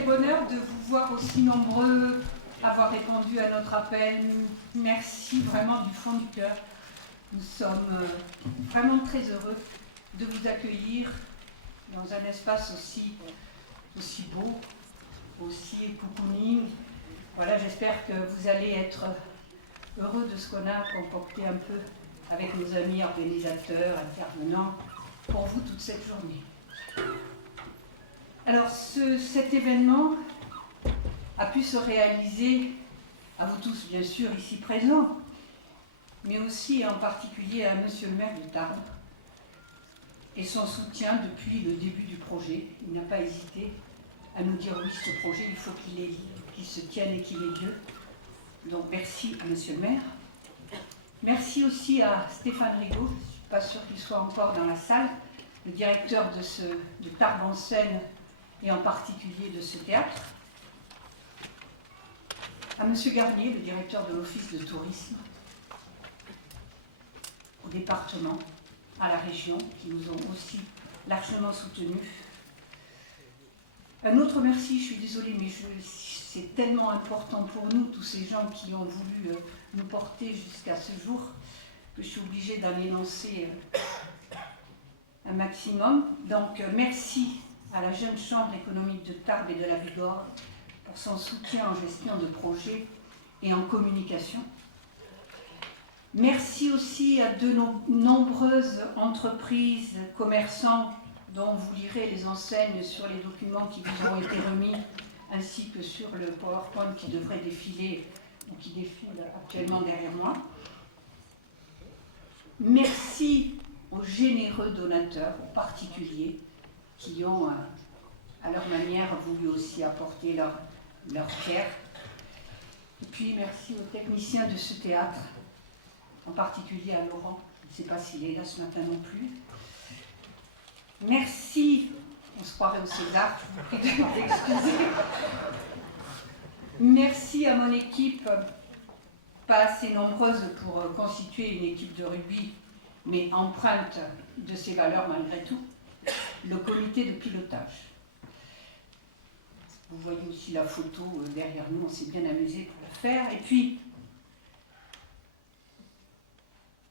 quel bonheur de vous voir aussi nombreux avoir répondu à notre appel. Merci vraiment du fond du cœur. Nous sommes vraiment très heureux de vous accueillir dans un espace aussi beau, aussi cocooning. Voilà, j'espère que vous allez être heureux de ce qu'on a concocté un peu avec nos amis organisateurs, intervenants, pour vous toute cette journée. Alors, cet événement a pu se réaliser, à vous tous bien sûr ici présents, mais aussi en particulier à Monsieur le maire de Tarbes et son soutien depuis le début du projet. Il n'a pas hésité à nous dire oui, ce projet, il faut qu'il se tienne et qu'il ait lieu. Donc merci à Monsieur le maire. Merci aussi à Stéphane Rigaud, je ne suis pas sûre qu'il soit encore dans la salle, le directeur de Tarbes en Seine et en particulier de ce théâtre. À Monsieur Garnier, le directeur de l'Office de tourisme, au département, à la région, qui nous ont aussi largement soutenus. Un autre merci, je suis désolée, mais c'est tellement important pour nous, tous ces gens qui ont voulu nous porter jusqu'à ce jour, que je suis obligée d'en énoncer un maximum. Donc merci à la Jeune Chambre économique de Tarbes et de la Bigorre pour son soutien en gestion de projet et en communication. Merci aussi à de nos nombreuses entreprises, commerçants, dont vous lirez les enseignes sur les documents qui vous ont été remis, ainsi que sur le PowerPoint qui devrait défiler ou qui défile actuellement derrière moi. Merci aux généreux donateurs, aux particuliers, qui ont, à leur manière, voulu aussi apporter leur pierre. Et puis merci aux techniciens de ce théâtre, en particulier à Laurent, je ne sais pas s'il est là ce matin non plus. Merci, on se croirait au César, je vous prie de m'excuser. Merci à mon équipe, pas assez nombreuse pour constituer une équipe de rugby, mais empreinte de ses valeurs malgré tout, le comité de pilotage. Vous voyez aussi la photo derrière nous, on s'est bien amusé pour le faire. Et puis,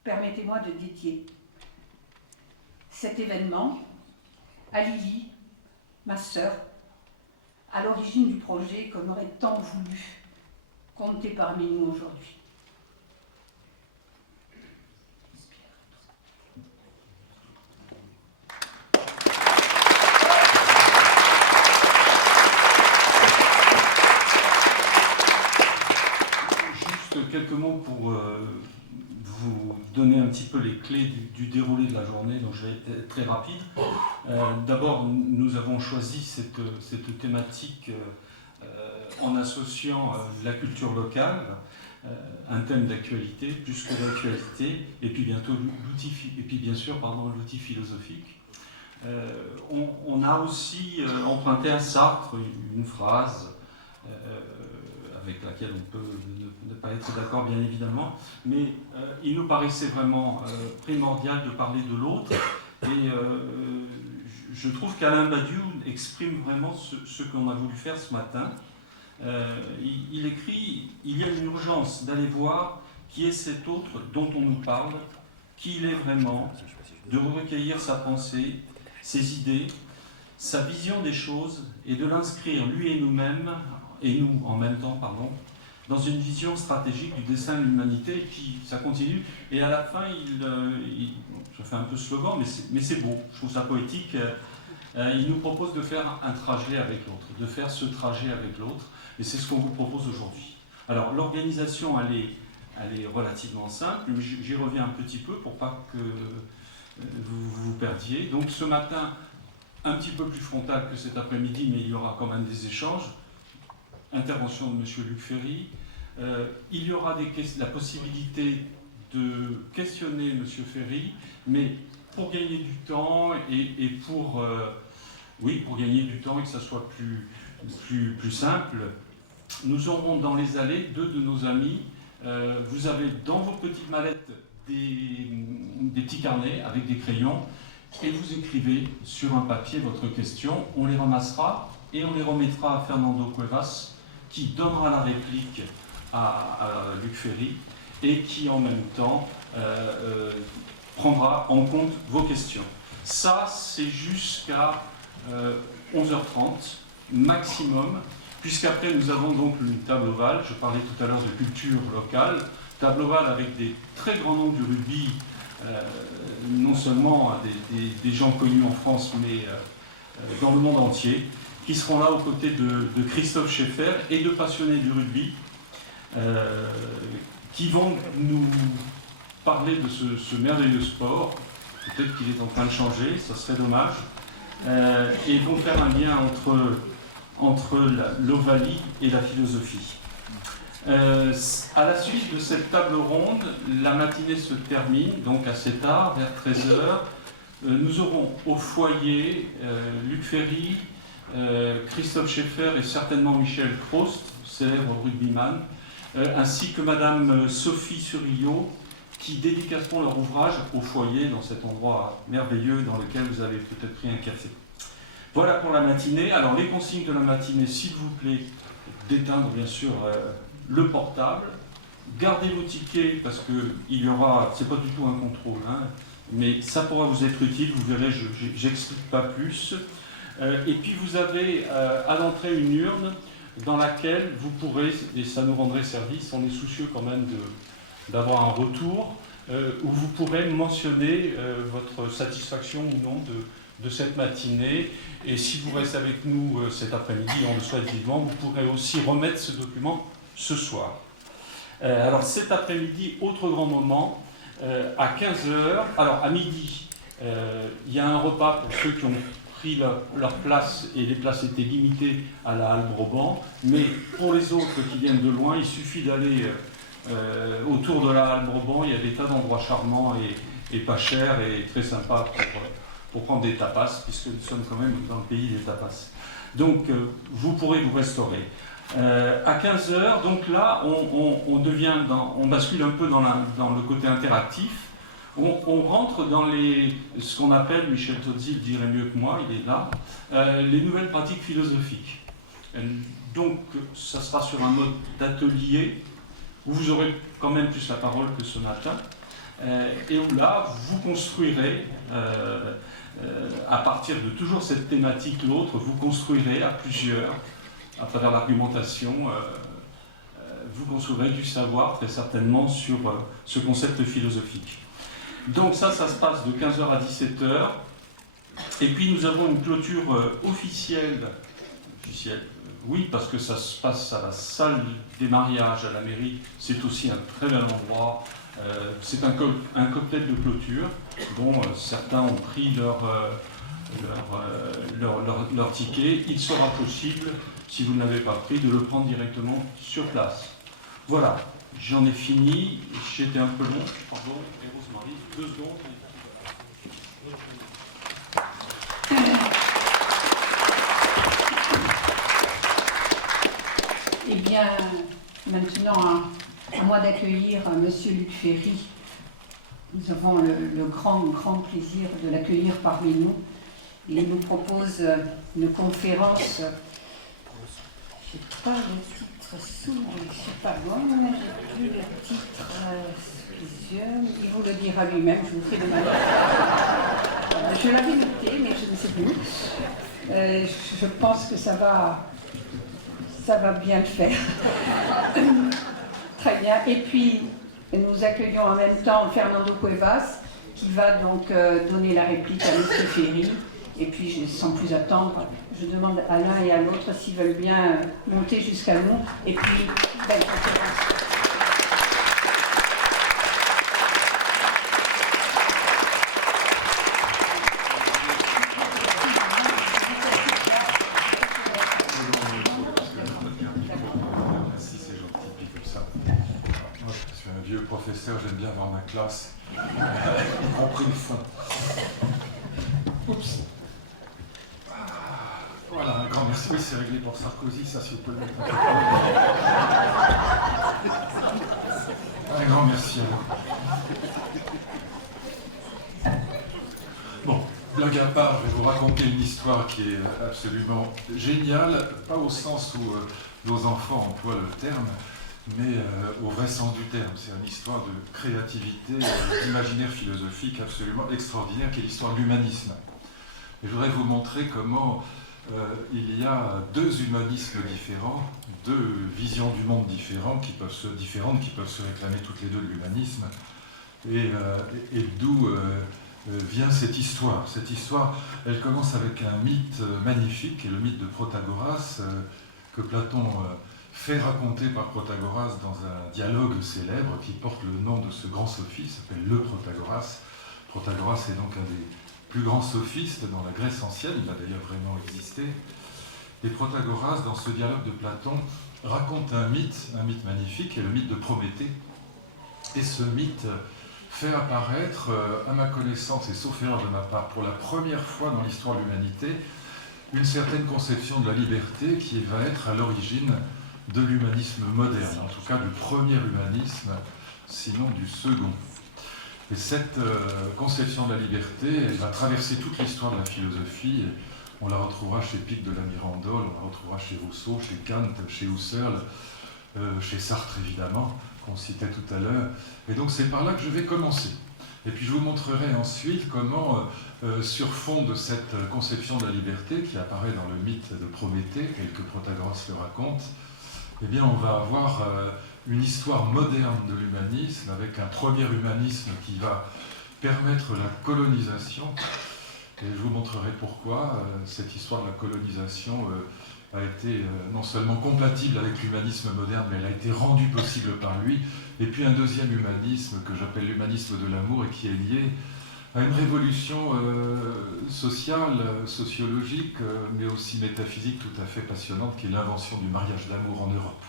permettez-moi de dédier cet événement à Lily, ma sœur, à l'origine du projet qu'on aurait tant voulu compter parmi nous aujourd'hui. Juste quelques mots pour vous donner un petit peu les clés du déroulé de la journée, donc je vais être très rapide. D'abord, nous avons choisi cette thématique en associant la culture locale, un thème d'actualité, plus que d'actualité, et puis bientôt l'outil philosophique. On a aussi emprunté à Sartre une phrase avec laquelle on peut ne pas être d'accord bien évidemment, mais il nous paraissait vraiment primordial de parler de l'autre, et je trouve qu'Alain Badiou exprime vraiment ce qu'on a voulu faire ce matin. Il écrit « Il y a une urgence d'aller voir qui est cet autre dont on nous parle, qui il est vraiment, de recueillir sa pensée, ses idées, sa vision des choses, et de l'inscrire, lui et nous-mêmes, et nous en même temps, dans une vision stratégique du dessein de l'humanité. » Et puis ça continue, et à la fin, je fais un peu slogan, mais c'est beau, je trouve ça poétique, il nous propose de faire un trajet avec l'autre, de faire ce trajet avec l'autre, et c'est ce qu'on vous propose aujourd'hui. Alors l'organisation, elle est relativement simple, mais j'y reviens un petit peu pour pas que vous vous perdiez. Donc ce matin, un petit peu plus frontal que cet après-midi, mais il y aura quand même des échanges. Intervention de M. Luc Ferry. Il y aura la possibilité de questionner M. Ferry, mais pour gagner du temps et pour gagner du temps et que ça soit plus simple, nous aurons dans les allées deux de nos amis. Vous avez dans vos petites mallettes des petits carnets avec des crayons et vous écrivez sur un papier votre question. On les ramassera et on les remettra à Fernando Cuevas, qui donnera la réplique à Luc Ferry et qui en même temps prendra en compte vos questions. Ça, c'est jusqu'à 11h30 maximum, puisqu'après nous avons donc une table ovale. Je parlais tout à l'heure de culture locale, table ovale avec des très grands noms du rugby, non seulement des gens connus en France, mais dans le monde entier, qui seront là aux côtés de Christophe Schaeffer et de passionnés du rugby, qui vont nous parler de ce merveilleux sport. Peut-être qu'il est en train de changer, ça serait dommage, et vont faire un lien entre l'Ovalie et la philosophie. À la suite de cette table ronde, la matinée se termine, donc assez tard, vers 13h. Nous aurons au foyer Luc Ferry, Christophe Schaeffer et certainement Michel Prost, célèbre rugbyman, ainsi que Madame Sophie Surillo, qui dédicaceront leur ouvrage au foyer, dans cet endroit merveilleux dans lequel vous avez peut-être pris un café. Voilà pour la matinée. Alors les consignes de la matinée, s'il vous plaît, d'éteindre bien sûr le portable, gardez vos tickets parce qu'il y aura, c'est pas du tout un contrôle, hein, mais ça pourra vous être utile, vous verrez, j'explique pas plus. Et puis vous avez à l'entrée une urne dans laquelle vous pourrez, et ça nous rendrait service, on est soucieux quand même d'avoir un retour, où vous pourrez mentionner votre satisfaction ou non de cette matinée. Et si vous restez avec nous cet après-midi, on le souhaite vivement, vous pourrez aussi remettre ce document ce soir. Alors cet après-midi, autre grand moment, à 15h, alors à midi, il y a un repas pour ceux qui ont pris leur place, et les places étaient limitées à la Halle Broban, mais pour les autres qui viennent de loin, il suffit d'aller autour de la Halle Broban. Il y a des tas d'endroits charmants et pas chers et très sympas pour prendre des tapas, puisque nous sommes quand même dans le pays des tapas. Donc vous pourrez vous restaurer. À 15h, donc là, on bascule un peu dans le côté interactif. On rentre dans ce qu'on appelle, Michel Tozzi le dirait mieux que moi, il est là, les nouvelles pratiques philosophiques. Donc ça sera sur un mode d'atelier, où vous aurez quand même plus la parole que ce matin, et où là, vous construirez, à partir de toujours cette thématique, l'autre, vous construirez à plusieurs, à travers l'argumentation, vous construirez du savoir très certainement sur ce concept philosophique. Donc ça se passe de 15h à 17h, et puis nous avons une clôture officielle, oui, parce que ça se passe à la salle des mariages à la mairie, c'est aussi un très bel endroit. C'est un cocktail de clôture dont certains ont pris leur ticket. Il sera possible, si vous ne l'avez pas pris, de le prendre directement sur place. Voilà, j'en ai fini. J'étais un peu long, pardon. Et Rosemary, 2 secondes. Eh bien, maintenant, à moi d'accueillir Monsieur Luc Ferry. Nous avons le grand plaisir de l'accueillir parmi nous. Il nous propose une conférence. Je n'ai pas le titre sous les chapeaux, j'ai plus le titre sous les yeux. Il vous le dira lui-même, je vous fais de mal. Je l'avais noté, mais je ne sais plus. Je pense que ça va bien le faire. Très bien. Et puis, nous accueillons en même temps Fernando Cuevas, qui va donc donner la réplique à M. Ferry. Et puis, sans plus attendre, je demande à l'un et à l'autre s'ils veulent bien monter jusqu'à nous. Et puis, belle conférence. Professeur, j'aime bien avoir ma classe, y compris le fond. Oups. Voilà, un grand merci. Oui, c'est réglé pour Sarkozy, ça, si vous pouvez le mettre. Un grand merci à vous. Bon, Blague à part, je vais vous raconter une histoire qui est absolument géniale, pas au sens où nos enfants emploient le terme, mais au vrai sens du terme. C'est une histoire de créativité, d'imaginaire philosophique absolument extraordinaire, qui est l'histoire de l'humanisme. Et je voudrais vous montrer comment il y a deux humanismes différents, deux visions du monde différentes qui peuvent se réclamer toutes les deux de l'humanisme, et d'où vient cette histoire. Cette histoire, elle commence avec un mythe magnifique, qui est le mythe de Protagoras, que Platon fait raconter par Protagoras dans un dialogue célèbre qui porte le nom de ce grand sophiste, s'appelle le Protagoras. Protagoras est donc un des plus grands sophistes dans la Grèce ancienne, il a d'ailleurs vraiment existé. Et Protagoras, dans ce dialogue de Platon, raconte un mythe magnifique, qui est le mythe de Prométhée. Et ce mythe fait apparaître, à ma connaissance, et sauf erreur de ma part, pour la première fois dans l'histoire de l'humanité, une certaine conception de la liberté qui va être à l'origine de l'humanisme moderne, en tout cas du premier humanisme, sinon du second. Et cette conception de la liberté, elle va traverser toute l'histoire de la philosophie. On la retrouvera chez Pic de la Mirandole, on la retrouvera chez Rousseau, chez Kant, chez Husserl, chez Sartre évidemment, qu'on citait tout à l'heure. Et donc c'est par là que je vais commencer. Et puis je vous montrerai ensuite comment, sur fond de cette conception de la liberté qui apparaît dans le mythe de Prométhée, tel que Protagoras le raconte, eh bien on va avoir une histoire moderne de l'humanisme, avec un premier humanisme qui va permettre la colonisation. Et je vous montrerai pourquoi cette histoire de la colonisation a été non seulement compatible avec l'humanisme moderne, mais elle a été rendue possible par lui. Et puis un deuxième humanisme que j'appelle l'humanisme de l'amour et qui est lié à une révolution sociale, sociologique, mais aussi métaphysique tout à fait passionnante, qui est l'invention du mariage d'amour en Europe.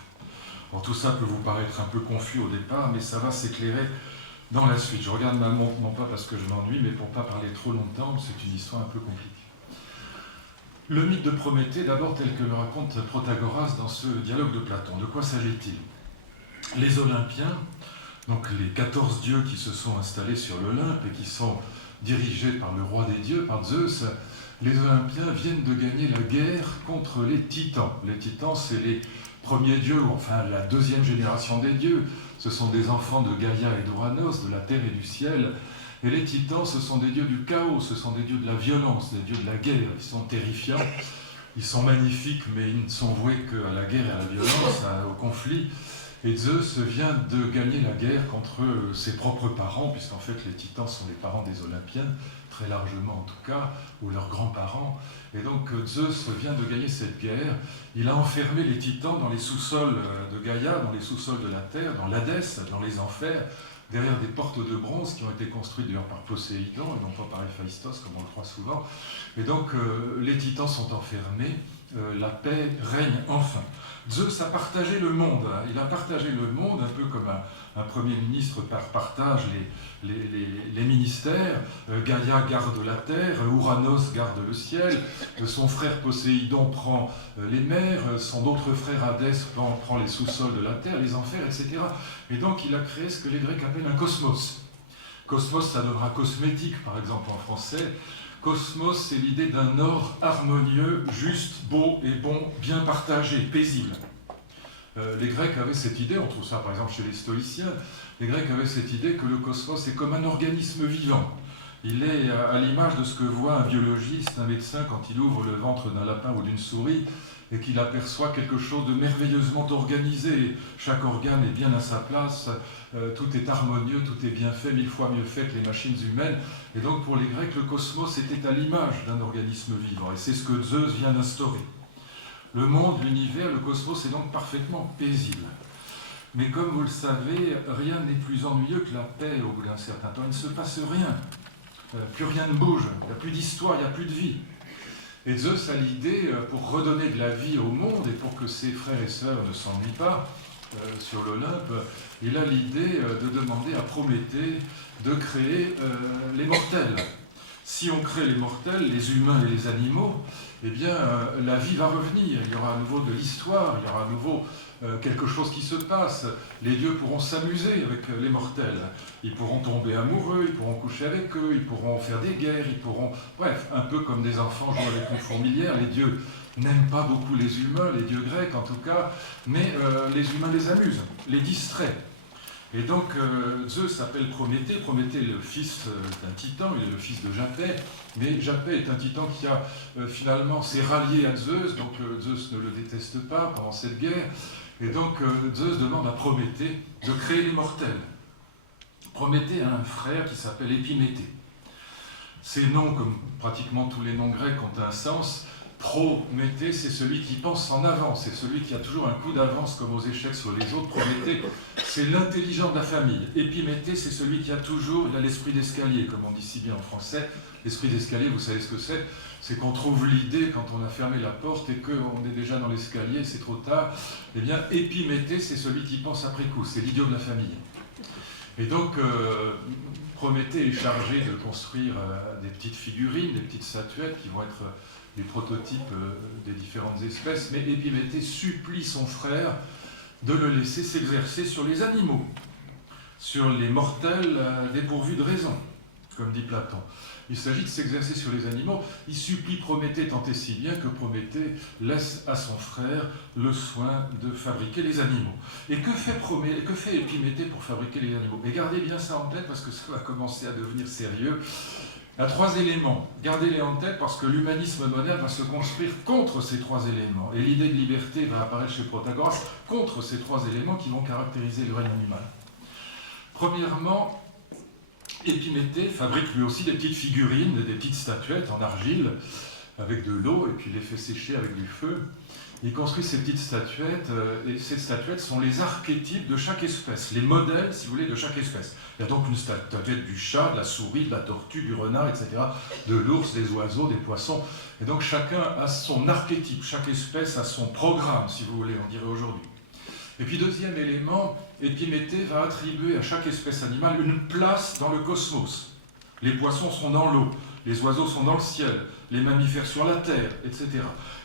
Alors tout ça peut vous paraître un peu confus au départ, mais ça va s'éclairer dans la suite. Je regarde ma montre, non pas parce que je m'ennuie, mais pour ne pas parler trop longtemps, c'est une histoire un peu compliquée. Le mythe de Prométhée, d'abord tel que le raconte Protagoras dans ce dialogue de Platon. De quoi s'agit-il? Les Olympiens, donc les 14 dieux qui se sont installés sur l'Olympe et qui sont dirigés par le roi des dieux, par Zeus, les Olympiens viennent de gagner la guerre contre les Titans. Les Titans, c'est les premiers dieux, ou enfin la deuxième génération des dieux. Ce sont des enfants de Gaïa et d'Ouranos, de la terre et du ciel. Et les Titans, ce sont des dieux du chaos, ce sont des dieux de la violence, des dieux de la guerre. Ils sont terrifiants, ils sont magnifiques, mais ils ne sont voués qu'à la guerre et à la violence, au conflit. Et Zeus vient de gagner la guerre contre ses propres parents, puisqu'en fait les Titans sont les parents des Olympiens, très largement en tout cas, ou leurs grands-parents. Et donc Zeus vient de gagner cette guerre. Il a enfermé les Titans dans les sous-sols de Gaïa, dans les sous-sols de la Terre, dans l'Hadès, dans les enfers, derrière des portes de bronze qui ont été construites d'ailleurs par Poséidon, et non pas par Héphaïstos, comme on le croit souvent. Et donc les Titans sont enfermés, la paix règne enfin. Zeus a partagé le monde, hein. Il a partagé le monde un peu comme un premier ministre partage les ministères. Gaïa garde la terre, Ouranos garde le ciel, son frère Poséidon prend les mers, son autre frère Hadès prend les sous-sols de la terre, les enfers, etc. Et donc il a créé ce que les Grecs appellent un cosmos. Cosmos, ça donnera cosmétique par exemple en français. Cosmos, c'est l'idée d'un ordre harmonieux, juste, beau et bon, bien partagé, paisible. Les Grecs avaient cette idée, on trouve ça par exemple chez les stoïciens, les Grecs avaient cette idée que le cosmos est comme un organisme vivant. Il est à l'image de ce que voit un biologiste, un médecin, quand il ouvre le ventre d'un lapin ou d'une souris et qu'il aperçoit quelque chose de merveilleusement organisé. Chaque organe est bien à sa place, tout est harmonieux, tout est bien fait, 1000 fois mieux fait que les machines humaines. Et donc pour les Grecs, le cosmos était à l'image d'un organisme vivant. Et c'est ce que Zeus vient d'instaurer. Le monde, l'univers, le cosmos est donc parfaitement paisible. Mais comme vous le savez, rien n'est plus ennuyeux que la paix au bout d'un certain temps. Il ne se passe rien. Plus rien ne bouge. Il n'y a plus d'histoire, il n'y a plus de vie. Et Zeus a l'idée, pour redonner de la vie au monde et pour que ses frères et sœurs ne s'ennuient pas sur l'Olympe, il a l'idée de demander à Prométhée de créer les mortels. si on crée les mortels, les humains et les animaux, eh bien, la vie va revenir, il y aura à nouveau de l'histoire, il y aura à nouveau quelque chose qui se passe. Les dieux pourront s'amuser avec les mortels, ils pourront tomber amoureux, ils pourront coucher avec eux, ils pourront faire des guerres, ils pourront... Bref, un peu comme des enfants jouent avec une fourmilière, les dieux n'aiment pas beaucoup les humains, les dieux grecs en tout cas, mais les humains les amusent, les distraient. Et donc Zeus s'appelle Prométhée. Prométhée est le fils d'un titan, il est le fils de Japet, mais Japet est un titan qui a finalement s'est rallié à Zeus, donc Zeus ne le déteste pas pendant cette guerre, et donc Zeus demande à Prométhée de créer les mortels. Prométhée a un frère qui s'appelle Épiméthée. Ces noms, comme pratiquement tous les noms grecs, ont un sens. Prométhée, c'est celui qui pense en avant, c'est celui qui a toujours un coup d'avance comme aux échecs sur les autres. Prométhée, c'est l'intelligent de la famille. Épiméthée, c'est celui qui a toujours l'esprit d'escalier, comme on dit si bien en français. L'esprit d'escalier, vous savez ce que c'est? C'est qu'on trouve l'idée quand on a fermé la porte et qu'on est déjà dans l'escalier, c'est trop tard. Eh bien, Épiméthée, c'est celui qui pense après coup, c'est l'idiot de la famille. Et donc, Prométhée est chargé de construire des petites figurines, des petites statuettes qui vont être les prototypes des différentes espèces, mais Épiméthée supplie son frère de le laisser s'exercer sur les animaux, sur les mortels dépourvus de raison, comme dit Platon. Il s'agit de s'exercer sur les animaux. Il supplie Prométhée tant et si bien que Prométhée laisse à son frère le soin de fabriquer les animaux. Et que fait Épiméthée pour fabriquer les animaux? Et gardez bien ça en tête parce que ça va commencer à devenir sérieux. Il y a 3 éléments. Gardez-les en tête parce que l'humanisme moderne va se construire contre ces 3 éléments. Et l'idée de liberté va apparaître chez Protagoras contre ces 3 éléments qui vont caractériser le règne animal. Premièrement, Épiméthée fabrique lui aussi des petites figurines, des petites statuettes en argile avec de l'eau et puis les fait sécher avec du feu. Il construit ces petites statuettes et ces statuettes sont les archétypes de chaque espèce, les modèles, si vous voulez, de chaque espèce. Il y a donc une statuette du chat, de la souris, de la tortue, du renard, etc., de l'ours, des oiseaux, des poissons. Et donc chacun a son archétype, chaque espèce a son programme, si vous voulez, on dirait aujourd'hui. Et puis deuxième élément, Épiméthée va attribuer à chaque espèce animale une place dans le cosmos. Les poissons sont dans l'eau, les oiseaux sont dans le ciel, les mammifères sur la terre, etc.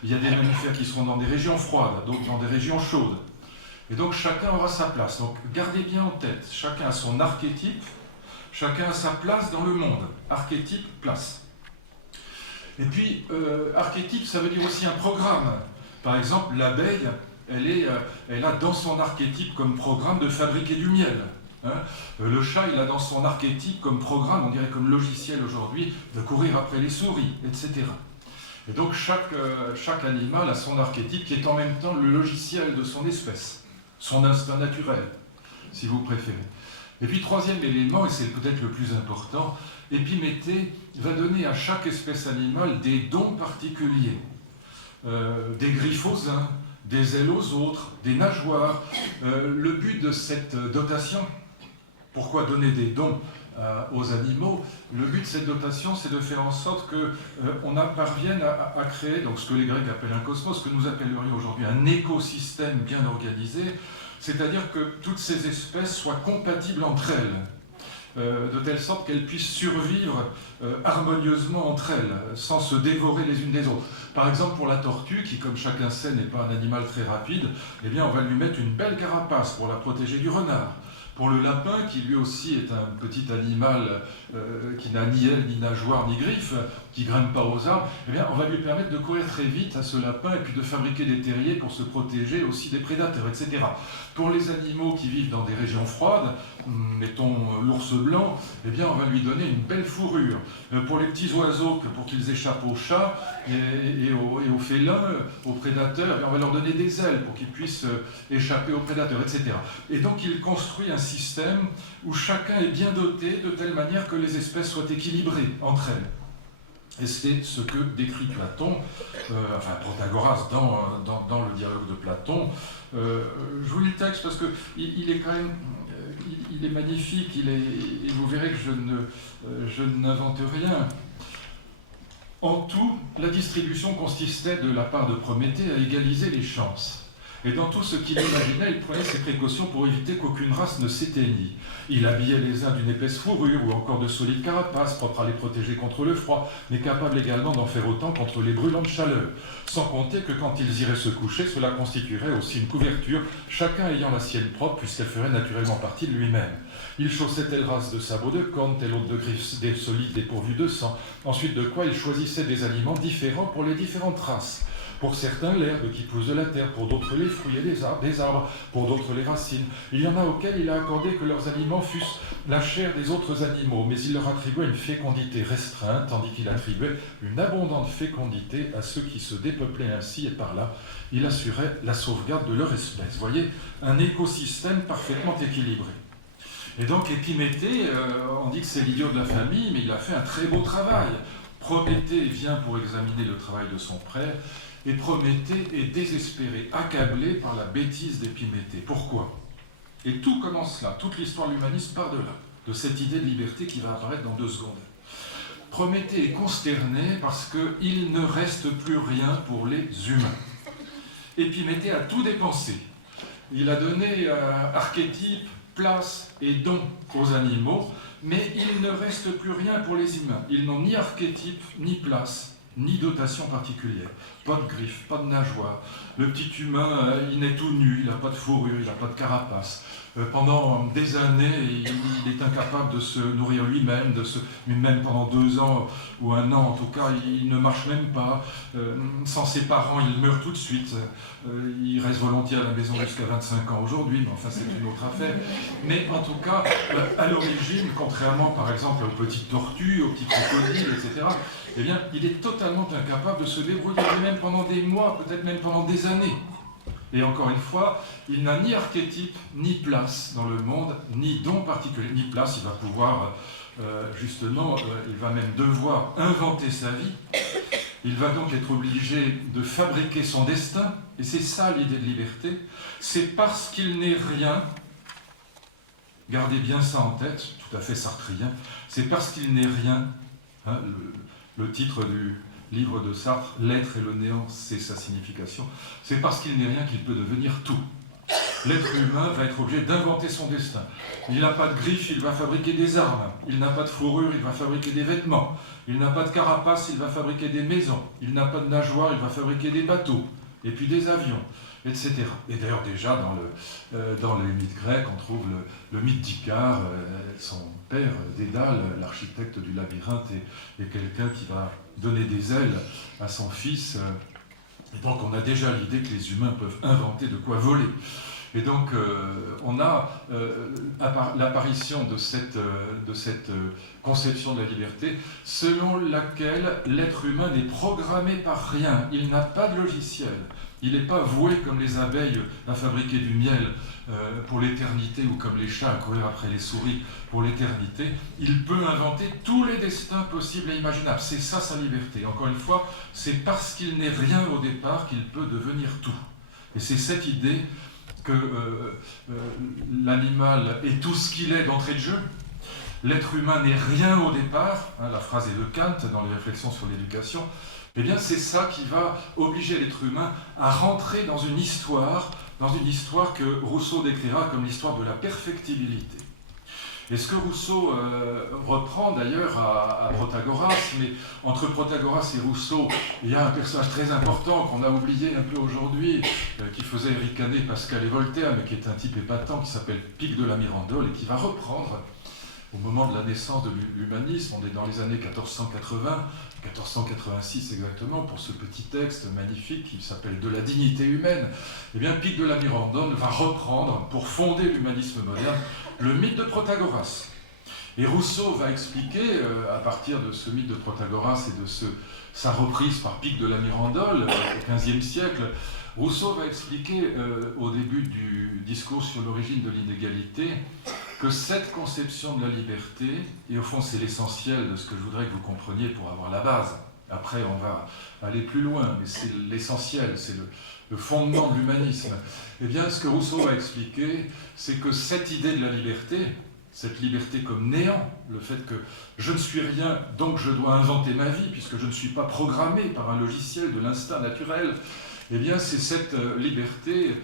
Il y a des mammifères qui seront dans des régions froides, d'autres dans des régions chaudes. Et donc chacun aura sa place. Donc gardez bien en tête, chacun a son archétype, chacun a sa place dans le monde. Archétype, place. Et puis, archétype, ça veut dire aussi un programme. Par exemple, l'abeille, elle a dans son archétype comme programme de fabriquer du miel. Le chat, il a dans son archétype comme programme, on dirait comme logiciel aujourd'hui, de courir après les souris, etc. Et donc chaque animal a son archétype qui est en même temps le logiciel de son espèce, son instinct naturel, si vous préférez. Et puis troisième élément, et c'est peut-être le plus important, Épiméthée va donner à chaque espèce animale des dons particuliers, des griffes aux uns, des ailes aux autres, des nageoires. Le but de cette dotation, pourquoi donner des dons aux animaux? Le but de cette dotation, c'est de faire en sorte qu'on parvienne à créer donc, ce que les Grecs appellent un cosmos, ce que nous appellerions aujourd'hui un écosystème bien organisé, c'est-à-dire que toutes ces espèces soient compatibles entre elles, de telle sorte qu'elles puissent survivre harmonieusement entre elles, sans se dévorer les unes des autres. Par exemple, pour la tortue, qui comme chacun sait n'est pas un animal très rapide, eh bien on va lui mettre une belle carapace pour la protéger du renard. Pour le lapin, qui lui aussi est un petit animal qui n'a ni aile, ni nageoire, ni griffes, qui ne grimpe pas aux arbres, eh bien, on va lui permettre de courir très vite à ce lapin et puis de fabriquer des terriers pour se protéger aussi des prédateurs, etc. Pour les animaux qui vivent dans des régions froides, mettons l'ours blanc, eh bien, on va lui donner une belle fourrure. Pour les petits oiseaux, pour qu'ils échappent aux chats et aux félins, aux prédateurs, eh bien, on va leur donner des ailes pour qu'ils puissent échapper aux prédateurs, etc. Et donc, il construit un système où chacun est bien doté de telle manière que les espèces soient équilibrées entre elles. Et c'est ce que décrit Platon, Protagoras dans le dialogue de Platon. Je vous lis le texte parce qu'il est quand même, il est magnifique, et vous verrez que je n'invente rien. En tout, la distribution consistait de la part de Prométhée à égaliser les chances. Et dans tout ce qu'il imaginait, il prenait ses précautions pour éviter qu'aucune race ne s'éteignît. Il habillait les uns d'une épaisse fourrure ou encore de solides carapaces, propres à les protéger contre le froid, mais capables également d'en faire autant contre les brûlantes chaleurs. Sans compter que quand ils iraient se coucher, cela constituerait aussi une couverture, chacun ayant la sienne propre, puisqu'elle ferait naturellement partie de lui-même. Il chaussait telle race de sabots de corne, telle autre de griffes des solides dépourvus de sang, ensuite de quoi il choisissait des aliments différents pour les différentes races. Pour certains, l'herbe qui pousse de la terre, pour d'autres les fruits et des arbres, pour d'autres les racines. Il y en a auxquels il a accordé que leurs aliments fussent la chair des autres animaux, mais il leur attribuait une fécondité restreinte, tandis qu'il attribuait une abondante fécondité à ceux qui se dépeuplaient ainsi, et par là, il assurait la sauvegarde de leur espèce. Vous voyez, un écosystème parfaitement équilibré. Et donc Épiméthée, on dit que c'est l'idiot de la famille, mais il a fait un très beau travail. Prométhée vient pour examiner le travail de son frère, et Prométhée est désespéré, accablé par la bêtise d'Épiméthée. Pourquoi? Et tout commence là, toute l'histoire de l'humanisme part de là, de cette idée de liberté qui va apparaître dans 2 secondes. Prométhée est consterné parce qu'il ne reste plus rien pour les humains. Épiméthée a tout dépensé. Il a donné archétypes, place et dons aux animaux, mais il ne reste plus rien pour les humains. Ils n'ont ni archétype, ni place, ni dotation particulière. Pas de griffes, pas de nageoires. Le petit humain, il naît tout nu, il n'a pas de fourrure, il n'a pas de carapace. Pendant des années, il est incapable de se nourrir lui-même, mais même pendant 2 ans ou 1 an, en tout cas, il ne marche même pas. Sans ses parents, il meurt tout de suite. Il reste volontiers à la maison jusqu'à 25 ans aujourd'hui, mais enfin, c'est une autre affaire. Mais en tout cas, à l'origine, contrairement par exemple aux petites tortues, aux petits crocodiles, etc., eh bien, il est totalement incapable de se débrouiller lui-même pendant des mois, peut-être même pendant des années. Et encore une fois, il n'a ni archétype, ni place dans le monde, ni don particulier, ni place. Il va pouvoir, il va même devoir inventer sa vie. Il va donc être obligé de fabriquer son destin. Et c'est ça l'idée de liberté. C'est parce qu'il n'est rien, gardez bien ça en tête, tout à fait sartrien, c'est parce qu'il n'est rien, hein, le titre du livre de Sartre, l'être et le néant, c'est sa signification. C'est parce qu'il n'est rien qu'il peut devenir tout. L'être humain va être obligé d'inventer son destin. Il n'a pas de griffes, il va fabriquer des armes. Il n'a pas de fourrure, il va fabriquer des vêtements. Il n'a pas de carapace, il va fabriquer des maisons. Il n'a pas de nageoire, il va fabriquer des bateaux. Et puis des avions, etc. Et d'ailleurs déjà dans les mythes grecs, on trouve le mythe d'Icare, son père, Dédale, l'architecte du labyrinthe, est quelqu'un qui va donner des ailes à son fils. Et donc on a déjà l'idée que les humains peuvent inventer de quoi voler. Et donc on a l'apparition de cette conception de la liberté selon laquelle l'être humain n'est programmé par rien. Il n'a pas de logiciel. Il n'est pas voué comme les abeilles à fabriquer du miel pour l'éternité ou comme les chats à courir après les souris pour l'éternité. Il peut inventer tous les destins possibles et imaginables. C'est ça sa liberté. Encore une fois, c'est parce qu'il n'est rien au départ qu'il peut devenir tout. Et c'est cette idée que l'animal est tout ce qu'il est d'entrée de jeu. L'être humain n'est rien au départ. Hein, la phrase est de Kant dans les réflexions sur l'éducation. Eh bien, c'est ça qui va obliger l'être humain à rentrer dans une histoire que Rousseau décrira comme l'histoire de la perfectibilité. Et ce que Rousseau reprend d'ailleurs à Protagoras, mais entre Protagoras et Rousseau, il y a un personnage très important qu'on a oublié un peu aujourd'hui, qui faisait ricaner Pascal et Voltaire, mais qui est un type épatant, qui s'appelle Pic de la Mirandole, et qui va reprendre, au moment de la naissance de l'humanisme, on est dans les années 1480, 1486 exactement, pour ce petit texte magnifique qui s'appelle « De la dignité humaine », eh bien Pic de la Mirandole va reprendre, pour fonder l'humanisme moderne, le mythe de Protagoras. Et Rousseau va expliquer, à partir de ce mythe de Protagoras et de sa reprise par Pic de la Mirandole au XVe siècle, Rousseau va expliquer au début du discours sur l'origine de l'inégalité que cette conception de la liberté, et au fond c'est l'essentiel de ce que je voudrais que vous compreniez pour avoir la base, après on va aller plus loin, mais c'est l'essentiel, c'est le fondement de l'humanisme, eh bien ce que Rousseau va expliquer, c'est que cette idée de la liberté, cette liberté comme néant, le fait que je ne suis rien, donc je dois inventer ma vie, puisque je ne suis pas programmé par un logiciel de l'instinct naturel, eh bien c'est cette liberté,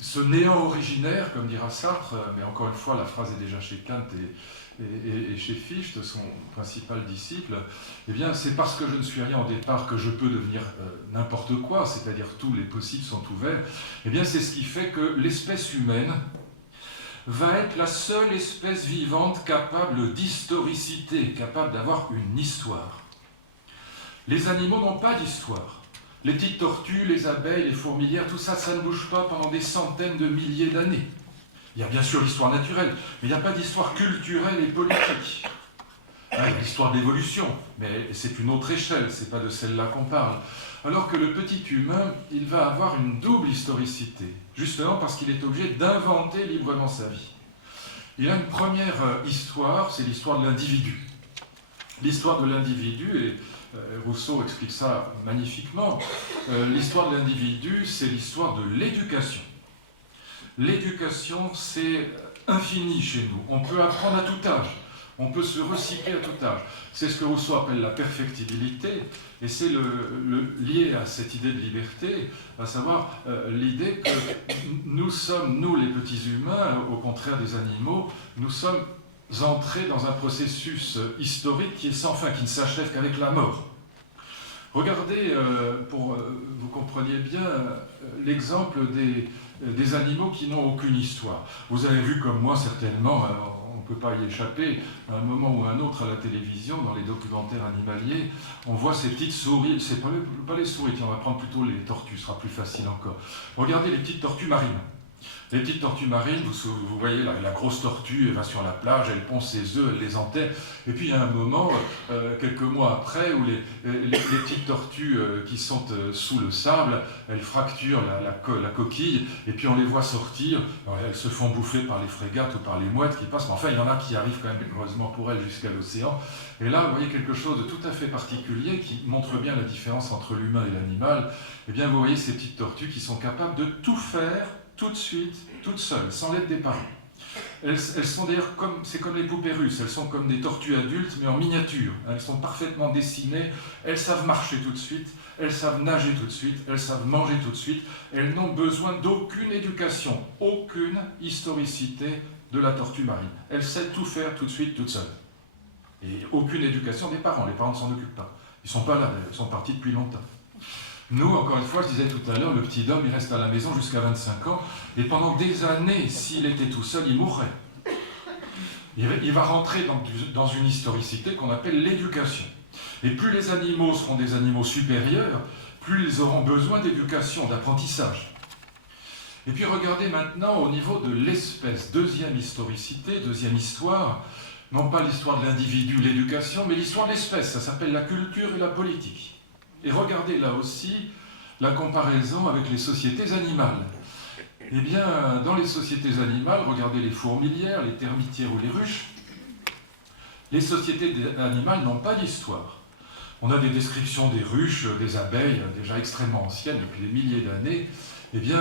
ce néant originaire, comme dira Sartre, mais encore une fois la phrase est déjà chez Kant et chez Fichte, son principal disciple, eh bien c'est parce que je ne suis rien au départ que je peux devenir n'importe quoi, c'est-à-dire tous les possibles sont ouverts, eh bien c'est ce qui fait que l'espèce humaine va être la seule espèce vivante capable d'historicité, capable d'avoir une histoire. Les animaux n'ont pas d'histoire. Les petites tortues, les abeilles, les fourmilières, tout ça, ça ne bouge pas pendant des centaines de milliers d'années. Il y a bien sûr l'histoire naturelle, mais il n'y a pas d'histoire culturelle et politique. Il y a l'histoire de l'évolution, mais c'est une autre échelle, c'est pas de celle-là qu'on parle. Alors que le petit humain, il va avoir une double historicité, justement parce qu'il est obligé d'inventer librement sa vie. Il a une première histoire, c'est l'histoire de l'individu. L'histoire de l'individu, et Rousseau explique ça magnifiquement, l'histoire de l'individu, c'est l'histoire de l'éducation. L'éducation, c'est infini chez nous. On peut apprendre à tout âge. On peut se recycler à tout âge. C'est ce que Rousseau appelle la perfectibilité, et c'est lié à cette idée de liberté, à savoir l'idée que nous sommes, nous les petits humains, au contraire des animaux, nous sommes entrés dans un processus historique qui est sans fin, qui ne s'achève qu'avec la mort. Regardez, pour que vous compreniez bien, l'exemple des animaux qui n'ont aucune histoire. Vous avez vu comme moi certainement, on ne peut pas y échapper, à un moment ou à un autre à la télévision, dans les documentaires animaliers, on voit ces petites souris, c'est pas les souris, on va prendre plutôt les tortues, ce sera plus facile encore. Regardez les petites tortues marines. Les petites tortues marines, vous voyez la grosse tortue, elle va sur la plage, elle pond ses œufs, elle les enterre. Et puis il y a un moment, quelques mois après, où les petites tortues qui sont sous le sable, elles fracturent la coquille, et puis on les voit sortir. Alors, elles se font bouffer par les frégates ou par les mouettes qui passent, mais enfin il y en a qui arrivent quand même, heureusement pour elles, jusqu'à l'océan. Et là, vous voyez quelque chose de tout à fait particulier qui montre bien la différence entre l'humain et l'animal. Eh bien, vous voyez ces petites tortues qui sont capables de tout faire tout de suite, toutes seules, sans l'aide des parents. Elles sont d'ailleurs c'est comme les poupées russes, elles sont comme des tortues adultes, mais en miniature. Elles sont parfaitement dessinées, elles savent marcher tout de suite, elles savent nager tout de suite, elles savent manger tout de suite, elles n'ont besoin d'aucune éducation, aucune historicité de la tortue marine. Elle sait tout faire tout de suite, toute seule. Et aucune éducation des parents, les parents ne s'en occupent pas. Ils ne sont pas là, ils sont partis depuis longtemps. Nous, encore une fois, je disais tout à l'heure, le petit homme, il reste à la maison jusqu'à 25 ans, et pendant des années, s'il était tout seul, il mourrait. Il va rentrer dans une historicité qu'on appelle l'éducation. Et plus les animaux seront des animaux supérieurs, plus ils auront besoin d'éducation, d'apprentissage. Et puis regardez maintenant au niveau de l'espèce, deuxième historicité, deuxième histoire, non pas l'histoire de l'individu, l'éducation, mais l'histoire de l'espèce, ça s'appelle la culture et la politique. Et regardez là aussi la comparaison avec les sociétés animales. Eh bien, dans les sociétés animales, regardez les fourmilières, les termitières ou les ruches, les sociétés animales n'ont pas d'histoire. On a des descriptions des ruches, des abeilles, déjà extrêmement anciennes, depuis des milliers d'années. Eh bien,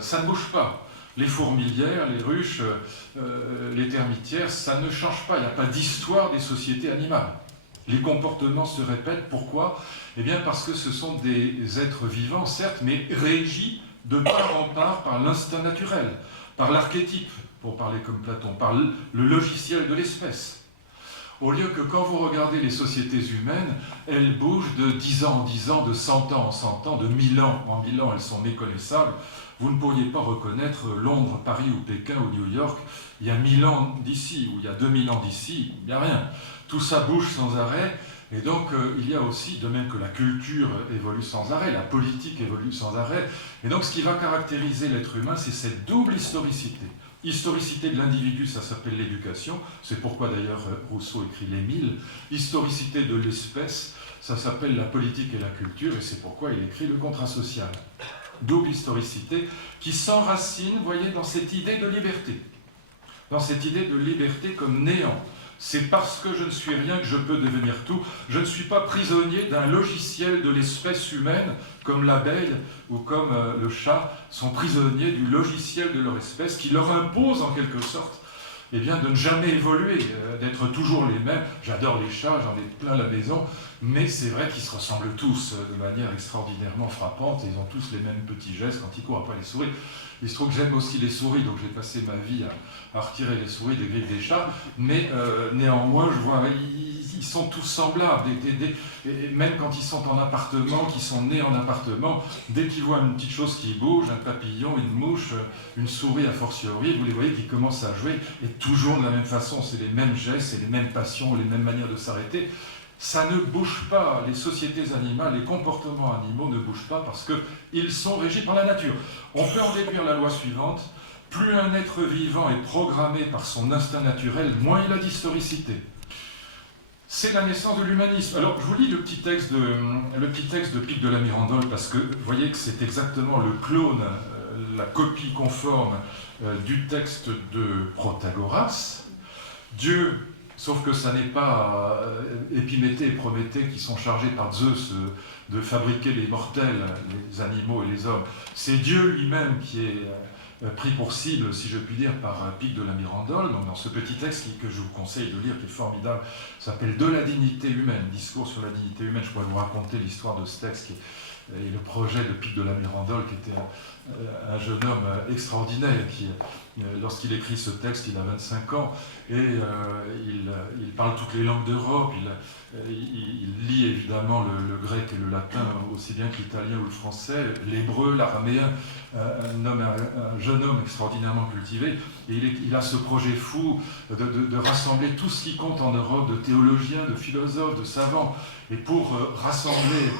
ça ne bouge pas. Les fourmilières, les ruches, les termitières, ça ne change pas. Il n'y a pas d'histoire des sociétés animales. Les comportements se répètent. Pourquoi ? Eh bien parce que ce sont des êtres vivants, certes, mais régis de part en part par l'instinct naturel, par l'archétype, pour parler comme Platon, par le logiciel de l'espèce. Au lieu que quand vous regardez les sociétés humaines, elles bougent de 10 ans en 10 ans, de 100 ans en 100 ans, de 1000 ans en 1000 ans, elles sont méconnaissables. Vous ne pourriez pas reconnaître Londres, Paris ou Pékin ou New York il y a 1000 ans d'ici, ou il y a 2000 ans d'ici, il n'y a rien. Tout ça bouge sans arrêt, et donc il y a aussi, de même que la culture évolue sans arrêt, la politique évolue sans arrêt, et donc ce qui va caractériser l'être humain, c'est cette double historicité. Historicité de l'individu, ça s'appelle l'éducation, c'est pourquoi d'ailleurs Rousseau écrit l'Émile. Historicité de l'espèce, ça s'appelle la politique et la culture, et c'est pourquoi il écrit le contrat social. Double historicité qui s'enracine, vous voyez, dans cette idée de liberté. Dans cette idée de liberté comme néant. C'est parce que je ne suis rien que je peux devenir tout. Je ne suis pas prisonnier d'un logiciel de l'espèce humaine, comme l'abeille ou comme le chat sont prisonniers du logiciel de leur espèce, qui leur impose en quelque sorte eh bien, de ne jamais évoluer, d'être toujours les mêmes. J'adore les chats, j'en ai plein à la maison, mais c'est vrai qu'ils se ressemblent tous de manière extraordinairement frappante, et ils ont tous les mêmes petits gestes quand ils courent après les souris. Il se trouve que j'aime aussi les souris, donc j'ai passé ma vie à retirer les souris des griffes des chats, mais néanmoins, je vois, ils sont tous semblables, et même quand ils sont en appartement, qu'ils sont nés en appartement, dès qu'ils voient une petite chose qui bouge, un papillon, une mouche, une souris a fortiori, vous les voyez qui commencent à jouer, et toujours de la même façon, c'est les mêmes gestes, c'est les mêmes passions, les mêmes manières de s'arrêter. Ça ne bouge pas, les sociétés animales, les comportements animaux ne bougent pas parce qu'ils sont régis par la nature. On peut en déduire la loi suivante: plus un être vivant est programmé par son instinct naturel, moins il a d'historicité. C'est la naissance de l'humanisme. Alors, je vous lis le petit texte de Pic de la Mirandole, parce que vous voyez que c'est exactement le clone, la copie conforme du texte de Protagoras. Dieu, sauf que ça n'est pas Épiméthée et Prométhée qui sont chargés par Zeus de fabriquer les mortels, les animaux et les hommes. C'est Dieu lui-même qui est pris pour cible, si je puis dire, par Pic de la Mirandole. Donc, dans ce petit texte que je vous conseille de lire, qui est formidable, s'appelle « De la dignité humaine », discours sur la dignité humaine. Je pourrais vous raconter l'histoire de ce texte et le projet de Pic de la Mirandole, qui était un jeune homme extraordinaire, qui, lorsqu'il écrit ce texte, il a 25 ans, et il parle toutes les langues d'Europe, il lit évidemment le grec et le latin aussi bien que l'italien ou le français, l'hébreu, l'araméen, un jeune homme extraordinairement cultivé, et il a ce projet fou de rassembler tout ce qui compte en Europe, de théologiens, de philosophes, de savants, et pour rassembler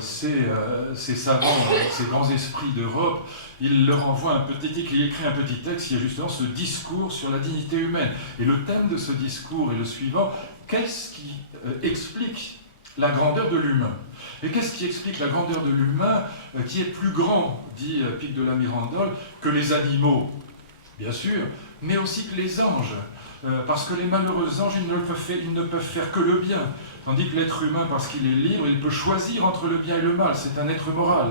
ces savants, ces grands esprits d'Europe, il leur envoie il écrit un petit texte qui est justement ce discours sur la dignité humaine. Et le thème de ce discours est le suivant: qu'est-ce qui explique la grandeur de l'humain? Et qu'est-ce qui explique la grandeur de l'humain qui est plus grand, dit Pic de la Mirandole, que les animaux, bien sûr, mais aussi que les anges? Parce que les malheureux anges, ils ne peuvent faire que le bien. Tandis que l'être humain, parce qu'il est libre, il peut choisir entre le bien et le mal. C'est un être moral.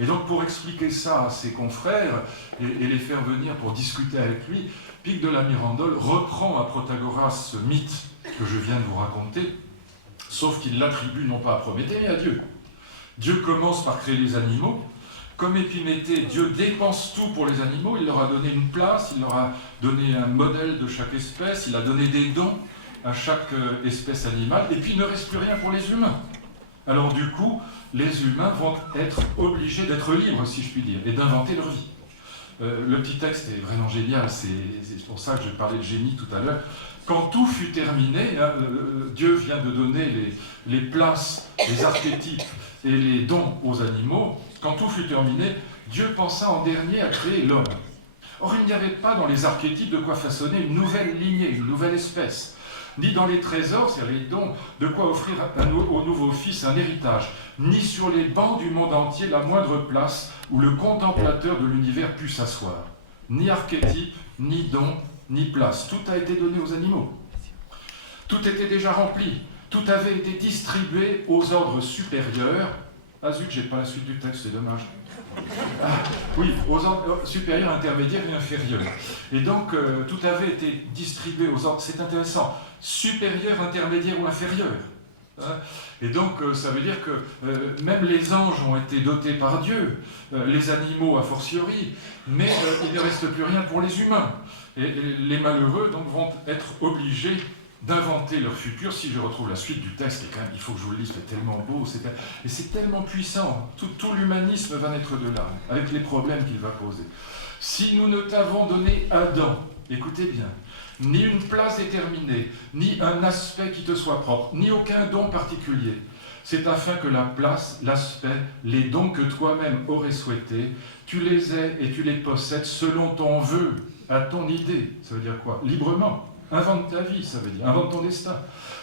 Et donc, pour expliquer ça à ses confrères et les faire venir pour discuter avec lui, Pic de la Mirandole reprend à Protagoras ce mythe que je viens de vous raconter, sauf qu'il l'attribue non pas à Prométhée, mais à Dieu. Dieu commence par créer les animaux. Comme Épiméthée, Dieu dépense tout pour les animaux. Il leur a donné une place, il leur a donné un modèle de chaque espèce, il a donné des dons à chaque espèce animale, et puis il ne reste plus rien pour les humains. Alors du coup, les humains vont être obligés d'être libres, si je puis dire, et d'inventer leur vie. Le petit texte est vraiment génial, c'est pour ça que je parlais de génie tout à l'heure. Quand tout fut terminé, Dieu vient de donner les places, les archétypes et les dons aux animaux. Quand tout fut terminé, Dieu pensa en dernier à créer l'homme. Or, il n'y avait pas dans les archétypes de quoi façonner une nouvelle lignée, une nouvelle espèce, ni dans les trésors, c'est-à-dire les dons, de quoi offrir au nouveau fils un héritage, ni sur les bancs du monde entier la moindre place où le contemplateur de l'univers pût s'asseoir. Ni archétype, ni don, ni place. Tout a été donné aux animaux. Tout était déjà rempli. Tout avait été distribué aux ordres supérieurs. Ah zut, j'ai pas la suite du texte, c'est dommage. Ah, oui, aux ordres supérieurs, intermédiaires et inférieurs. Et donc, tout avait été distribué aux ordres, c'est intéressant, supérieur, intermédiaire ou inférieur. Hein? Et donc, ça veut dire que même les anges ont été dotés par Dieu, les animaux a fortiori, mais il ne reste plus rien pour les humains. Et les malheureux donc, vont être obligés d'inventer leur futur. Si je retrouve la suite du texte, et quand même, il faut que je vous le lise, c'est tellement beau, et c'est tellement puissant. Tout l'humanisme va naître de là, avec les problèmes qu'il va poser. Si nous ne t'avons donné Adam, écoutez bien, ni une place déterminée, ni un aspect qui te soit propre, ni aucun don particulier, c'est afin que la place, l'aspect, les dons que toi-même aurais souhaités, tu les aies et tu les possèdes selon ton vœu, à ton idée. Ça veut dire quoi? Librement. Invente ta vie, ça veut dire. Invente ton destin.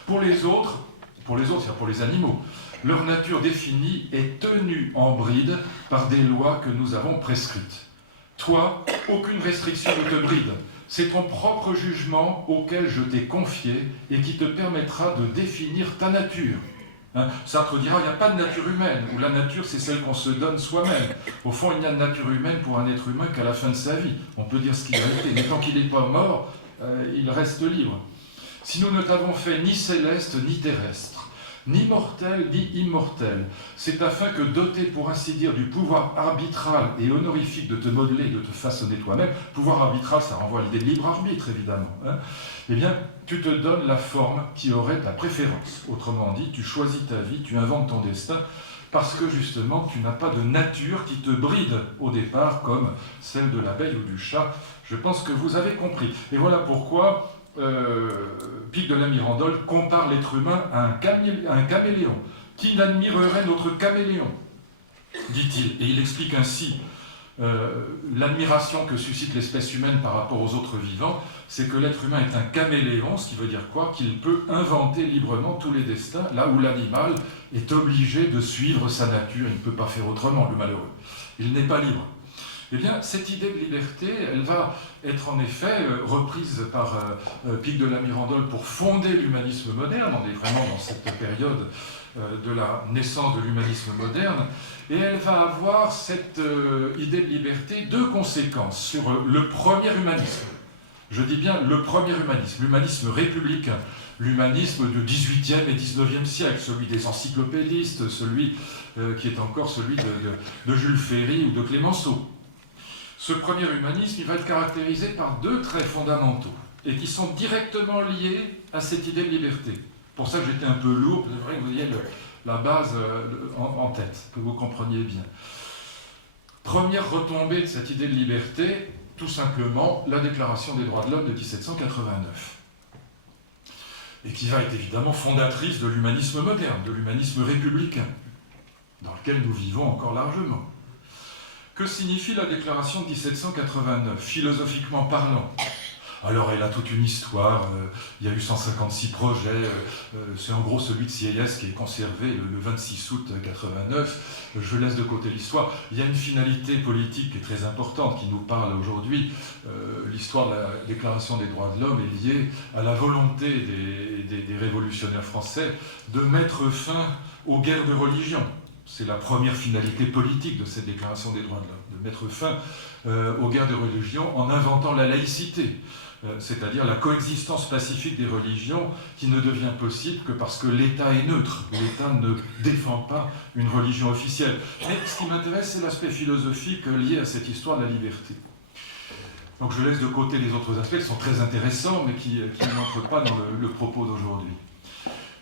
Pour les autres, c'est-à-dire pour les animaux, leur nature définie est tenue en bride par des lois que nous avons prescrites. Toi, aucune restriction ne te bride. C'est ton propre jugement auquel je t'ai confié et qui te permettra de définir ta nature. Hein, Sartre dira, il n'y a pas de nature humaine, ou la nature c'est celle qu'on se donne soi-même. Au fond, il n'y a de nature humaine pour un être humain qu'à la fin de sa vie. On peut dire ce qu'il a été, mais tant qu'il n'est pas mort, il reste libre. Si nous ne t'avons fait ni céleste ni terrestre, ni mortel ni immortel, c'est afin que, doté pour ainsi dire du pouvoir arbitral et honorifique de te modeler, de te façonner toi-même, pouvoir arbitral, ça renvoie à l'idée de libre arbitre évidemment, hein, eh bien tu te donnes la forme qui aurait ta préférence. Autrement dit, tu choisis ta vie, tu inventes ton destin, parce que justement tu n'as pas de nature qui te bride au départ comme celle de l'abeille ou du chat. Je pense que vous avez compris. Et voilà pourquoi Pic de la Mirandole compare l'être humain à un caméléon. Qui n'admirerait notre caméléon, dit-il. Et il explique ainsi l'admiration que suscite l'espèce humaine par rapport aux autres vivants, c'est que l'être humain est un caméléon, ce qui veut dire quoi? Qu'il peut inventer librement tous les destins, là où l'animal est obligé de suivre sa nature, il ne peut pas faire autrement, le malheureux. Il n'est pas libre. Eh bien, cette idée de liberté, elle va être en effet reprise par Pic de la Mirandole pour fonder l'humanisme moderne. On est vraiment dans cette période de la naissance de l'humanisme moderne. Et elle va avoir cette idée de liberté deux conséquences sur le premier humanisme. Je dis bien le premier humanisme, l'humanisme républicain, l'humanisme du XVIIIe et XIXe siècle, celui des encyclopédistes, celui qui est encore celui de Jules Ferry ou de Clémenceau. Ce premier humanisme, il va être caractérisé par deux traits fondamentaux et qui sont directement liés à cette idée de liberté. Pour ça que j'étais un peu lourd, c'est vrai que vous ayez la base en tête, que vous compreniez bien. Première retombée de cette idée de liberté, tout simplement la Déclaration des droits de l'homme de 1789. Et qui va être évidemment fondatrice de l'humanisme moderne, de l'humanisme républicain, dans lequel nous vivons encore largement. Que signifie la Déclaration de 1789, philosophiquement parlant? Alors elle a toute une histoire, il y a eu 156 projets, c'est en gros celui de Sieyès qui est conservé le 26 août 89, je laisse de côté l'histoire. Il y a une finalité politique qui est très importante, qui nous parle aujourd'hui. L'histoire de la Déclaration des droits de l'homme est liée à la volonté des révolutionnaires français de mettre fin aux guerres de religion. C'est la première finalité politique de cette Déclaration des droits de l'homme, de mettre fin aux guerres de religion en inventant la laïcité, c'est-à-dire la coexistence pacifique des religions qui ne devient possible que parce que l'État est neutre. L'État ne défend pas une religion officielle. Mais ce qui m'intéresse, c'est l'aspect philosophique lié à cette histoire de la liberté. Donc je laisse de côté les autres aspects qui sont très intéressants, mais qui n'entrent pas dans le propos d'aujourd'hui.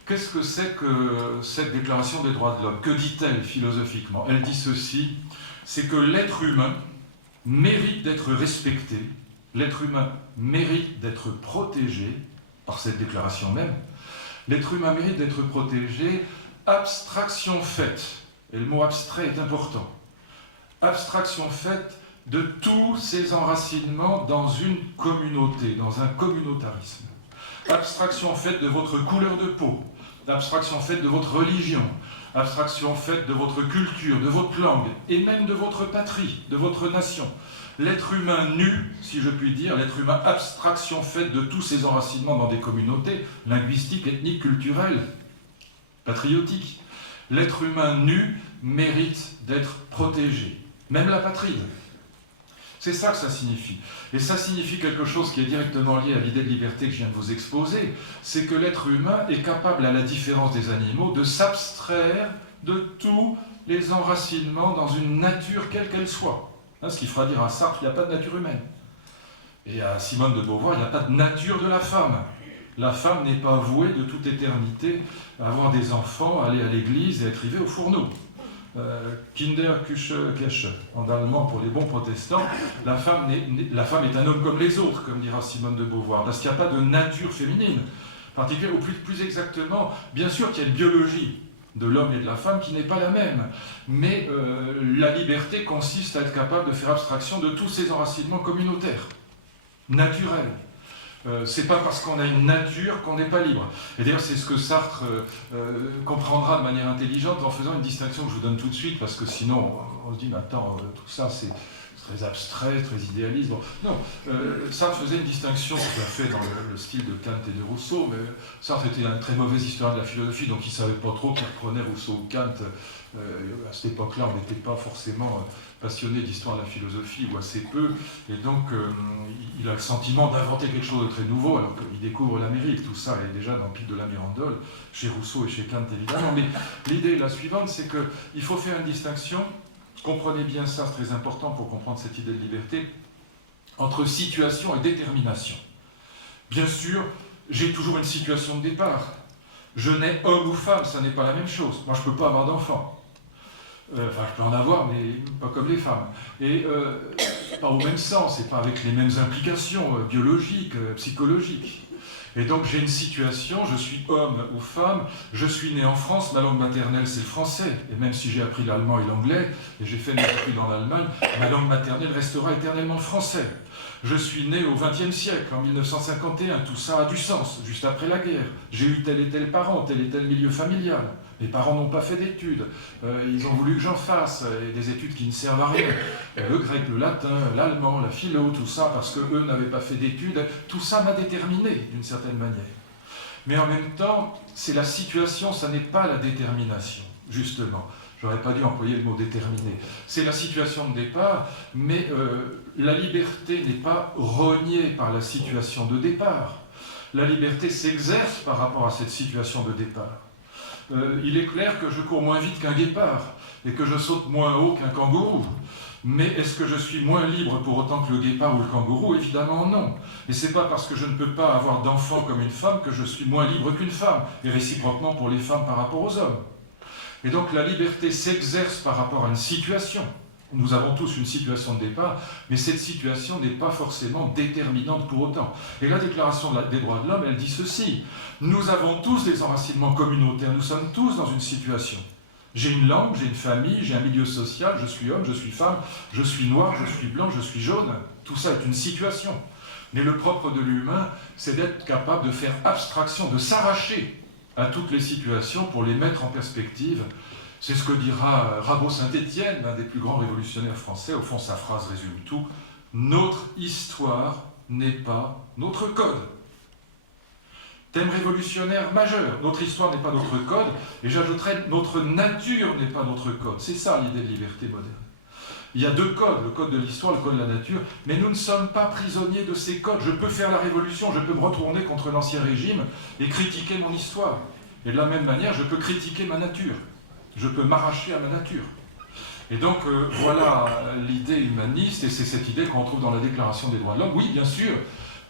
Qu'est-ce que c'est que cette Déclaration des droits de l'homme? Que dit-elle philosophiquement? Elle dit ceci, c'est que l'être humain mérite d'être respecté, l'être humain mérite d'être protégé par cette déclaration même. L'être humain mérite d'être protégé, abstraction faite, et le mot abstrait est important, abstraction faite de tous ses enracinements dans une communauté, dans un communautarisme. Abstraction faite de votre couleur de peau, abstraction faite de votre religion, abstraction faite de votre culture, de votre langue, et même de votre patrie, de votre nation. L'être humain nu, si je puis dire, l'être humain abstraction faite de tous ses enracinements dans des communautés linguistiques, ethniques, culturelles, patriotiques. L'être humain nu mérite d'être protégé, même la patride. C'est ça que ça signifie. Et ça signifie quelque chose qui est directement lié à l'idée de liberté que je viens de vous exposer, c'est que l'être humain est capable, à la différence des animaux, de s'abstraire de tous les enracinements dans une nature quelle qu'elle soit. Hein, ce qui fera dire à Sartre qu'il n'y a pas de nature humaine. Et à Simone de Beauvoir, il n'y a pas de nature de la femme. La femme n'est pas vouée de toute éternité à avoir des enfants, aller à l'église et être rivée au fourneau. Kinder, Küche, Kesche, en allemand pour les bons protestants, la femme est un homme comme les autres, comme dira Simone de Beauvoir, parce qu'il n'y a pas de nature féminine particulière, ou plus exactement, bien sûr qu'il y a une biologie de l'homme et de la femme qui n'est pas la même, mais la liberté consiste à être capable de faire abstraction de tous ces enracinements communautaires, naturels. C'est pas parce qu'on a une nature qu'on n'est pas libre. Et d'ailleurs, c'est ce que Sartre comprendra de manière intelligente en faisant une distinction que je vous donne tout de suite, parce que sinon, on se dit, mais attends, tout ça, très abstrait, très idéaliste. Bon, non, Sartre faisait une distinction tout à fait dans le style de Kant et de Rousseau, mais Sartre était un très mauvais historien de la philosophie, donc il ne savait pas trop qui reprenait Rousseau ou Kant. À cette époque-là, on n'était pas forcément passionné d'histoire de la philosophie, ou assez peu, et donc il a le sentiment d'inventer quelque chose de très nouveau, alors qu'il découvre l'Amérique. Tout ça est déjà dans le pic de la Mirandole, chez Rousseau et chez Kant évidemment, mais l'idée est la suivante, c'est qu'il faut faire une distinction, comprenez bien ça, c'est très important pour comprendre cette idée de liberté, entre situation et détermination. Bien sûr, j'ai toujours une situation de départ. Je nais homme ou femme, ça n'est pas la même chose. Moi, je ne peux pas avoir d'enfant. Enfin, je peux en avoir, mais pas comme les femmes. Et pas au même sens, et pas avec les mêmes implications biologiques, psychologiques. Et donc j'ai une situation, je suis homme ou femme, je suis né en France, ma langue maternelle c'est le français, et même si j'ai appris l'allemand et l'anglais, et j'ai fait mes études en Allemagne, ma langue maternelle restera éternellement le français. Je suis né au XXe siècle, en 1951, tout ça a du sens, juste après la guerre. J'ai eu tel et tel parent, tel et tel milieu familial. Mes parents n'ont pas fait d'études, ils ont voulu que j'en fasse, et des études qui ne servent à rien. Le grec, le latin, l'allemand, la philo, tout ça, parce qu'eux n'avaient pas fait d'études, tout ça m'a déterminé d'une certaine manière. Mais en même temps, c'est la situation, ça n'est pas la détermination, justement. J'aurais pas dû employer le mot déterminé. C'est la situation de départ, mais la liberté n'est pas rognée par la situation de départ. La liberté s'exerce par rapport à cette situation de départ. Il est clair que je cours moins vite qu'un guépard et que je saute moins haut qu'un kangourou. Mais est-ce que je suis moins libre pour autant que le guépard ou le kangourou? Évidemment non. Et c'est pas parce que je ne peux pas avoir d'enfant comme une femme que je suis moins libre qu'une femme, et réciproquement pour les femmes par rapport aux hommes. Et donc la liberté s'exerce par rapport à une situation. Nous avons tous une situation de départ, mais cette situation n'est pas forcément déterminante pour autant. Et la Déclaration des droits de l'homme, elle dit ceci. Nous avons tous des enracinements communautaires, nous sommes tous dans une situation. J'ai une langue, j'ai une famille, j'ai un milieu social, je suis homme, je suis femme, je suis noir, je suis blanc, je suis jaune. Tout ça est une situation. Mais le propre de l'humain, c'est d'être capable de faire abstraction, de s'arracher à toutes les situations pour les mettre en perspective. C'est ce que dira Rabot-Saint-Étienne, l'un des plus grands révolutionnaires français. Au fond, sa phrase résume tout. Notre histoire n'est pas notre code. Thème révolutionnaire majeur. Notre histoire n'est pas notre code, et j'ajouterais notre nature n'est pas notre code. C'est ça l'idée de liberté moderne. Il y a deux codes, le code de l'histoire, le code de la nature, mais nous ne sommes pas prisonniers de ces codes. Je peux faire la révolution, je peux me retourner contre l'ancien régime et critiquer mon histoire. Et de la même manière, je peux critiquer ma nature. Je peux m'arracher à ma nature. Et donc, voilà l'idée humaniste, et c'est cette idée qu'on trouve dans la Déclaration des droits de l'homme. Oui, bien sûr,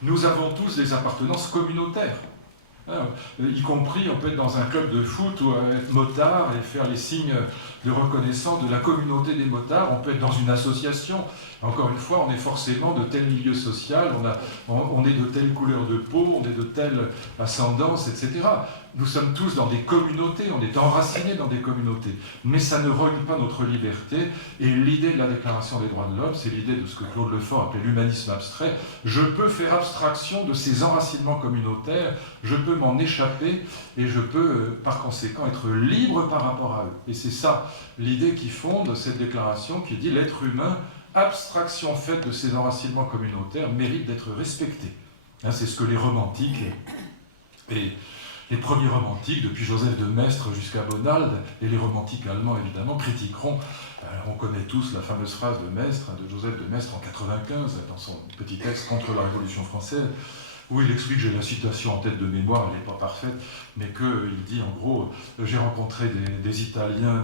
nous avons tous des appartenances communautaires. Y compris, on peut être dans un club de foot ou être motard et faire les signes de reconnaissance de la communauté des motards. On peut être dans une association. Encore une fois, on est forcément de tel milieu social, on est de telle couleur de peau, on est de telle ascendance, etc. Nous sommes tous dans des communautés, on est enracinés dans des communautés. Mais ça ne rogne pas notre liberté. Et l'idée de la Déclaration des droits de l'homme, c'est l'idée de ce que Claude Lefort appelait l'humanisme abstrait. Je peux faire abstraction de ces enracinements communautaires, je peux m'en échapper et je peux, par conséquent, être libre par rapport à eux. Et c'est ça l'idée qui fonde cette déclaration qui dit l'être humain, abstraction faite de ces enracinements communautaires, mérite d'être respecté. C'est ce que les romantiques et les premiers romantiques, depuis Joseph de Maistre jusqu'à Bonald, et les romantiques allemands évidemment, critiqueront. On connaît tous la fameuse phrase de Maistre, de Joseph de Maistre en 1995, dans son petit texte contre la Révolution française, où il explique, j'ai la citation en tête de mémoire, elle n'est pas parfaite, mais qu'il dit en gros, j'ai rencontré des Italiens,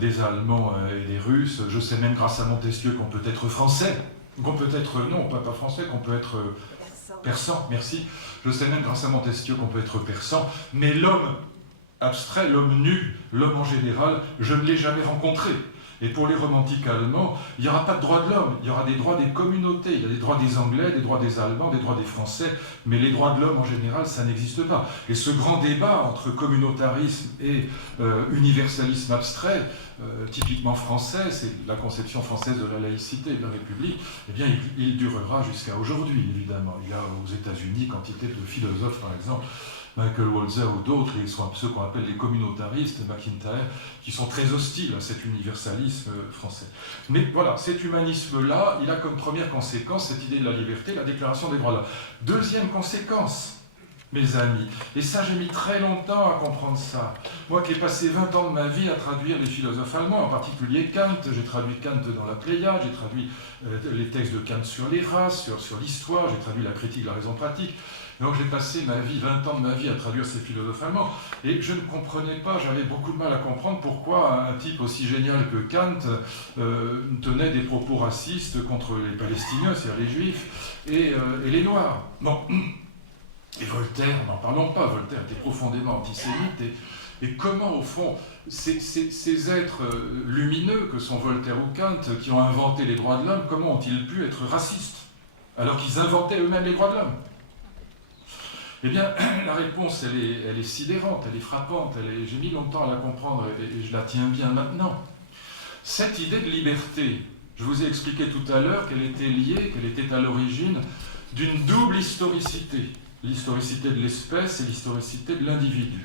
des Allemands et des Russes, je sais même grâce à Montesquieu qu'on peut être français, qu'on peut être, non, pas français, qu'on peut être persan, merci. Je sais même grâce à Montesquieu qu'on peut être persan, mais l'homme abstrait, l'homme nu, l'homme en général, je ne l'ai jamais rencontré. Et pour les romantiques allemands, il n'y aura pas de droits de l'homme, il y aura des droits des communautés, il y a des droits des Anglais, des droits des Allemands, des droits des Français, mais les droits de l'homme en général, ça n'existe pas. Et ce grand débat entre communautarisme et universalisme abstrait, typiquement français, c'est la conception française de la laïcité et de la République, eh bien il durera jusqu'à aujourd'hui, évidemment. Il y a aux États-Unis quantité de philosophes, par exemple, Michael Walzer ou d'autres, et sont ceux qu'on appelle les communautaristes, McIntyre, qui sont très hostiles à cet universalisme français. Mais voilà, cet humanisme-là, il a comme première conséquence cette idée de la liberté, la déclaration des droits de l'homme. Deuxième conséquence, mes amis, et ça j'ai mis très longtemps à comprendre ça. Moi qui ai passé 20 ans de ma vie à traduire les philosophes allemands, en particulier Kant, j'ai traduit Kant dans la Pléiade, j'ai traduit les textes de Kant sur les races, sur l'histoire, j'ai traduit la critique de la raison pratique. Donc j'ai passé ma vie, 20 ans de ma vie à traduire ces philosophes allemands, et je ne comprenais pas, j'avais beaucoup de mal à comprendre pourquoi un type aussi génial que Kant tenait des propos racistes contre les Palestiniens, c'est-à-dire les Juifs, et les Noirs. Bon. Et Voltaire, n'en parlons pas, Voltaire était profondément antisémite, et comment au fond, ces êtres lumineux que sont Voltaire ou Kant, qui ont inventé les droits de l'homme, comment ont-ils pu être racistes, alors qu'ils inventaient eux-mêmes les droits de l'homme? Eh bien, la réponse, elle est sidérante, elle est frappante, j'ai mis longtemps à la comprendre, et je la tiens bien maintenant. Cette idée de liberté, je vous ai expliqué tout à l'heure qu'elle était liée, qu'elle était à l'origine d'une double historicité. L'historicité de l'espèce et l'historicité de l'individu.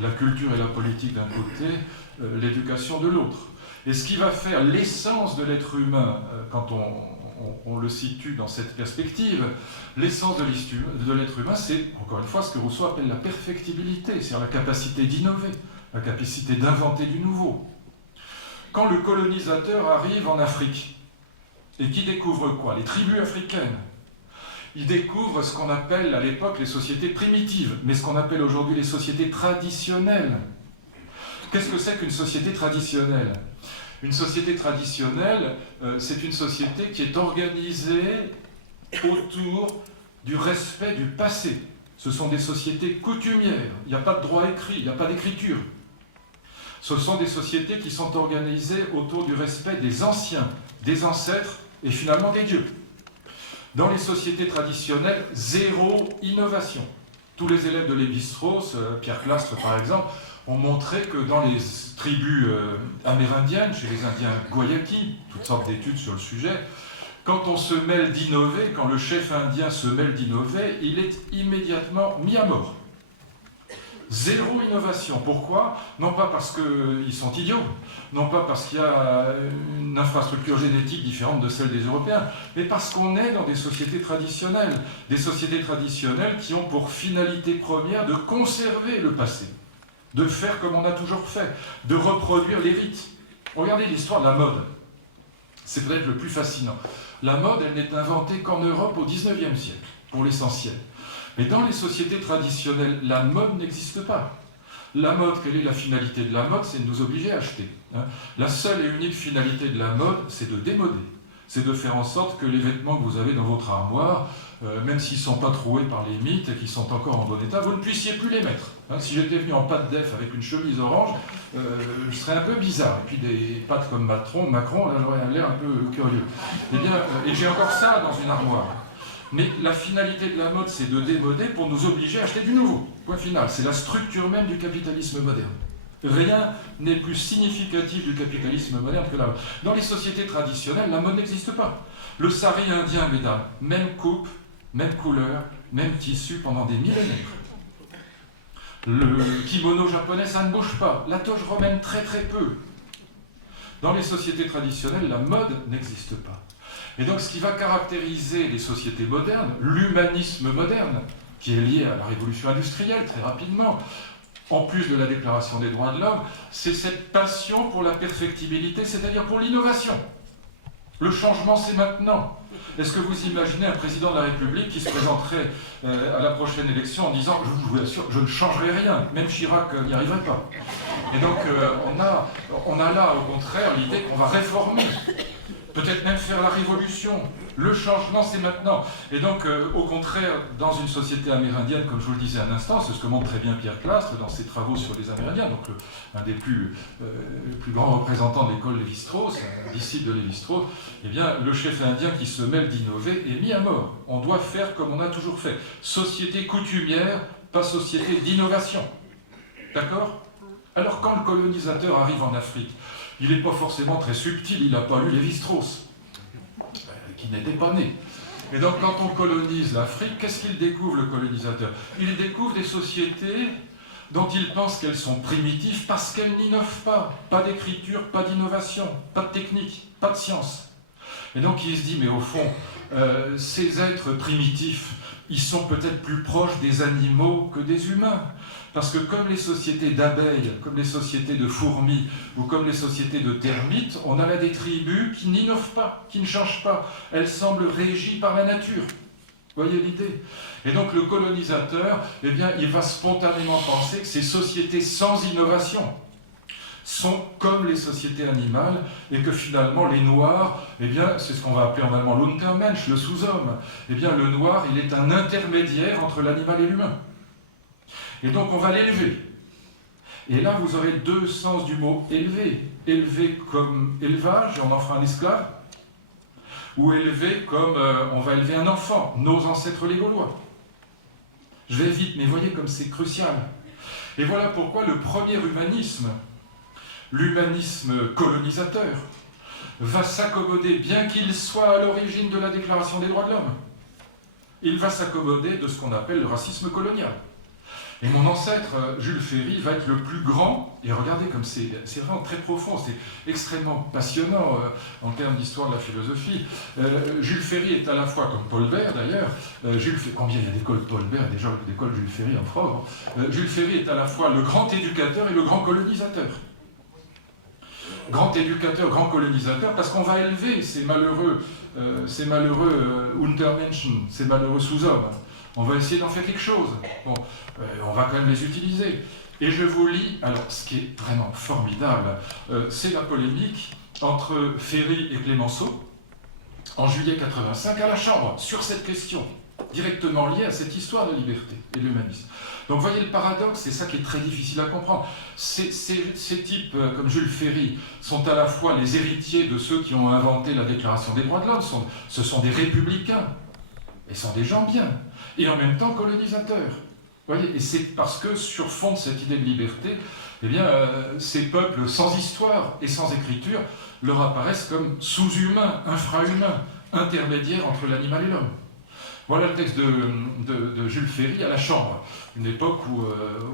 La culture et la politique d'un côté, l'éducation de l'autre. Et ce qui va faire l'essence de l'être humain, quand on le situe dans cette perspective, l'essence de l'être humain, c'est, encore une fois, ce que Rousseau appelle la perfectibilité, c'est-à-dire la capacité d'innover, la capacité d'inventer du nouveau. Quand le colonisateur arrive en Afrique, et qui découvre quoi? Les tribus africaines. Il découvre ce qu'on appelle à l'époque les sociétés primitives, mais ce qu'on appelle aujourd'hui les sociétés traditionnelles. Qu'est-ce que c'est qu'une société traditionnelle? Une société traditionnelle, c'est une société qui est organisée autour du respect du passé. Ce sont des sociétés coutumières, il n'y a pas de droit écrit, il n'y a pas d'écriture. Ce sont des sociétés qui sont organisées autour du respect des anciens, des ancêtres et finalement des dieux. Dans les sociétés traditionnelles, zéro innovation. Tous les élèves de Lévi-Strauss, Pierre Clastre par exemple, ont montré que dans les tribus amérindiennes, chez les Indiens Guayaki, toutes sortes d'études sur le sujet, quand on se mêle d'innover, quand le chef indien se mêle d'innover, il est immédiatement mis à mort. Zéro innovation. Pourquoi? Non pas parce qu'ils sont idiots, non pas parce qu'il y a une infrastructure génétique différente de celle des Européens, mais parce qu'on est dans des sociétés traditionnelles qui ont pour finalité première de conserver le passé, de faire comme on a toujours fait, de reproduire les rites. Regardez l'histoire de la mode. C'est peut-être le plus fascinant. La mode, elle n'est inventée qu'en Europe au XIXe siècle, pour l'essentiel. Mais dans les sociétés traditionnelles, la mode n'existe pas. La mode, quelle est la finalité de la mode? C'est de nous obliger à acheter. La seule et unique finalité de la mode, c'est de démoder. C'est de faire en sorte que les vêtements que vous avez dans votre armoire, même s'ils ne sont pas troués par les mythes et qu'ils sont encore en bon état, vous ne puissiez plus les mettre. Si j'étais venu en pâte d'œuf avec une chemise orange, je serais un peu bizarre. Et puis des pâtes comme Macron, là j'aurais l'air un peu curieux. Eh bien, et j'ai encore ça dans une armoire. Mais la finalité de la mode, c'est de démoder pour nous obliger à acheter du nouveau. Point final. C'est la structure même du capitalisme moderne. Rien n'est plus significatif du capitalisme moderne que la mode. Dans les sociétés traditionnelles, la mode n'existe pas. Le sari indien, mesdames, même coupe, même couleur, même tissu pendant des millénaires. Le kimono japonais, ça ne bouge pas. La toge romaine, très très peu. Dans les sociétés traditionnelles, la mode n'existe pas. Et donc ce qui va caractériser les sociétés modernes, l'humanisme moderne, qui est lié à la révolution industrielle très rapidement, en plus de la déclaration des droits de l'homme, c'est cette passion pour la perfectibilité, c'est-à-dire pour l'innovation. Le changement, c'est maintenant. Est-ce que vous imaginez un président de la République qui se présenterait à la prochaine élection en disant « Je vous assure, je ne changerai rien, même Chirac n'y arriverait pas ». Et donc on a là, au contraire, l'idée qu'on va réformer. Peut-être même faire la révolution. Le changement, c'est maintenant. Et donc, au contraire, dans une société amérindienne, comme je vous le disais un instant, c'est ce que montre très bien Pierre Clastre dans ses travaux sur les Amérindiens, donc un des plus grands représentants de l'école Lévi-Strauss, un disciple de Lévi-Strauss, eh bien, le chef indien qui se mêle d'innover est mis à mort. On doit faire comme on a toujours fait. Société coutumière, pas société d'innovation. D'accord? Alors, quand le colonisateur arrive en Afrique, il n'est pas forcément très subtil, il n'a pas lu Lévi-Strauss, qui n'était pas né. Et donc quand on colonise l'Afrique, qu'est-ce qu'il découvre le colonisateur? Il découvre des sociétés dont il pense qu'elles sont primitives parce qu'elles n'innovent pas. Pas d'écriture, pas d'innovation, pas de technique, pas de science. Et donc il se dit, mais au fond, ces êtres primitifs, ils sont peut-être plus proches des animaux que des humains. Parce que comme les sociétés d'abeilles, comme les sociétés de fourmis, ou comme les sociétés de termites, on a là des tribus qui n'innovent pas, qui ne changent pas. Elles semblent régies par la nature. Vous voyez l'idée? Et donc le colonisateur, eh bien, il va spontanément penser que ces sociétés sans innovation sont comme les sociétés animales, et que finalement les noirs, eh bien, c'est ce qu'on va appeler en allemand l'Untermensch, le sous-homme. Eh bien, le noir, il est un intermédiaire entre l'animal et l'humain. Et donc on va l'élever. Et là, vous aurez deux sens du mot élever. Élever comme élevage, et on en fera un esclave, ou élever comme on va élever un enfant, nos ancêtres les Gaulois. Je vais vite, mais voyez comme c'est crucial. Et voilà pourquoi le premier humanisme, l'humanisme colonisateur, va s'accommoder, bien qu'il soit à l'origine de la Déclaration des droits de l'homme, il va s'accommoder de ce qu'on appelle le racisme colonial. Et mon ancêtre, Jules Ferry, va être le plus grand, et regardez comme c'est vraiment très profond, c'est extrêmement passionnant en termes d'histoire de la philosophie. Jules Ferry est à la fois, comme Paul Bert d'ailleurs, combien il y a d'écoles Paul Bert et déjà d'écoles Jules Ferry en France, Jules Ferry est à la fois le grand éducateur et le grand colonisateur. Grand éducateur, grand colonisateur, parce qu'on va élever ces malheureux Untermenschen, ces malheureux sous-hommes. On va essayer d'en faire quelque chose. Bon, on va quand même les utiliser. Et je vous lis, alors ce qui est vraiment formidable, c'est la polémique entre Ferry et Clémenceau, en juillet 85, à la Chambre, sur cette question, directement liée à cette histoire de liberté et de l'humanisme. Donc voyez le paradoxe, c'est ça qui est très difficile à comprendre. Ces types, comme Jules Ferry, sont à la fois les héritiers de ceux qui ont inventé la Déclaration des droits de l'homme, ce sont des républicains, et sont des gens bien, et en même temps colonisateurs. Voyez, et c'est parce que sur fond de cette idée de liberté, eh bien, ces peuples sans histoire et sans écriture leur apparaissent comme sous-humains, infra-humains, intermédiaires entre l'animal et l'homme. Voilà le texte de Jules Ferry à la Chambre, une époque où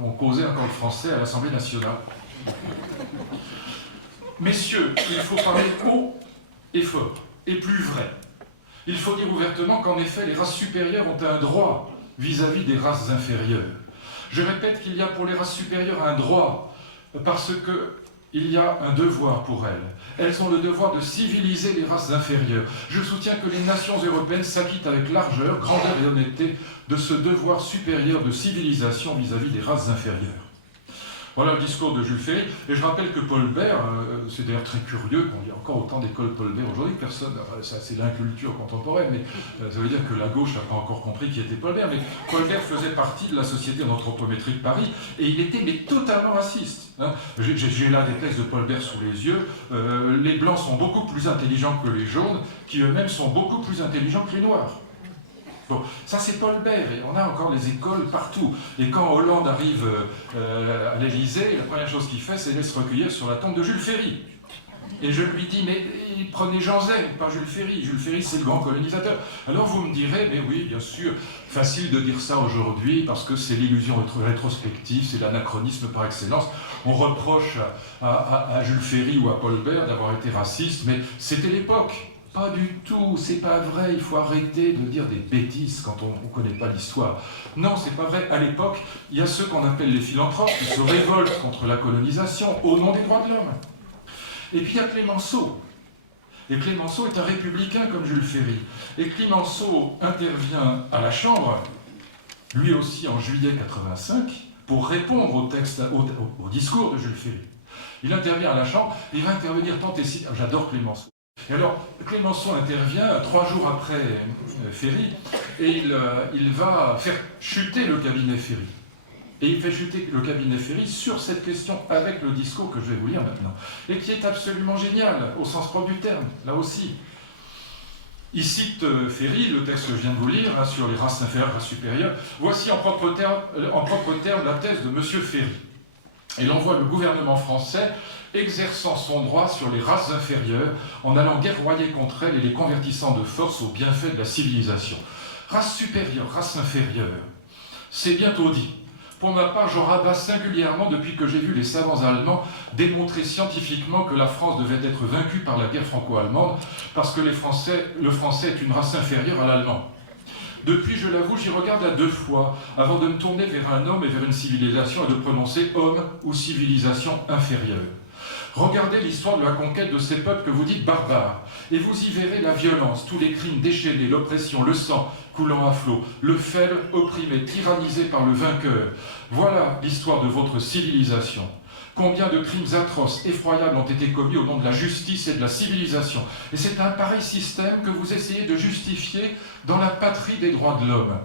on causait encore le français à l'Assemblée nationale. Messieurs, il faut parler haut et fort, et plus vrai. Il faut dire ouvertement qu'en effet, les races supérieures ont un droit vis-à-vis des races inférieures. Je répète qu'il y a pour les races supérieures un droit, parce qu'il y a un devoir pour elles. Elles ont le devoir de civiliser les races inférieures. Je soutiens que les nations européennes s'acquittent avec largeur, grandeur et honnêteté de ce devoir supérieur de civilisation vis-à-vis des races inférieures. Voilà le discours de Jules Ferry. Et je rappelle que Paul Bert, c'est d'ailleurs très curieux qu'on y a encore autant d'écoles Paul Bert aujourd'hui, personne, c'est l'inculture contemporaine, mais ça veut dire que la gauche n'a pas encore compris qui était Paul Bert. Mais Paul Bert faisait partie de la Société d'anthropométrie de Paris, et il était mais totalement raciste. Hein. J'ai là des textes de Paul Bert sous les yeux. Les blancs sont beaucoup plus intelligents que les jaunes, qui eux-mêmes sont beaucoup plus intelligents que les noirs. Bon, ça c'est Paul Bert, et on a encore les écoles partout. Et quand Hollande arrive à l'Élysée, la première chose qu'il fait, c'est d'aller se recueillir sur la tombe de Jules Ferry. Et je lui dis, mais prenez Jean Zay, pas Jules Ferry. Jules Ferry, c'est le grand colonisateur. Alors vous me direz, mais oui, bien sûr, facile de dire ça aujourd'hui, parce que c'est l'illusion rétrospective, c'est l'anachronisme par excellence. On reproche à Jules Ferry ou à Paul Bert d'avoir été raciste, mais c'était l'époque. Pas du tout, c'est pas vrai, il faut arrêter de dire des bêtises quand on ne connaît pas l'histoire. Non, c'est pas vrai. À l'époque, il y a ceux qu'on appelle les philanthropes qui se révoltent contre la colonisation au nom des droits de l'homme. Et puis il y a Clémenceau. Et Clémenceau est un républicain comme Jules Ferry. Et Clémenceau intervient à la Chambre, lui aussi en juillet 85, pour répondre au texte, au discours de Jules Ferry. Il intervient à la Chambre, il va intervenir tant et si... J'adore Clémenceau. Et alors, Clémenceau intervient 3 jours après Ferry, et il va faire chuter le cabinet Ferry. Et il fait chuter le cabinet Ferry sur cette question avec le discours que je vais vous lire maintenant, et qui est absolument génial, au sens propre du terme, là aussi. Il cite Ferry, le texte que je viens de vous lire, hein, sur les races inférieures et races supérieures. Voici en propre terme la thèse de M. Ferry. Et l'on voit le gouvernement français exerçant son droit sur les races inférieures en allant guerroyer contre elles et les convertissant de force aux bienfaits de la civilisation. Race supérieure, race inférieure, c'est bientôt dit. Pour ma part, j'en rabats singulièrement depuis que j'ai vu les savants allemands démontrer scientifiquement que la France devait être vaincue par la guerre franco-allemande parce que le français est une race inférieure à l'allemand. Depuis, je l'avoue, j'y regarde à 2 fois avant de me tourner vers un homme et vers une civilisation et de prononcer homme ou civilisation inférieure. Regardez l'histoire de la conquête de ces peuples que vous dites barbares, et vous y verrez la violence, tous les crimes déchaînés, l'oppression, le sang coulant à flot, le faible opprimé, tyrannisé par le vainqueur. Voilà l'histoire de votre civilisation. Combien de crimes atroces, effroyables ont été commis au nom de la justice et de la civilisation. Et c'est un pareil système que vous essayez de justifier dans la patrie des droits de l'homme.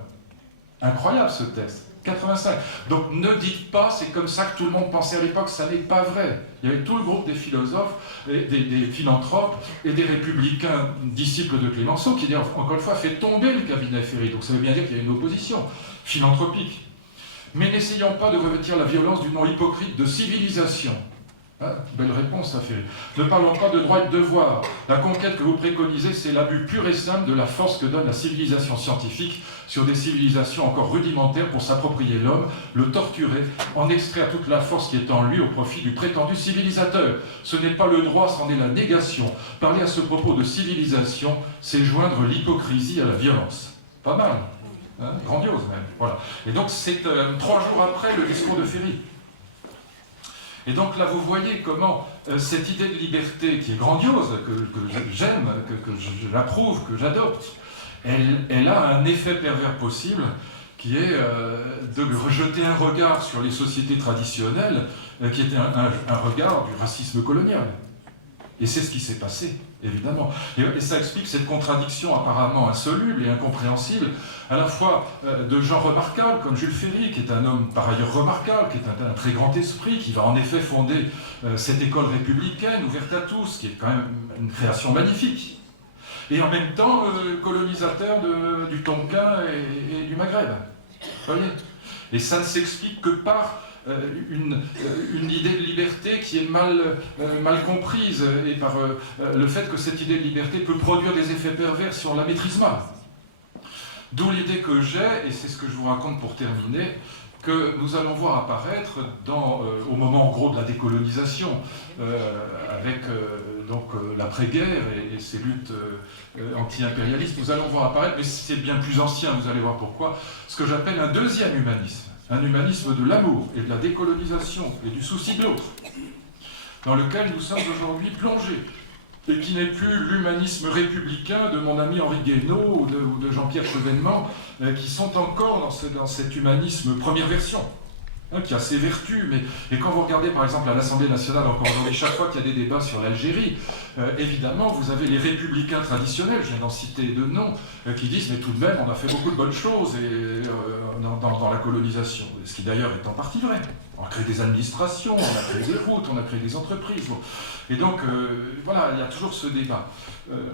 Incroyable ce texte. 85. Donc ne dites pas, c'est comme ça que tout le monde pensait à l'époque, ça n'est pas vrai. Il y avait tout le groupe des philosophes, et des philanthropes et des républicains disciples de Clémenceau qui, d'ailleurs, encore une fois, fait tomber le cabinet Ferry. Donc ça veut bien dire qu'il y a une opposition philanthropique. Mais n'essayons pas de revêtir la violence du nom hypocrite de civilisation. Hein, belle réponse, ça fait. Ne parlons pas de droit et de devoir. La conquête que vous préconisez, c'est l'abus pur et simple de la force que donne la civilisation scientifique sur des civilisations encore rudimentaires pour s'approprier l'homme, le torturer, en extraire toute la force qui est en lui au profit du prétendu civilisateur. Ce n'est pas le droit, c'en est la négation. Parler à ce propos de civilisation, c'est joindre l'hypocrisie à la violence. Pas mal, hein, grandiose même. Voilà. Et donc c'est 3 jours après le discours de Ferry. Et donc là, vous voyez comment cette idée de liberté, qui est grandiose, que j'aime, que je l'approuve, que j'adopte, elle a un effet pervers possible, qui est de rejeter un regard sur les sociétés traditionnelles, qui était un regard du racisme colonial. Et c'est ce qui s'est passé, évidemment. Et ça explique cette contradiction apparemment insoluble et incompréhensible, à la fois de gens remarquables, comme Jules Ferry, qui est un homme par ailleurs remarquable, qui est un très grand esprit, qui va en effet fonder cette école républicaine ouverte à tous, qui est quand même une création magnifique. Et en même temps, colonisateur du Tonkin et du Maghreb. Vous voyez ? Et ça ne s'explique que par une idée de liberté qui est mal comprise, et par le fait que cette idée de liberté peut produire des effets pervers si on la maîtrise mal. D'où l'idée que j'ai, et c'est ce que je vous raconte pour terminer, que nous allons voir apparaître au moment en gros de la décolonisation, avec l'après-guerre et ces luttes anti-impérialistes, nous allons voir apparaître, mais c'est bien plus ancien, vous allez voir pourquoi, ce que j'appelle un deuxième humanisme. Un humanisme de l'amour et de la décolonisation et du souci de l'autre, dans lequel nous sommes aujourd'hui plongés, et qui n'est plus l'humanisme républicain de mon ami Henri Guénaud ou de Jean-Pierre Chevènement, qui sont encore dans cet humanisme première version, hein, qui a ses vertus, et quand vous regardez par exemple à l'Assemblée nationale, encore aujourd'hui, chaque fois qu'il y a des débats sur l'Algérie, évidemment vous avez les républicains traditionnels, je viens d'en citer 2 noms, qui disent mais tout de même on a fait beaucoup de bonnes choses dans la colonisation, ce qui d'ailleurs est en partie vrai. On a créé des administrations, on a créé des routes, on a créé des entreprises. Bon. Et donc voilà, il y a toujours ce débat.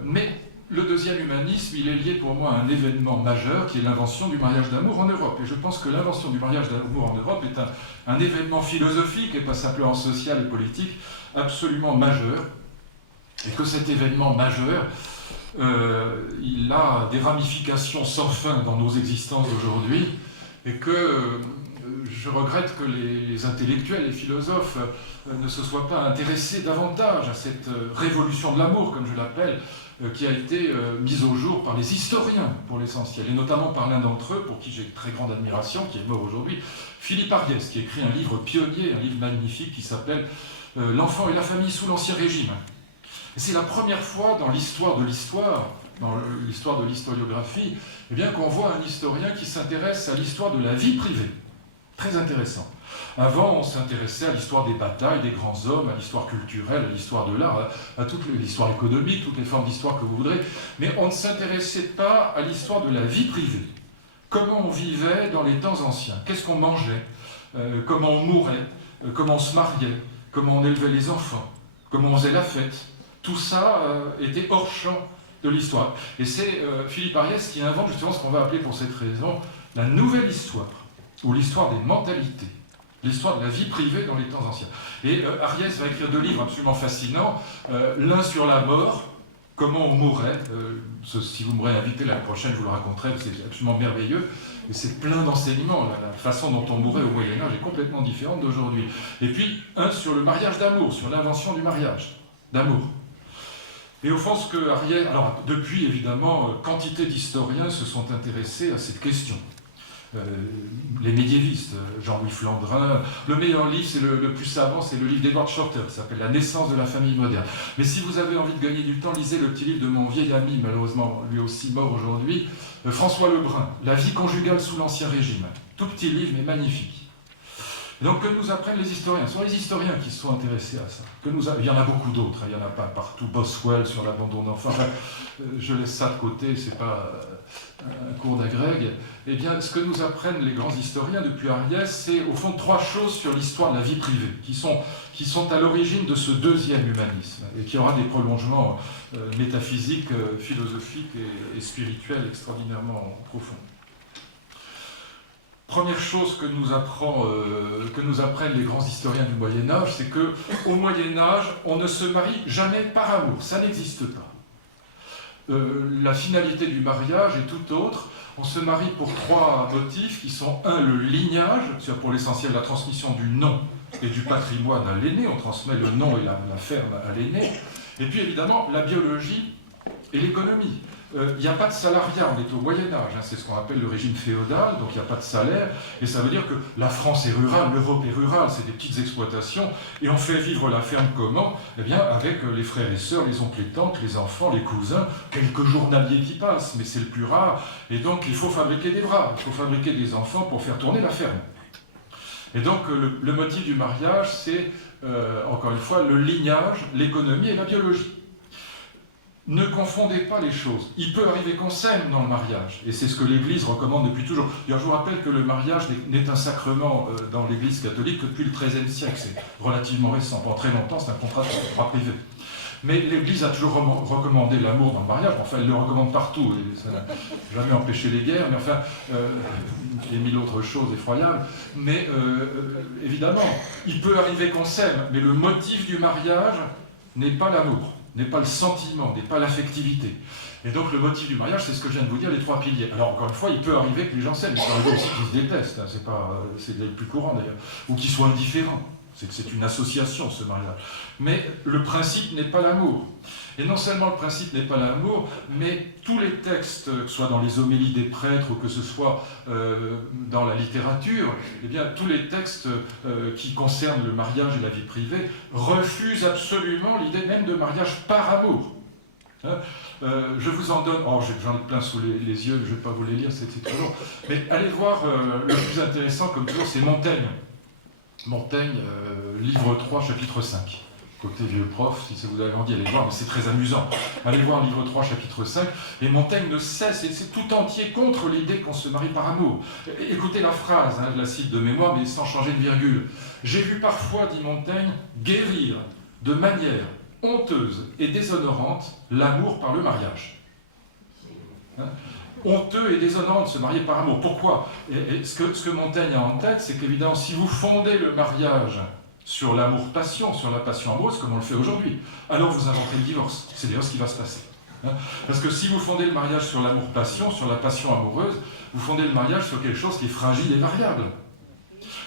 Mais le deuxième humanisme, il est lié pour moi à un événement majeur qui est l'invention du mariage d'amour en Europe. Et je pense que l'invention du mariage d'amour en Europe est un événement philosophique et pas simplement social et politique absolument majeur. Et que cet événement majeur, il a des ramifications sans fin dans nos existences d'aujourd'hui, et que je regrette que les intellectuels, les philosophes ne se soient pas intéressés davantage à cette révolution de l'amour, comme je l'appelle, qui a été mise au jour par les historiens pour l'essentiel, et notamment par l'un d'entre eux, pour qui j'ai une très grande admiration, qui est mort aujourd'hui, Philippe Ariès, qui écrit un livre pionnier, un livre magnifique qui s'appelle « L'enfant et la famille sous l'Ancien Régime ». Et c'est la première fois dans l'histoire de l'histoire, dans l'histoire de l'historiographie, eh bien, qu'on voit un historien qui s'intéresse à l'histoire de la vie privée. Très intéressant. Avant, on s'intéressait à l'histoire des batailles, des grands hommes, à l'histoire culturelle, à l'histoire de l'art, à toute l'histoire économique, toutes les formes d'histoire que vous voudrez, mais on ne s'intéressait pas à l'histoire de la vie privée. Comment on vivait dans les temps anciens, qu'est-ce qu'on mangeait, comment on mourait, comment on se mariait, comment on élevait les enfants, comment on faisait la fête. Tout ça était hors champ de l'histoire. Et c'est Philippe Ariès qui invente justement ce qu'on va appeler pour cette raison la nouvelle histoire, ou l'histoire des mentalités. l'histoire de la vie privée dans les temps anciens. Et Ariès va écrire 2 livres absolument fascinants, l'un sur la mort, comment on mourrait. Si vous m'aurez invité l'année prochaine, je vous le raconterai, c'est absolument merveilleux. Et c'est plein d'enseignements. La façon dont on mourait au Moyen-Âge est complètement différente d'aujourd'hui. Et puis, un sur le mariage d'amour, sur l'invention du mariage d'amour. Et au fond, ce que Ariès... Alors, depuis, évidemment, quantité d'historiens se sont intéressés à cette question. Les médiévistes, Jean-Louis Flandrin. Le meilleur livre, c'est le plus savant, c'est le livre d'Edward Shorter, qui s'appelle « La naissance de la famille moderne ». Mais si vous avez envie de gagner du temps, lisez le petit livre de mon vieil ami, malheureusement lui aussi mort aujourd'hui, François Lebrun, « La vie conjugale sous l'Ancien Régime ». Tout petit livre, mais magnifique. Et donc, que nous apprennent les historiens? Ce sont les historiens qui se sont intéressés à ça. Il y en a beaucoup d'autres, il n'y en a pas partout. Boswell sur l'abandon d'enfants. Enfin, je laisse ça de côté, c'est pas un cours d'agrègue. Eh bien, ce que nous apprennent les grands historiens depuis Ariès, c'est au fond 3 choses sur l'histoire de la vie privée, qui sont à l'origine de ce deuxième humanisme, et qui aura des prolongements métaphysiques, philosophiques et spirituels extraordinairement profonds. Première chose que nous apprennent les grands historiens du Moyen-Âge, c'est qu'au Moyen-Âge, on ne se marie jamais par amour, ça n'existe pas. La finalité du mariage est tout autre. On se marie pour 3 motifs qui sont, 1, le lignage, c'est-à-dire pour l'essentiel la transmission du nom et du patrimoine à l'aîné, on transmet le nom et la ferme à l'aîné, et puis évidemment la biologie et l'économie. Il n'y a pas de salariat, on est au Moyen-Âge, c'est ce qu'on appelle le régime féodal, donc il n'y a pas de salaire, et ça veut dire que la France est rurale, l'Europe est rurale, c'est des petites exploitations, et on fait vivre la ferme comment? Eh bien avec les frères et sœurs, les oncles et tantes, les enfants, les cousins, quelques journaliers qui passent, mais c'est le plus rare, et donc il faut fabriquer des bras, il faut fabriquer des enfants pour faire tourner la ferme. Et donc le motif du mariage, c'est, encore une fois, le lignage, l'économie et la biologie. Ne confondez pas les choses. Il peut arriver qu'on s'aime dans le mariage, et c'est ce que l'Église recommande depuis toujours. D'ailleurs, je vous rappelle que le mariage n'est un sacrement dans l'Église catholique que depuis le XIIIe siècle. C'est relativement récent. Pendant très longtemps, c'est un contrat privé. Mais l'Église a toujours recommandé l'amour dans le mariage. Enfin, elle le recommande partout. Et ça n'a jamais empêché les guerres. Mais enfin, et 1000 autres choses effroyables. Mais évidemment, il peut arriver qu'on s'aime. Mais le motif du mariage n'est pas l'amour, n'est pas le sentiment, n'est pas l'affectivité. Et donc le motif du mariage, c'est ce que je viens de vous dire, les 3 piliers. Alors encore une fois, il peut arriver que les gens s'aiment, il peut arriver aussi qu'ils se détestent, c'est le plus courant d'ailleurs, ou qu'ils soient indifférents. C'est une association, ce mariage. Mais le principe n'est pas l'amour. Et non seulement le principe n'est pas l'amour, mais tous les textes, que ce soit dans les homélies des prêtres ou que ce soit dans la littérature, eh bien, tous les textes qui concernent le mariage et la vie privée refusent absolument l'idée même de mariage par amour. Je vous en donne, j'en ai plein sous les yeux, je ne vais pas vous les lire, c'est trop long, mais allez voir, le plus intéressant, comme toujours, c'est Montaigne. Montaigne, livre 3, chapitre 5. Côté vieux prof, si vous avez envie, allez voir, mais c'est très amusant. Allez voir livre 3, chapitre 5, et Montaigne ne cesse, et c'est tout entier contre l'idée qu'on se marie par amour. Écoutez la phrase, je la cite de mémoire, mais sans changer de virgule. « J'ai vu parfois, dit Montaigne, guérir de manière honteuse et déshonorante l'amour par le mariage. » Honteux et déshonorant de se marier par amour. Pourquoi? Ce que Montaigne a en tête, c'est qu'évidemment, si vous fondez le mariage sur l'amour-passion, sur la passion amoureuse, comme on le fait aujourd'hui, alors vous inventez le divorce. C'est d'ailleurs ce qui va se passer. Parce que si vous fondez le mariage sur l'amour-passion, sur la passion amoureuse, vous fondez le mariage sur quelque chose qui est fragile et variable.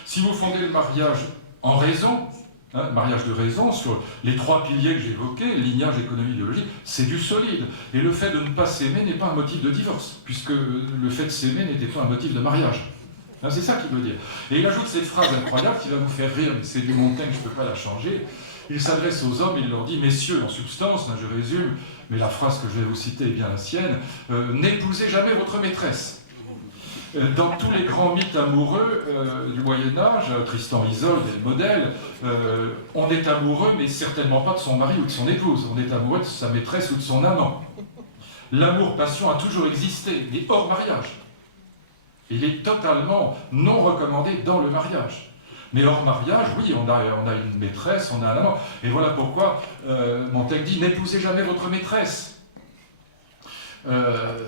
Si vous fondez le mariage en raison, mariage de raison, sur les 3 piliers que j'ai évoqués, lignage, économie, biologie, c'est du solide. Et le fait de ne pas s'aimer n'est pas un motif de divorce, puisque le fait de s'aimer n'était pas un motif de mariage. C'est ça qu'il veut dire. Et il ajoute cette phrase incroyable qui va vous faire rire, mais c'est du Montaigne, je ne peux pas la changer. Il s'adresse aux hommes, il leur dit, messieurs, en substance, je résume, mais la phrase que je vais vous citer est bien la sienne, n'épousez jamais votre maîtresse. Dans tous les grands mythes amoureux du Moyen-Âge, Tristan Isolde est le modèle, on est amoureux, mais certainement pas de son mari ou de son épouse, on est amoureux de sa maîtresse ou de son amant. L'amour-passion a toujours existé, mais hors mariage. Il est totalement non recommandé dans le mariage. Mais hors mariage, oui, on a une maîtresse, on a un amant. Et voilà pourquoi Montaigne dit « N'épousez jamais votre maîtresse ».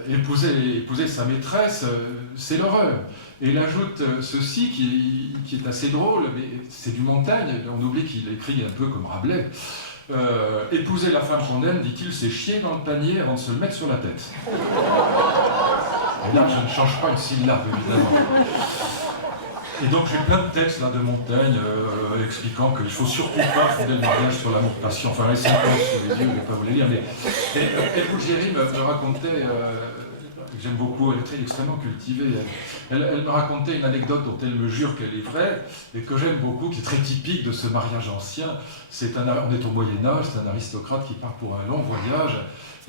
épouser sa maîtresse, c'est l'horreur. Et il ajoute ceci qui est assez drôle, mais c'est du Montaigne, on oublie qu'il écrit un peu comme Rabelais. Épouser la femme qu'on aime, dit-il, c'est chier dans le panier avant de se le mettre sur la tête. Et là, je ne change pas une syllabe, évidemment. Et donc j'ai plein de textes là, de Montaigne expliquant qu'il ne faut surtout pas fonder le mariage sur l'amour-passion. Enfin, les 5 ans sur les yeux, je ne vais pas vous les lire. Mais... Et Ruggieri me racontait, que j'aime beaucoup, elle est extrêmement cultivée, elle me racontait une anecdote dont elle me jure qu'elle est vraie, et que j'aime beaucoup, qui est très typique de ce mariage ancien. On est au Moyen-Âge, c'est un aristocrate qui part pour un long voyage,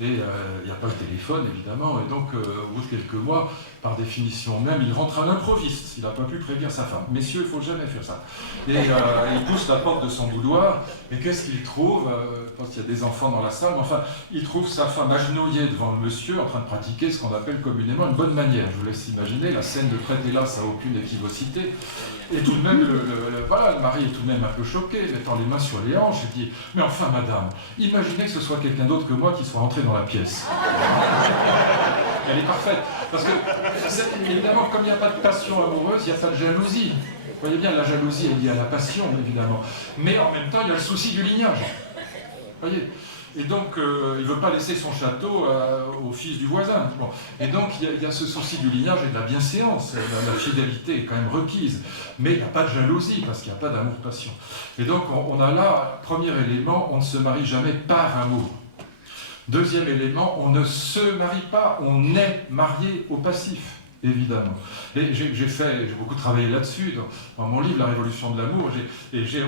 et il n'y a pas le téléphone, évidemment, et donc au bout de quelques mois, par définition même, il rentre à l'improviste. Il n'a pas pu prévenir sa femme. Messieurs, il ne faut jamais faire ça. Et il pousse la porte de son boudoir, et qu'est-ce qu'il trouve? Je pense qu'il y a des enfants dans la salle, mais enfin, il trouve sa femme agenouillée devant le monsieur, en train de pratiquer ce qu'on appelle communément une bonne manière. Je vous laisse imaginer, la scène de près hélas n'a aucune équivocité. Et tout de même, le mari est tout de même un peu choqué, mettant les mains sur les hanches, et dit « Mais enfin, madame, imaginez que ce soit quelqu'un d'autre que moi qui soit entré dans la pièce. » Elle est parfaite. Parce que, évidemment, comme il n'y a pas de passion amoureuse, il n'y a pas de jalousie. Vous voyez bien, la jalousie est liée à la passion, évidemment. Mais en même temps, il y a le souci du lignage. Vous voyez ? Et donc, il ne veut pas laisser son château au fils du voisin. Bon. Et donc, il y a ce souci du lignage et de la bienséance. La fidélité est quand même requise. Mais il n'y a pas de jalousie, parce qu'il n'y a pas d'amour-passion. Et donc, on a là, premier élément, on ne se marie jamais par amour. Deuxième élément, on ne se marie pas, on est marié au passif, évidemment. Et j'ai beaucoup travaillé là-dessus, dans mon livre « La révolution de l'amour », et j'ai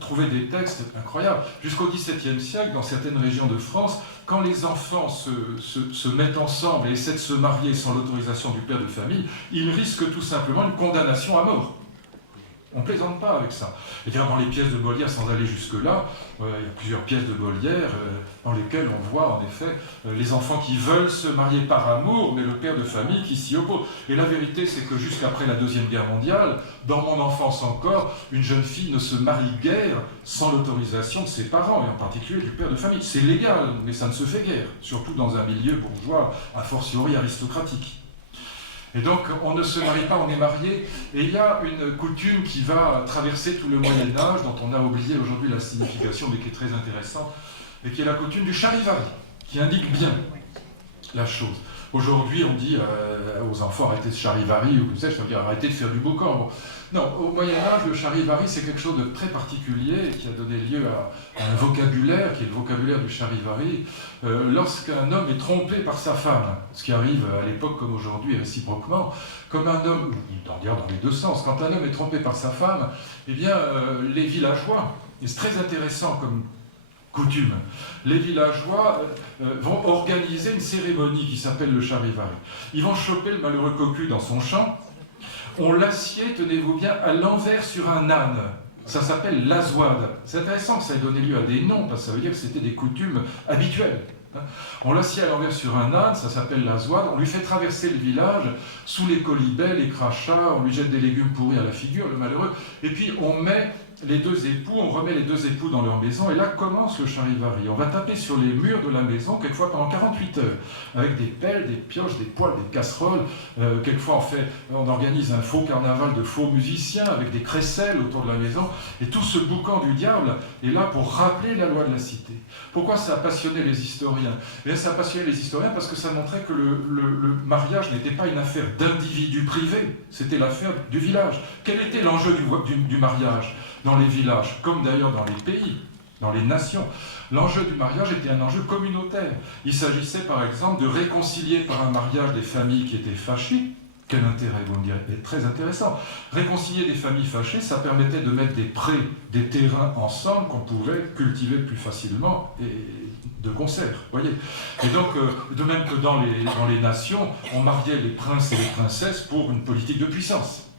trouvé des textes incroyables. Jusqu'au XVIIe siècle, dans certaines régions de France, quand les enfants se mettent ensemble et essaient de se marier sans l'autorisation du père de famille, ils risquent tout simplement une condamnation à mort. On ne plaisante pas avec ça. Et bien dans les pièces de Molière, sans aller jusque-là, il y a plusieurs pièces de Molière dans lesquelles on voit en effet les enfants qui veulent se marier par amour, mais le père de famille qui s'y oppose. Et la vérité, c'est que jusqu'après la Deuxième Guerre mondiale, dans mon enfance encore, une jeune fille ne se marie guère sans l'autorisation de ses parents, et en particulier du père de famille. C'est légal, mais ça ne se fait guère, surtout dans un milieu bourgeois, a fortiori aristocratique. Et donc, on ne se marie pas, on est marié. Et il y a une coutume qui va traverser tout le Moyen-Âge, dont on a oublié aujourd'hui la signification, mais qui est très intéressante, et qui est la coutume du charivari, qui indique bien la chose. Aujourd'hui, on dit aux enfants, arrêtez de charivari, ou ça veut dire arrêtez de faire du boucan. Bon. Non, au Moyen-Âge, le charivari, c'est quelque chose de très particulier, qui a donné lieu à un vocabulaire, qui est le vocabulaire du charivari. Lorsqu'un homme est trompé par sa femme, ce qui arrive à l'époque comme aujourd'hui, réciproquement, comme un homme, dans les deux sens, quand un homme est trompé par sa femme, eh bien, les villageois, et c'est très intéressant comme coutume, les villageois vont organiser une cérémonie qui s'appelle le charivari. Ils vont choper le malheureux cocu dans son champ, on l'assied, tenez-vous bien, à l'envers sur un âne. Ça s'appelle l'azouade. C'est intéressant que ça ait donné lieu à des noms, parce que ça veut dire que c'était des coutumes habituelles. On l'assied à l'envers sur un âne, ça s'appelle l'azouade, on lui fait traverser le village sous les colibets, les crachats, on lui jette des légumes pourris à la figure, le malheureux, et puis on met les deux époux, on remet les deux époux dans leur maison, et là commence le charivari. On va taper sur les murs de la maison, quelquefois pendant 48 heures, avec des pelles, des pioches, des poêles, des casseroles. Quelquefois on organise un faux carnaval de faux musiciens, avec des crécelles autour de la maison, et tout ce boucan du diable est là pour rappeler la loi de la cité. Pourquoi ça a passionné les historiens? Eh bien, ça a passionné les historiens parce que ça montrait que le mariage n'était pas une affaire d'individus privés, c'était l'affaire du village. Quel était l'enjeu du mariage dans les villages, comme d'ailleurs dans les pays, dans les nations? L'enjeu du mariage était un enjeu communautaire. Il s'agissait par exemple de réconcilier par un mariage des familles qui étaient fâchées. Quel intérêt, vous me direz? Très intéressant. Réconcilier des familles fâchées, ça permettait de mettre des prés, des terrains ensemble qu'on pouvait cultiver plus facilement et de concert, voyez. Et donc, de même que dans les nations, on mariait les princes et les princesses pour une politique de puissance.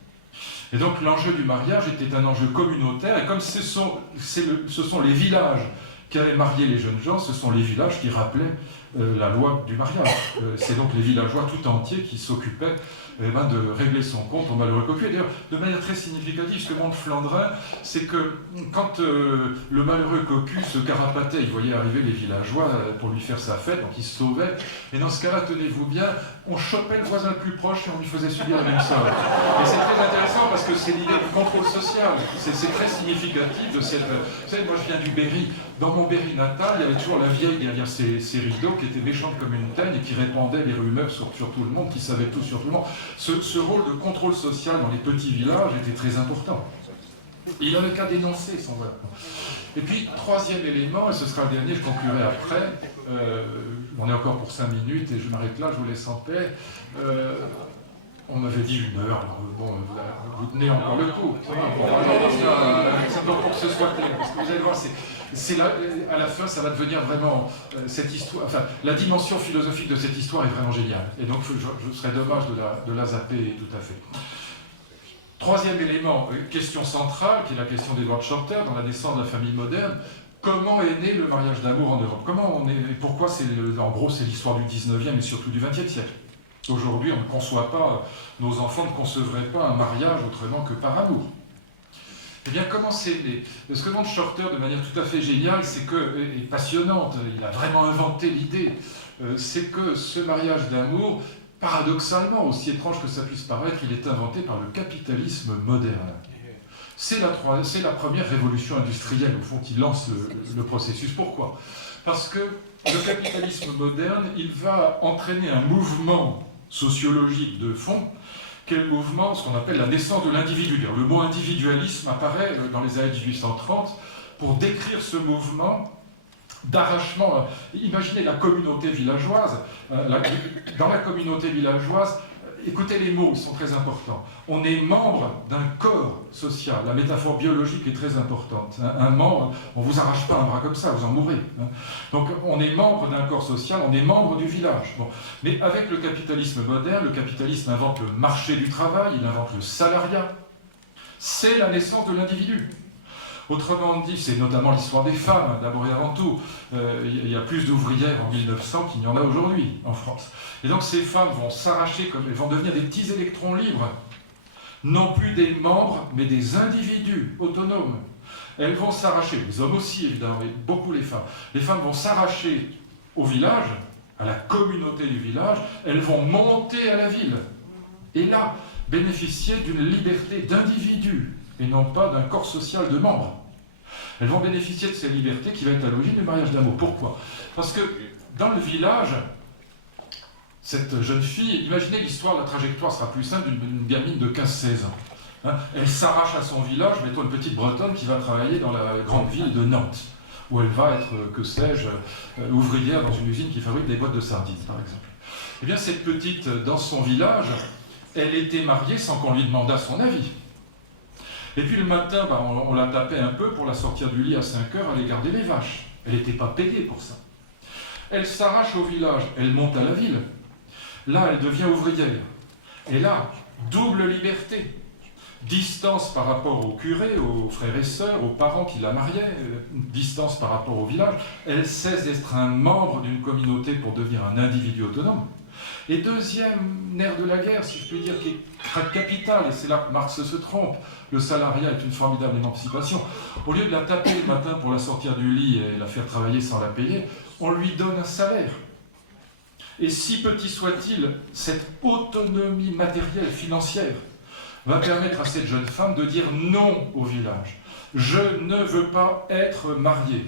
Et donc l'enjeu du mariage était un enjeu communautaire, et comme ce sont les villages qui avaient marié les jeunes gens, ce sont les villages qui rappelaient la loi du mariage. C'est donc les villageois tout entiers qui s'occupaient de régler son compte au malheureux cocu. Et d'ailleurs, de manière très significative, ce que montre Flandrin, c'est que quand le malheureux cocu se carapatait, il voyait arriver les villageois pour lui faire sa fête, donc il se sauvait. Et dans ce cas-là, tenez-vous bien, on chopait le voisin le plus proche et on lui faisait subir la même sort. Et c'est très intéressant parce que c'est l'idée du contrôle social. C'est très significatif de cette... Vous savez, moi je viens du Berry. Dans mon Berry natal, il y avait toujours la vieille derrière ces rideaux qui était méchante comme une teigne et qui répandait les rumeurs sur tout le monde, qui savait tout sur tout le monde. Ce rôle de contrôle social dans les petits villages était très important. Et il n'avait qu'à dénoncer son vote. Et puis, troisième élément, et ce sera le dernier, je conclurai après, on est encore pour 5 minutes et je m'arrête là, je vous laisse en paix. On m'avait dit 1 heure, alors bon, vous tenez encore le coup. Ça doit pour que ce soit clair, parce que vous allez voir, à la fin, ça va devenir vraiment cette histoire. Enfin, la dimension philosophique de cette histoire est vraiment géniale. Et donc, je serais dommage de la zapper tout à fait. Troisième élément, question centrale, qui est la question d'Edward Shorter dans la naissance de la famille moderne. Comment est né le mariage d'amour en Europe? Pourquoi en gros, c'est l'histoire du 19e et surtout du 20e siècle. Aujourd'hui, on ne conçoit pas, nos enfants ne concevraient pas un mariage autrement que par amour. Eh bien, comment c'est né? Ce que montre Shorter de manière tout à fait géniale, et passionnante, il a vraiment inventé l'idée, c'est que ce mariage d'amour, paradoxalement, aussi étrange que ça puisse paraître, il est inventé par le capitalisme moderne. C'est la première révolution industrielle, au fond, qui lance le processus. Pourquoi? Parce que le capitalisme moderne, il va entraîner un mouvement sociologique de fond, quel mouvement, ce qu'on appelle la naissance de l'individu. Le mot individualisme apparaît dans les années 1830 pour décrire ce mouvement d'arrachement. Imaginez la communauté villageoise. Dans la communauté villageoise, écoutez les mots, ils sont très importants. On est membre d'un corps social. La métaphore biologique est très importante. Un membre, on ne vous arrache pas un bras comme ça, vous en mourrez. Donc on est membre d'un corps social, on est membre du village. Bon. Mais avec le capitalisme moderne, le capitalisme invente le marché du travail, il invente le salariat. C'est la naissance de l'individu. Autrement dit, c'est notamment l'histoire des femmes, d'abord et avant tout. Il y a plus d'ouvrières en 1900 qu'il n'y en a aujourd'hui en France. Et donc ces femmes vont s'arracher, elles vont devenir des petits électrons libres, non plus des membres, mais des individus autonomes. Elles vont s'arracher, les hommes aussi évidemment, mais beaucoup les femmes. Les femmes vont s'arracher au village, à la communauté du village, elles vont monter à la ville. Et là, bénéficier d'une liberté d'individu, et non pas d'un corps social de membres. Elles vont bénéficier de ces libertés qui va être à l'origine du mariage d'amour. Pourquoi? Parce que dans le village, cette jeune fille, imaginez l'histoire, la trajectoire sera plus simple d'une gamine de 15-16 ans. Elle s'arrache à son village, mettons une petite bretonne qui va travailler dans la grande ville de Nantes, où elle va être, que sais-je, ouvrière dans une usine qui fabrique des boîtes de sardines, par exemple. Eh bien, cette petite, dans son village, elle était mariée sans qu'on lui demandât son avis. Et puis le matin, on la tapait un peu pour la sortir du lit à 5 heures, aller garder les vaches. Elle n'était pas payée pour ça. Elle s'arrache au village, elle monte à la ville. Là, elle devient ouvrière. Et là, double liberté. Distance par rapport au curé, aux frères et sœurs, aux parents qui la mariaient, distance par rapport au village. Elle cesse d'être un membre d'une communauté pour devenir un individu autonome. Et deuxième nerf de la guerre, si je puis dire, qui est capital, et c'est là que Marx se trompe, le salariat est une formidable émancipation. Au lieu de la taper le matin pour la sortir du lit et la faire travailler sans la payer, on lui donne un salaire. Et si petit soit-il, cette autonomie matérielle, financière, va permettre à cette jeune femme de dire non au village. Je ne veux pas être mariée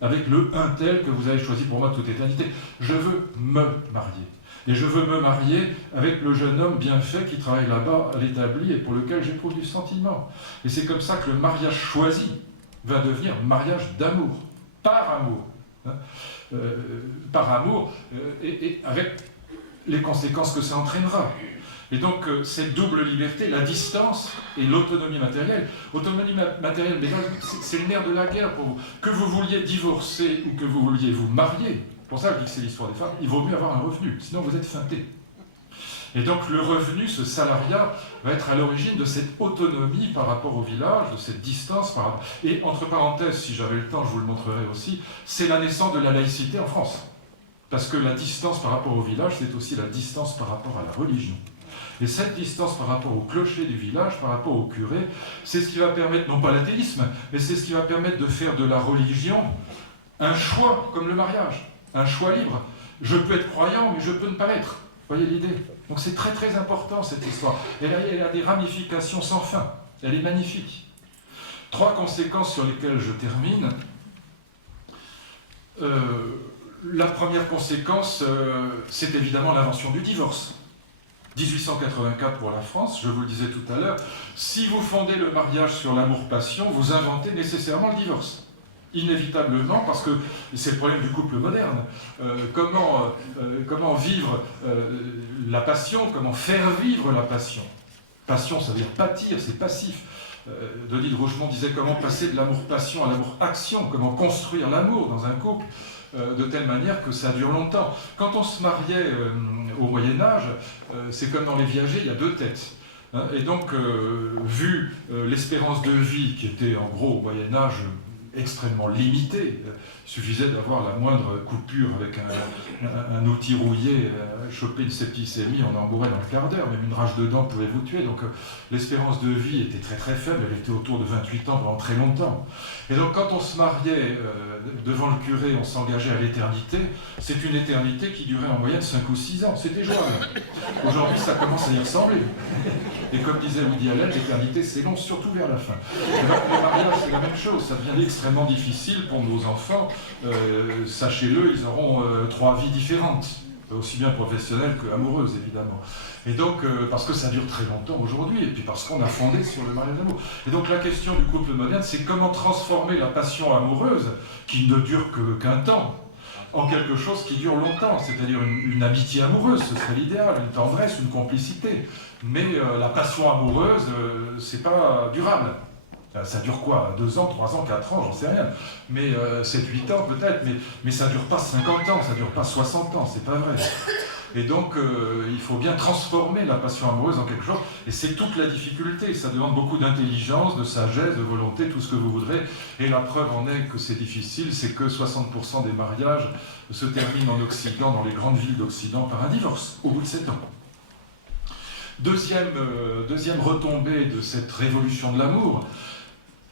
avec le un tel que vous avez choisi pour moi de toute éternité. Je veux me marier. Et je veux me marier avec le jeune homme bien fait qui travaille là-bas à l'établi et pour lequel j'éprouve du sentiment. Et c'est comme ça que le mariage choisi va devenir mariage d'amour, par amour. Par amour, et avec les conséquences que ça entraînera. Et donc, cette double liberté, la distance et l'autonomie matérielle. Autonomie matérielle, mais c'est le nerf de la guerre pour vous. Que vous vouliez divorcer ou que vous vouliez vous marier, pour ça je dis que c'est l'histoire des femmes, il vaut mieux avoir un revenu, sinon vous êtes feinté. Et donc le revenu, ce salariat, va être à l'origine de cette autonomie par rapport au village, de cette distance par rapport... Et entre parenthèses, si j'avais le temps, je vous le montrerai aussi, c'est la naissance de la laïcité en France. Parce que la distance par rapport au village, c'est aussi la distance par rapport à la religion. Et cette distance par rapport au clocher du village, par rapport au curé, c'est ce qui va permettre, non pas l'athéisme, mais c'est ce qui va permettre de faire de la religion un choix, comme le mariage, un choix libre. Je peux être croyant, mais je peux ne pas l'être. Vous voyez l'idée? Donc c'est très très important cette histoire. Elle a des ramifications sans fin. Elle est magnifique. 3 conséquences sur lesquelles je termine. La première conséquence, c'est évidemment l'invention du divorce. 1884 pour la France, je vous le disais tout à l'heure, si vous fondez le mariage sur l'amour-passion, vous inventez nécessairement le divorce. Inévitablement, parce que c'est le problème du couple moderne. Comment vivre la passion, comment faire vivre la passion? Passion, ça veut dire pâtir, c'est passif. Denis de Rougemont disait comment passer de l'amour-passion à l'amour-action, comment construire l'amour dans un couple de telle manière que ça dure longtemps. Quand on se mariait au Moyen-Âge, c'est comme dans les viagers, il y a 2 têtes. Et donc, vu l'espérance de vie qui était en gros au Moyen-Âge extrêmement limitée, il suffisait d'avoir la moindre coupure avec un outil rouillé, choper une septicémie, on en mourait dans le quart d'heure, même une rage de dents pouvait vous tuer. Donc l'espérance de vie était très très faible, elle était autour de 28 ans pendant très longtemps. Et donc quand on se mariait devant le curé, on s'engageait à l'éternité, c'est une éternité qui durait en moyenne 5 ou 6 ans, c'était jouable. Aujourd'hui ça commence à y ressembler. Et comme disait Woody Allen, l'éternité c'est long, surtout vers la fin. Et donc le mariage c'est la même chose, ça devient extrêmement difficile pour nos enfants. Sachez-le, ils auront 3 vies différentes, aussi bien professionnelles qu'amoureuses évidemment. Et donc, parce que ça dure très longtemps aujourd'hui, et puis parce qu'on a fondé sur le mariage d'amour. Et donc la question du couple moderne, c'est comment transformer la passion amoureuse, qui ne dure qu'un temps, en quelque chose qui dure longtemps, c'est-à-dire une amitié amoureuse, ce serait l'idéal, une tendresse, une complicité. Mais la passion amoureuse, c'est pas durable. Ça dure quoi? 2 ans, 3 ans, 4 ans, j'en sais rien. Mais 7-8 ans peut-être, mais ça dure pas 50 ans, ça dure pas 60 ans, c'est pas vrai. Et donc il faut bien transformer la passion amoureuse en quelque chose, et c'est toute la difficulté. Ça demande beaucoup d'intelligence, de sagesse, de volonté, tout ce que vous voudrez. Et la preuve en est que c'est difficile, c'est que 60% des mariages se terminent en Occident, dans les grandes villes d'Occident, par un divorce, au bout de 7 ans. Deuxième retombée de cette révolution de l'amour,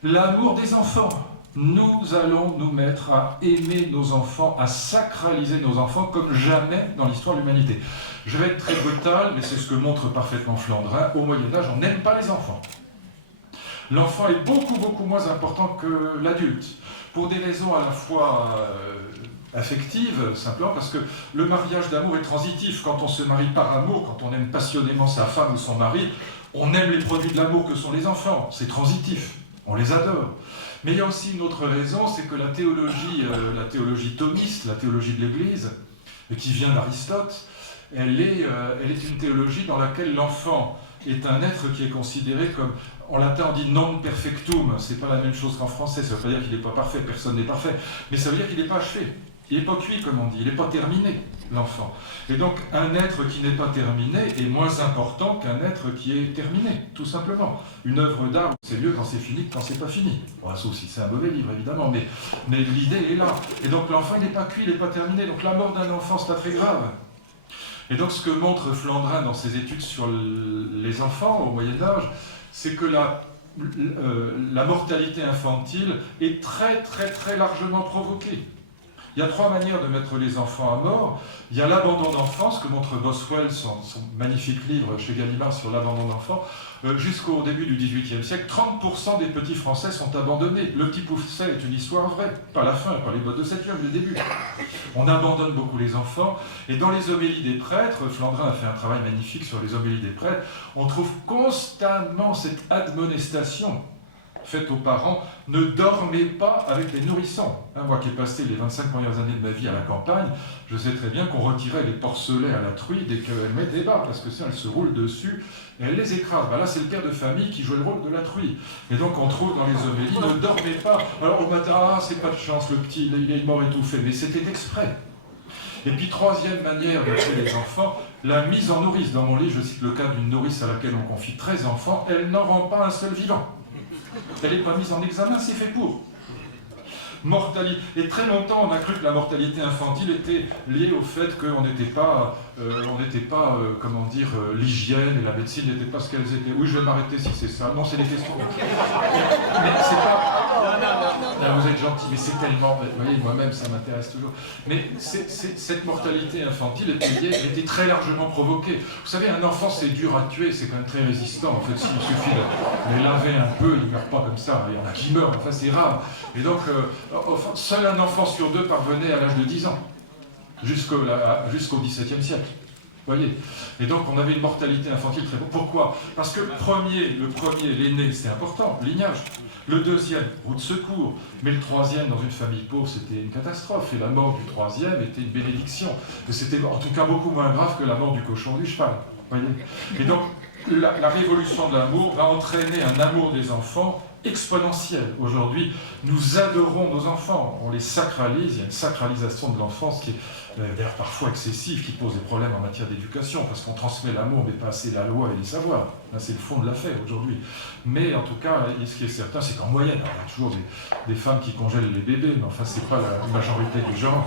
l'amour des enfants. Nous allons nous mettre à aimer nos enfants, à sacraliser nos enfants comme jamais dans l'histoire de l'humanité. Je vais être très brutal, mais c'est ce que montre parfaitement Flandrin. Au Moyen-Âge, on n'aime pas les enfants. L'enfant est beaucoup moins important que l'adulte, pour des raisons à la fois affectives, simplement parce que le mariage d'amour est transitif. Quand on se marie par amour, quand on aime passionnément sa femme ou son mari, on aime les produits de l'amour que sont les enfants. C'est transitif, on les adore. Mais il y a aussi une autre raison, c'est que la théologie thomiste, la théologie de l'Église, qui vient d'Aristote, elle est une théologie dans laquelle l'enfant est un être qui est considéré comme, en latin on dit non perfectum, c'est pas la même chose qu'en français, ça veut pas dire qu'il n'est pas parfait, personne n'est parfait, mais ça veut dire qu'il n'est pas achevé, il n'est pas cuit comme on dit, il n'est pas terminé, l'enfant. Et donc un être qui n'est pas terminé est moins important qu'un être qui est terminé, tout simplement. Une œuvre d'art, c'est mieux quand c'est fini que quand c'est pas fini. Bon, sauf si c'est un mauvais livre évidemment, mais l'idée est là. Et donc l'enfant il n'est pas cuit, il n'est pas terminé, donc la mort d'un enfant c'est pas très grave. Et donc ce que montre Flandrin dans ses études sur les enfants au Moyen-Âge, c'est que la mortalité infantile est très largement provoquée. Il y a 3 manières de mettre les enfants à mort. Il y a l'abandon d'enfance, que montre Boswell, son magnifique livre chez Gallimard sur l'abandon d'enfants. Jusqu'au début du XVIIIe siècle, 30% des petits Français sont abandonnés. Le Petit Poucet est une histoire vraie, pas la fin, pas les bottes de 7e, le début. On abandonne beaucoup les enfants, et dans les homélies des prêtres, Flandrin a fait un travail magnifique sur les homélies des prêtres, on trouve constamment cette admonestation faite aux parents, ne dormez pas avec les nourrissons. Moi qui ai passé les 25 premières années de ma vie à la campagne, je sais très bien qu'on retirait les porcelets à la truie dès qu'elle met des bas, parce que sinon elle se roule dessus et elle les écrase. Là c'est le père de famille qui joue le rôle de la truie. Et donc on trouve dans les homélies, ne dormez pas. Alors au matin, c'est pas de chance, le petit il est mort étouffé, mais c'était exprès. Et puis 3e manière de tuer les enfants, la mise en nourrice. Dans mon livre, je cite le cas d'une nourrice à laquelle on confie 13 enfants, elle n'en rend pas un seul vivant. Elle n'est pas mise en examen, c'est fait pour. Mortalité. Et très longtemps, on a cru que la mortalité infantile était liée au fait qu'on n'était pas, comment dire, l'hygiène et la médecine n'étaient pas ce qu'elles étaient. Oui, je vais m'arrêter si c'est ça. Non, c'est des questions. Mais c'est pas... Non, vous êtes gentil, mais c'est tellement... Vous voyez, moi-même, ça m'intéresse toujours. Mais cette mortalité infantile était très largement provoquée. Vous savez, un enfant, c'est dur à tuer, c'est quand même très résistant. En fait, s'il suffit de les laver un peu, ils ne meurent pas comme ça. Il y en a qui meurent, enfin, c'est rare. Et donc, enfin, seul un enfant sur deux parvenait à l'âge de 10 ans, jusqu'au XVIIe siècle. Vous voyez. Et donc, on avait une mortalité infantile très bonne. Pourquoi? Parce que le premier, l'aîné, c'était important, lignage. Le deuxième, route de secours. Mais le troisième, dans une famille pauvre, c'était une catastrophe. Et la mort du troisième était une bénédiction. Et c'était en tout cas beaucoup moins grave que la mort du cochon du cheval. Voyez. Et donc, la révolution de l'amour va entraîner un amour des enfants exponentiel. Aujourd'hui, nous adorons nos enfants. On les sacralise. Il y a une sacralisation de l'enfance qui est d'ailleurs parfois excessive, qui pose des problèmes en matière d'éducation, parce qu'on transmet l'amour, mais pas assez la loi et les savoirs. Là, c'est le fond de l'affaire aujourd'hui. Mais en tout cas, ce qui est certain, c'est qu'en moyenne, il y a toujours des femmes qui congèlent les bébés, mais enfin, c'est pas la majorité du genre.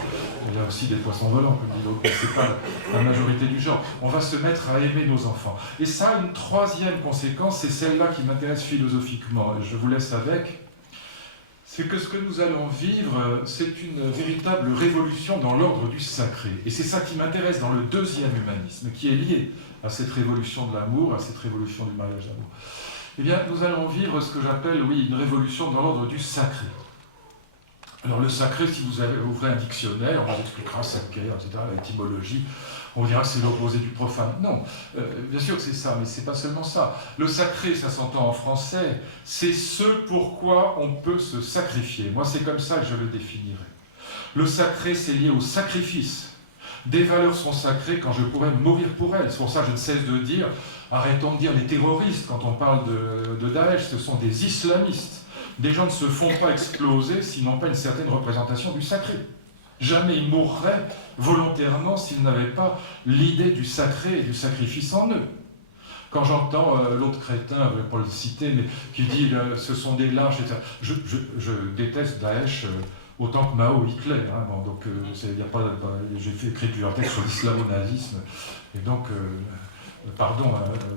Il y a aussi des poissons volants, comme dit l'autre, mais c'est pas la majorité du genre. On va se mettre à aimer nos enfants. Et ça, une troisième conséquence, c'est celle-là qui m'intéresse philosophiquement. Et je vous laisse avec. C'est que ce que nous allons vivre, c'est une véritable révolution dans l'ordre du sacré. Et c'est ça qui m'intéresse dans le deuxième humanisme, qui est lié à cette révolution de l'amour, à cette révolution du mariage d'amour. Eh bien, nous allons vivre ce que j'appelle, oui, une révolution dans l'ordre du sacré. Alors le sacré, si vous ouvrez un dictionnaire, on vous expliquera sacré, etc., l'étymologie, on dira que c'est l'opposé du profane. Non, bien sûr que c'est ça, mais c'est pas seulement ça. Le sacré, ça s'entend en français, c'est ce pourquoi on peut se sacrifier. Moi, c'est comme ça que je le définirais. Le sacré, c'est lié au sacrifice. Des valeurs sont sacrées quand je pourrais mourir pour elles. C'est pour ça que je ne cesse de dire, arrêtons de dire les terroristes, quand on parle de Daesh, ce sont des islamistes. Des gens ne se font pas exploser s'ils n'ont pas une certaine représentation du sacré. Jamais ils mourraient volontairement s'ils n'avaient pas l'idée du sacré et du sacrifice en eux. Quand j'entends l'autre crétin, je ne vais pas le citer, mais qui dit ce sont des lâches, etc. Je déteste Daesh autant que Mao ou Hitler. Hein. Bon, donc, j'ai écrit plusieurs textes sur l'islamo-nazisme. Et donc, pardon,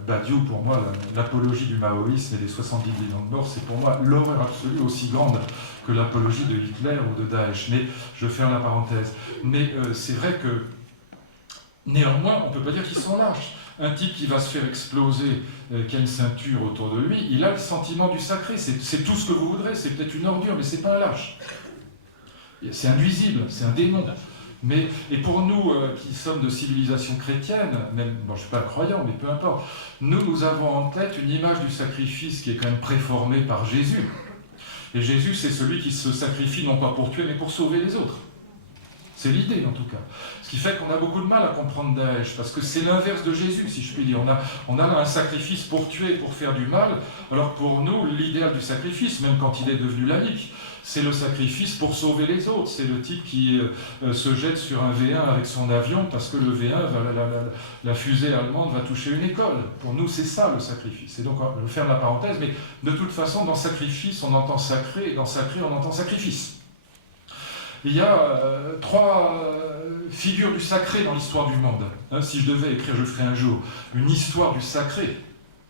Badiou, pour moi, l'apologie du maoïsme et des 70 millions de morts, c'est pour moi l'horreur absolue aussi grande que l'apologie de Hitler ou de Daesh. Mais je ferme la parenthèse. Mais c'est vrai que, néanmoins, on ne peut pas dire qu'ils sont lâches. Un type qui va se faire exploser, qui a une ceinture autour de lui, il a le sentiment du sacré. C'est tout ce que vous voudrez, c'est peut-être une ordure, mais c'est pas un lâche. C'est induisible, c'est un démon. Et pour nous qui sommes de civilisation chrétienne, même, bon, je ne suis pas croyant, mais peu importe, nous avons en tête une image du sacrifice qui est quand même préformée par Jésus. Et Jésus, c'est celui qui se sacrifie non pas pour tuer, mais pour sauver les autres. C'est l'idée, en tout cas. Ce qui fait qu'on a beaucoup de mal à comprendre Daesh, parce que c'est l'inverse de Jésus, si je puis dire. On a là un sacrifice pour tuer, pour faire du mal, alors que pour nous, l'idéal du sacrifice, même quand il est devenu laïque, c'est le sacrifice pour sauver les autres. C'est le type qui se jette sur un V1 avec son avion, parce que le V1, la fusée allemande va toucher une école. Pour nous, c'est ça le sacrifice. Et donc, je ferme la parenthèse, mais de toute façon, dans sacrifice, on entend sacré, et dans sacré, on entend sacrifice. Il y a trois figures du sacré dans l'histoire du monde. Hein, si je devais écrire, je ferais un jour, une histoire du sacré.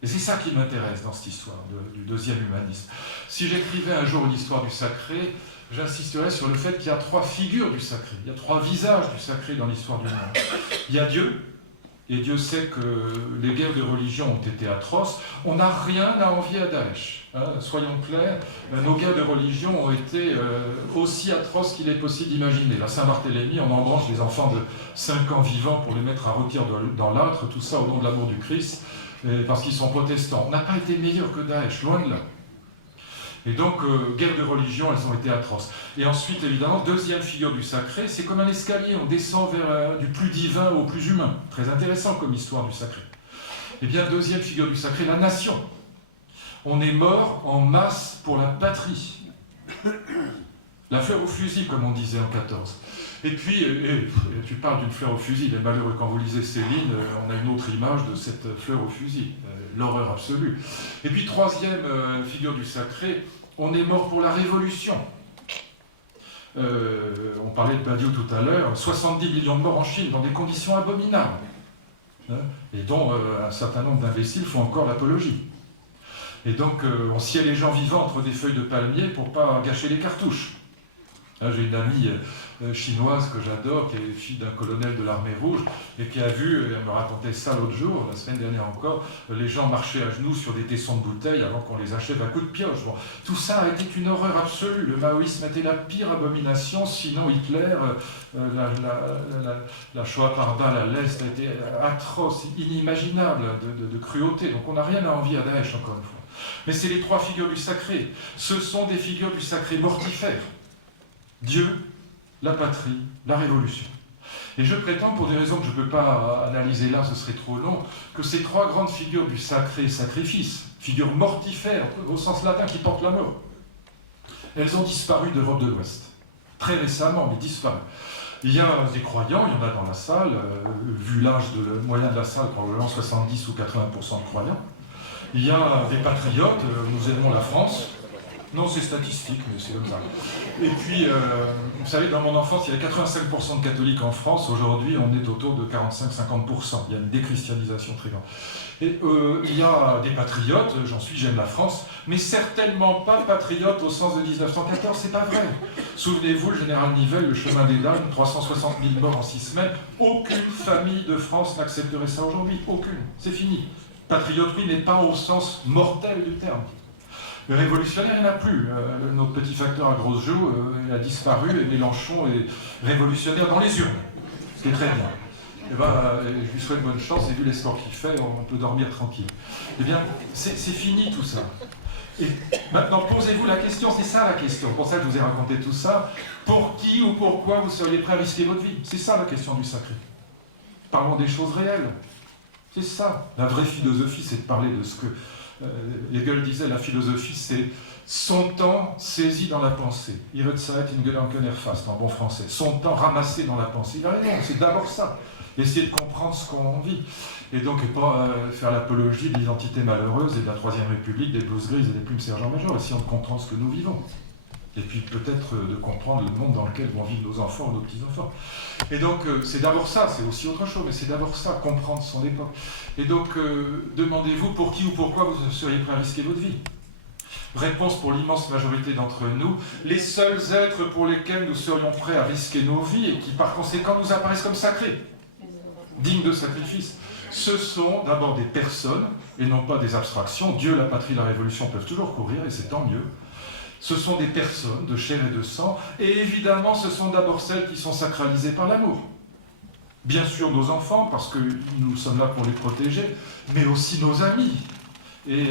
Et c'est ça qui m'intéresse dans cette histoire du deuxième humanisme. Si j'écrivais un jour une histoire du sacré, j'insisterais sur le fait qu'il y a trois figures du sacré. Il y a trois visages du sacré dans l'histoire du monde. Il y a Dieu, et Dieu sait que les guerres de religion ont été atroces. On n'a rien à envier à Daesh. Hein, soyons clairs, nos guerres de religion ont été aussi atroces qu'il est possible d'imaginer. La Saint-Barthélemy, on embranche les enfants de 5 ans vivants pour les mettre à rôtir dans l'âtre, tout ça au nom de l'amour du Christ, parce qu'ils sont protestants. On n'a pas été meilleurs que Daesh, loin de là. Et donc, guerres de religion, elles ont été atroces. Et ensuite, évidemment, deuxième figure du sacré, c'est comme un escalier, on descend vers du plus divin au plus humain. Très intéressant comme histoire du sacré. Eh bien, deuxième figure du sacré, la nation. On est mort en masse pour la patrie. La fleur au fusil, comme on disait en 14. Et puis, tu parles d'une fleur au fusil, les malheureux, quand vous lisez Céline, on a une autre image de cette fleur au fusil, l'horreur absolue. Et puis, troisième figure du sacré, on est mort pour la révolution. On parlait de Badiou tout à l'heure, 70 millions de morts en Chine dans des conditions abominables, hein, et dont un certain nombre d'imbéciles font encore l'apologie. Et donc on sciait les gens vivants entre des feuilles de palmier pour ne pas gâcher les cartouches. J'ai une amie chinoise que j'adore, qui est fille d'un colonel de l'armée rouge, et qui a vu, elle me racontait ça l'autre jour, la semaine dernière encore, les gens marchaient à genoux sur des tessons de bouteilles avant qu'on les achève à coups de pioche. Bon, tout ça a été une horreur absolue. Le maoïsme était la pire abomination, sinon Hitler, la Shoah par balle à l'Est a été atroce, inimaginable de cruauté. Donc on n'a rien à envier à Daesh, encore une fois. Mais c'est les trois figures du sacré. Ce sont des figures du sacré mortifères. Dieu, la patrie, la révolution. Et je prétends, pour des raisons que je ne peux pas analyser là, ce serait trop long, que ces trois grandes figures du sacré sacrifice, figures mortifères, au sens latin qui portent la mort, elles ont disparu d'Europe de l'Ouest. Très récemment, mais disparu. Il y a des croyants, il y en a dans la salle, vu l'âge moyen de la salle, probablement 70 ou 80% de croyants. Il y a des patriotes, nous aimons la France. Non, c'est statistique, mais c'est comme ça. Et puis, vous savez, dans mon enfance, il y avait 85% de catholiques en France. Aujourd'hui, on est autour de 45-50%. Il y a une déchristianisation très grande. Et il y a des patriotes, j'en suis, j'aime la France, mais certainement pas patriotes au sens de 1914, c'est pas vrai. Souvenez-vous, le général Nivelle, le chemin des dames, 360 000 morts en 6 semaines. Aucune famille de France n'accepterait ça aujourd'hui. Aucune. C'est fini. Patriote, oui, mais pas au sens mortel du terme. Le révolutionnaire, il n'y en a plus. Notre petit facteur à grosses joues a disparu et Mélenchon est révolutionnaire dans les urnes. Ce qui est très bien. Eh ben, je lui souhaite bonne chance, et vu les scores qu'il fait, on peut dormir tranquille. Eh bien, c'est fini tout ça. Et maintenant, posez-vous la question, c'est ça la question. Pour ça que je vous ai raconté tout ça. Pour qui ou pourquoi vous seriez prêt à risquer votre vie? C'est ça la question du sacré. Parlons des choses réelles. C'est ça. La vraie philosophie, c'est de parler de ce que Hegel disait, la philosophie, c'est son temps saisi dans la pensée. Ihre Zeit in Gedanken erfasst, en bon français. Son temps ramassé dans la pensée. Il a raison, c'est d'abord ça. Essayer de comprendre ce qu'on vit. Et donc, pas faire l'apologie de l'identité malheureuse et de la Troisième République, des blouses grises et des plumes sergents-majors. Essayons de comprendre ce que nous vivons. Et puis peut-être de comprendre le monde dans lequel vont vivre nos enfants ou nos petits-enfants. Et donc, c'est d'abord ça, c'est aussi autre chose, mais c'est d'abord ça, comprendre son époque. Et donc, demandez-vous pour qui ou pourquoi vous seriez prêt à risquer votre vie. Réponse pour l'immense majorité d'entre nous, les seuls êtres pour lesquels nous serions prêts à risquer nos vies et qui par conséquent nous apparaissent comme sacrés, dignes de sacrifice, ce sont d'abord des personnes et non pas des abstractions. Dieu, la patrie, la révolution peuvent toujours courir et c'est tant mieux. Ce sont des personnes de chair et de sang, et évidemment, ce sont d'abord celles qui sont sacralisées par l'amour. Bien sûr, nos enfants, parce que nous sommes là pour les protéger, mais aussi nos amis, et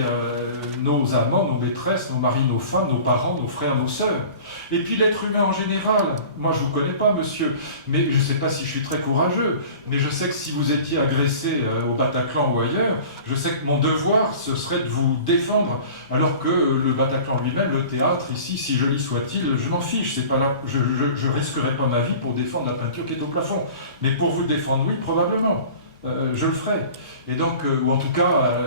nos amants, nos maîtresses, nos maris, nos femmes, nos parents, nos frères, nos sœurs. Et puis l'être humain en général. Moi, je ne vous connais pas, monsieur, mais je ne sais pas si je suis très courageux, mais je sais que si vous étiez agressé au Bataclan ou ailleurs, je sais que mon devoir, ce serait de vous défendre, alors que le Bataclan lui-même, le théâtre, ici, si joli soit-il, je m'en fiche. C'est pas là, je ne risquerai pas ma vie pour défendre la peinture qui est au plafond. Mais pour vous défendre, oui, probablement. Je le ferai. Et donc, ou en tout cas,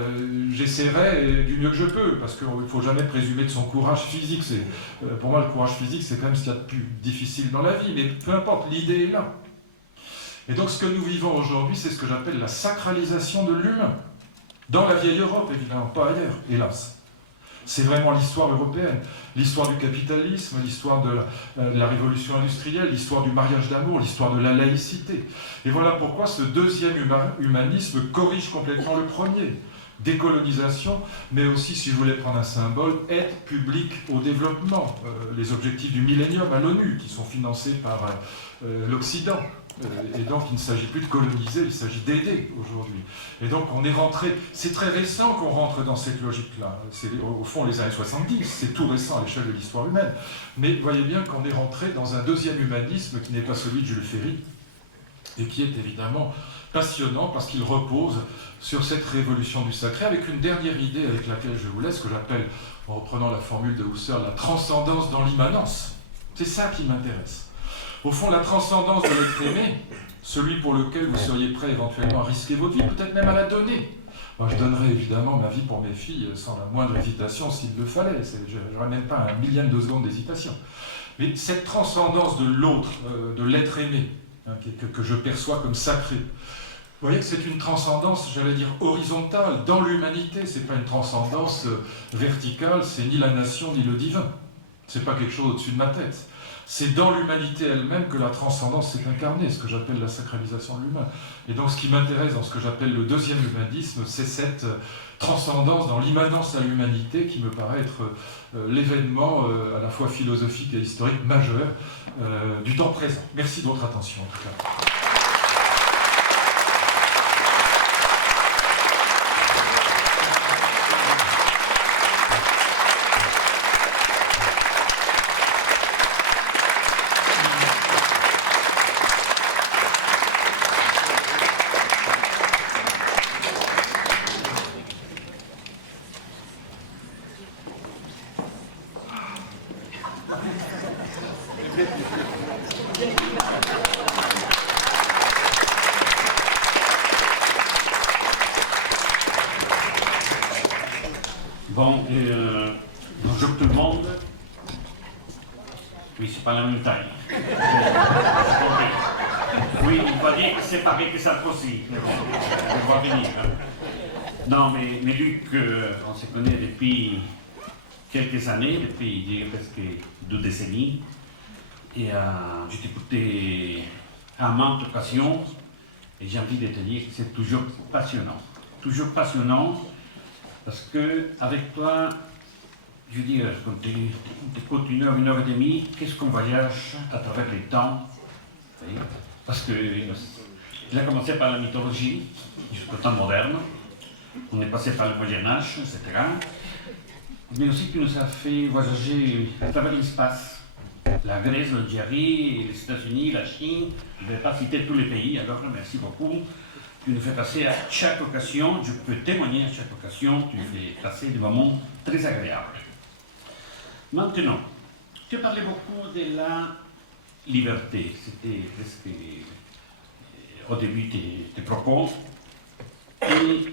j'essaierai du mieux que je peux, parce qu'il ne faut jamais présumer de son courage physique. Pour moi, le courage physique, c'est quand même ce qu'il y a de plus difficile dans la vie, mais peu importe, l'idée est là. Et donc, ce que nous vivons aujourd'hui, c'est ce que j'appelle la sacralisation de l'humain. Dans la vieille Europe, évidemment, pas ailleurs, hélas. C'est vraiment l'histoire européenne, l'histoire du capitalisme, l'histoire de la révolution industrielle, l'histoire du mariage d'amour, l'histoire de la laïcité. Et voilà pourquoi ce deuxième humanisme corrige complètement le premier. Décolonisation, mais aussi, si je voulais prendre un symbole, aide publique au développement, les objectifs du millénium à l'ONU, qui sont financés par l'Occident. Et donc, il ne s'agit plus de coloniser, il s'agit d'aider aujourd'hui. Et donc, on est rentré, c'est très récent qu'on rentre dans cette logique-là. C'est au fond les années 70, c'est tout récent à l'échelle de l'histoire humaine. Mais vous voyez bien qu'on est rentré dans un deuxième humanisme qui n'est pas celui de Jules Ferry, et qui est évidemment passionnant parce qu'il repose sur cette révolution du sacré, avec une dernière idée avec laquelle je vous laisse, que j'appelle, en reprenant la formule de Husserl, la transcendance dans l'immanence. C'est ça qui m'intéresse. Au fond, la transcendance de l'être aimé, celui pour lequel vous seriez prêt éventuellement à risquer votre vie, peut-être même à la donner. Moi, je donnerais évidemment ma vie pour mes filles sans la moindre hésitation s'il le fallait. Je n'aurais même pas un millième de seconde d'hésitation. Mais cette transcendance de l'autre, de l'être aimé, hein, que je perçois comme sacré, vous voyez que c'est une transcendance, j'allais dire, horizontale, dans l'humanité. C'est pas une transcendance verticale, c'est ni la nation ni le divin. C'est pas quelque chose au-dessus de ma tête. C'est dans l'humanité elle-même que la transcendance s'est incarnée, ce que j'appelle la sacralisation de l'humain. Et donc ce qui m'intéresse dans ce que j'appelle le deuxième humanisme, c'est cette transcendance dans l'immanence à l'humanité qui me paraît être l'événement à la fois philosophique et historique majeur du temps présent. Merci de votre attention en tout cas. Bon, bonjour tout le monde. Oui, c'est pas la même taille. Oui, il va dire que c'est pareil que Sarkozy. Mais bon, on va venir. Hein. Non, mais Luc, on se connaît depuis quelques années, depuis je dirais, presque 2 décennies. Et je t'ai écouté à maintes occasions. Et j'ai envie de te dire que c'est toujours passionnant. Toujours passionnant. Parce qu'avec toi, je veux dire, quand tu écoutes 1 heure et demie, qu'est-ce qu'on voyage à travers les temps? Parce qu'il a commencé par la mythologie, jusqu'au temps moderne, on est passé par le Moyen-Âge, etc. Mais aussi tu nous as fait voyager à travers l'espace. La Grèce, l'Algérie, les États-Unis, la Chine, je ne vais pas citer tous les pays, alors merci beaucoup. Tu nous fais passer à chaque occasion, je peux témoigner à chaque occasion, tu nous fais passer des moments très agréables. Maintenant, tu parlais beaucoup de la liberté, c'était presque au début de tes propos, et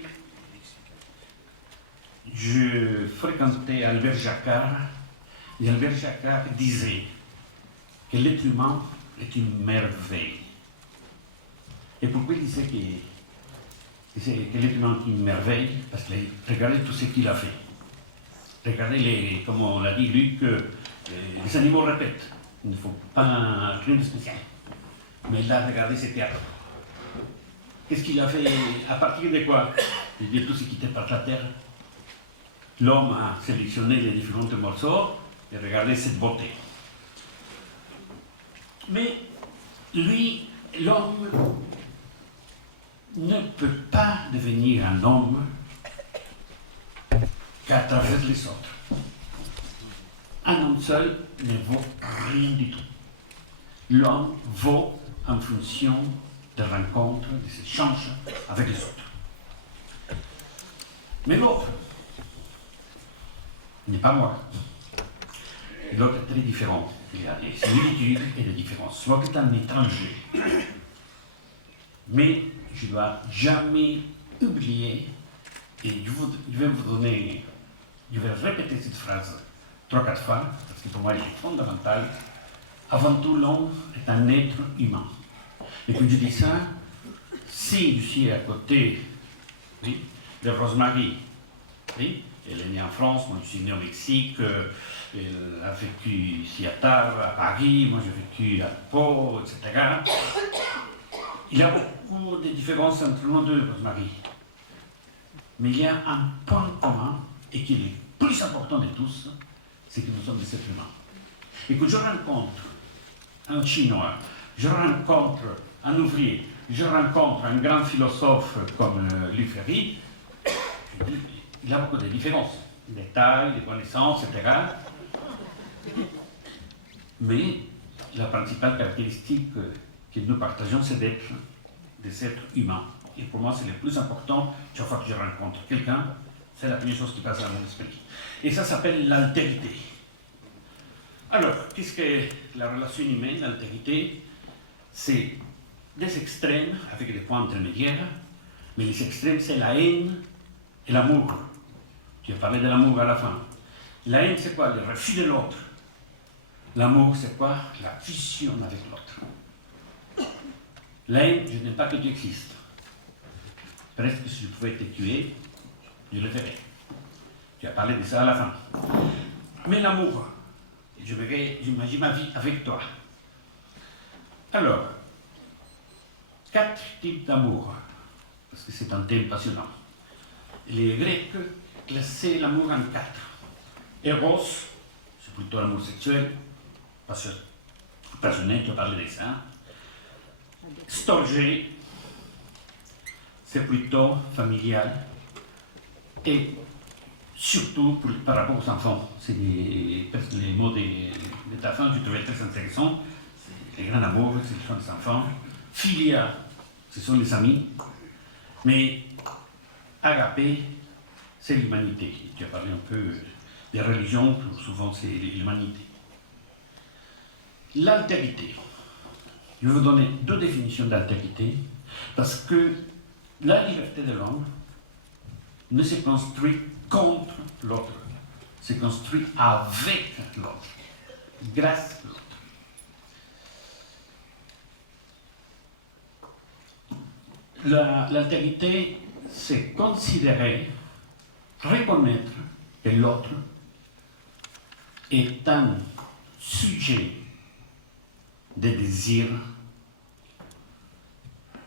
je fréquentais Albert Jacquard, et Albert Jacquard disait que l'être humain est une merveille. Et pourquoi il disait que l'être humain est une merveille? Parce que regardez tout ce qu'il a fait. Regardez, comme on l'a dit Luc, les animaux répètent. Il ne faut pas rien de spécial. Mais là, regardez ce théâtre. Qu'est-ce qu'il a fait? À partir de quoi? De tout ce qui était par la terre. L'homme a sélectionné les différents morceaux et regardez cette beauté. Mais lui, l'homme ne peut pas devenir un homme qu'à travers les autres. Un homme seul ne vaut rien du tout. L'homme vaut en fonction des rencontres, des échanges avec les autres. Mais l'autre n'est pas moi. L'autre est très différent. Il y a des similitudes et des différences. L'autre est un étranger. Mais je ne dois jamais oublier, et je vais vous donner, je vais répéter cette phrase 3-4 fois, parce que pour moi elle est fondamentale. Avant tout, l'homme est un être humain. Et quand je dis ça, si je suis à côté de Rosemary, oui, elle est née en France, moi je suis né au Mexique, elle a vécu ici à Tarbes, à Paris, moi j'ai vécu à Pau, etc. Il y a beaucoup de différences entre nous deux, Rosemary. Mais il y a un point commun, et qui est le plus important de tous, c'est que nous sommes des êtres humains. Et que je rencontre un Chinois, je rencontre un ouvrier, je rencontre un grand philosophe comme Luc Ferry, je dis, il y a beaucoup de différences, des tailles, des connaissances, etc. Mais la principale caractéristique que nous partageons, c'est d'être des êtres humains. Et pour moi, c'est le plus important. Chaque fois que je rencontre quelqu'un, c'est la première chose qui passe à mon esprit. Et ça s'appelle l'altérité. Alors, qu'est-ce que la relation humaine, l'altérité? C'est des extrêmes avec des points intermédiaires, mais les extrêmes, c'est la haine et l'amour. Tu as parlé de l'amour à la fin. La haine, c'est quoi? Le refus de l'autre. L'amour, c'est quoi? La fusion avec l'autre. L'aime, je n'aime pas que tu existes. Presque si je pouvais te tuer, je le ferais. Tu as parlé de ça à la fin. Mais l'amour, j'imagine ma vie avec toi. Alors, 4 types d'amour, parce que c'est un thème passionnant. Les Grecs classaient l'amour en 4. Eros, c'est plutôt l'amour sexuel, passionné, tu as parlé de ça. Storgé, c'est plutôt familial. Et surtout par rapport aux enfants. C'est les mots de ta femme, je trouvais très intéressant. Les grands amours, c'est les enfants. Philia, ce sont les amis. Mais agapé, c'est l'humanité. Tu as parlé un peu des religions, souvent c'est l'humanité. L'altérité. Je vais vous donner 2 définitions d'altérité, parce que la liberté de l'homme ne se construit contre l'autre, se construit avec l'autre, grâce à l'autre. L'altérité, c'est considérer, reconnaître que l'autre est un sujet de désir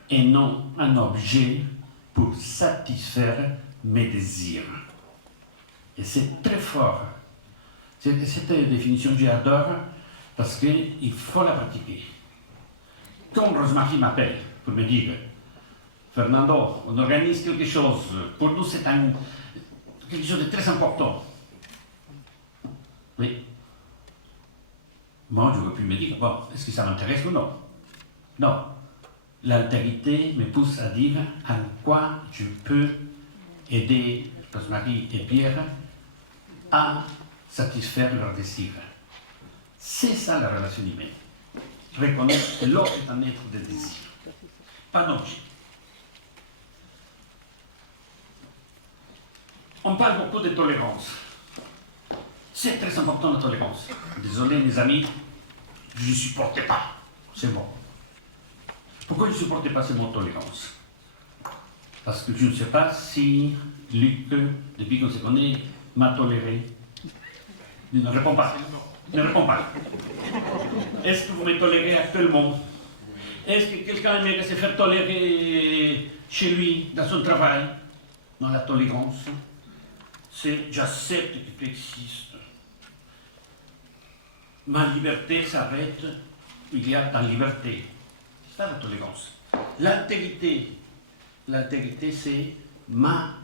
et non un objet pour satisfaire mes désirs. Et c'est très fort. Cette définition, j'adore parce qu'il faut la pratiquer. Quand Rosemary m'appelle pour me dire Fernando, on organise quelque chose, pour nous c'est quelque chose de très important. Oui. Moi, je ne veux plus me dire, bon, est-ce que ça m'intéresse ou non? Non. L'altérité me pousse à dire en quoi je peux aider Rosemary et Pierre à satisfaire leurs désirs. C'est ça la relation humaine. Reconnaître que l'autre est un être de désir, pas d'objet. On parle beaucoup de tolérance. C'est très important la tolérance. Désolé mes amis, je ne supportais pas ce mot. Pourquoi je ne supportais pas ce mot tolérance? Parce que je ne sais pas si Luc, depuis qu'on se connaît, m'a toléré. Il ne répond pas. Il ne répond pas. Est-ce que vous me tolérez actuellement? Est-ce que quelqu'un aimerait se faire tolérer chez lui, dans son travail? Dans la tolérance, c'est j'accepte que tu existes. Ma liberté s'arrête, il y a ta liberté. C'est ça la tolérance. L'altérité, c'est ma...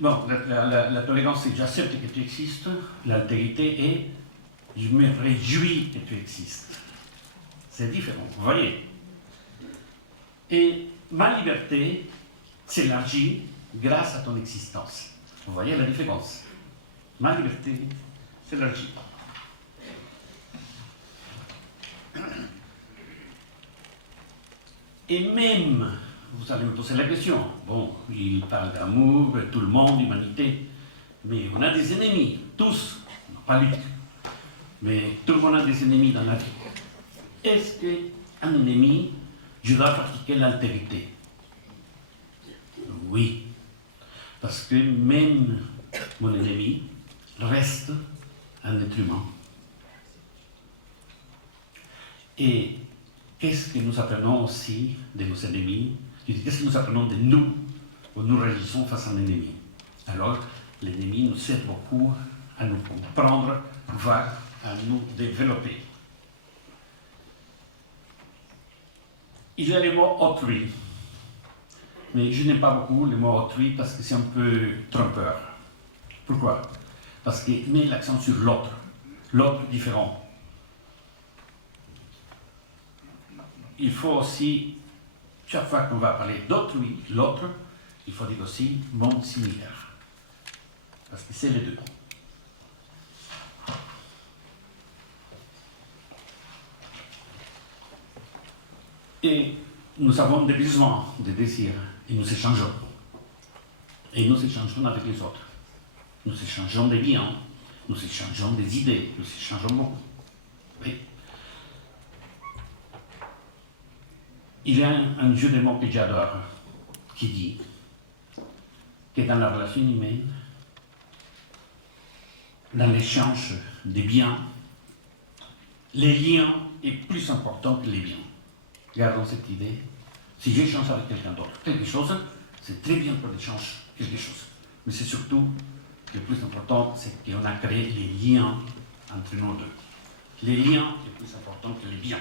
Bon, la tolérance, c'est j'accepte que tu existes. L'altérité est je me réjouis que tu existes. C'est différent, vous voyez. Et ma liberté s'élargit grâce à ton existence. Vous voyez la différence. Ma liberté s'élargit. Et même, vous allez me poser la question, bon, il parle d'amour, tout le monde, l'humanité, mais on a des ennemis, tous, non, pas Luc, mais tout le monde a des ennemis dans la vie. Est-ce qu'un ennemi, je dois pratiquer l'altérité? Oui, parce que même mon ennemi reste un être humain. Et qu'est-ce que nous apprenons aussi de nos ennemis? Qu'est-ce que nous apprenons de nous, où nous réagissons face à un ennemi? Alors, l'ennemi nous aide beaucoup à nous comprendre, voire à nous développer. Il y a le mot autrui, mais je n'aime pas beaucoup le mot autrui parce que c'est un peu trompeur. Pourquoi? Parce qu'il met l'accent sur l'autre, l'autre différent. Il faut aussi, chaque fois qu'on va parler d'autrui, l'autre, il faut dire aussi monde similaire. Parce que c'est les deux. Et nous avons des besoins, des désirs, et nous échangeons. Et nous échangeons avec les autres. Nous échangeons des biens, nous échangeons des idées, nous échangeons beaucoup. Oui. Il y a un jeu de mots que j'adore, qui dit que dans la relation humaine, dans l'échange des biens, les liens est plus important que les biens. Gardons cette idée. Si j'échange avec quelqu'un d'autre quelque chose, c'est très bien pour l'échange quelque chose. Mais c'est surtout, le plus important, c'est qu'on a créé les liens entre nous deux. Les liens sont plus importants que les biens.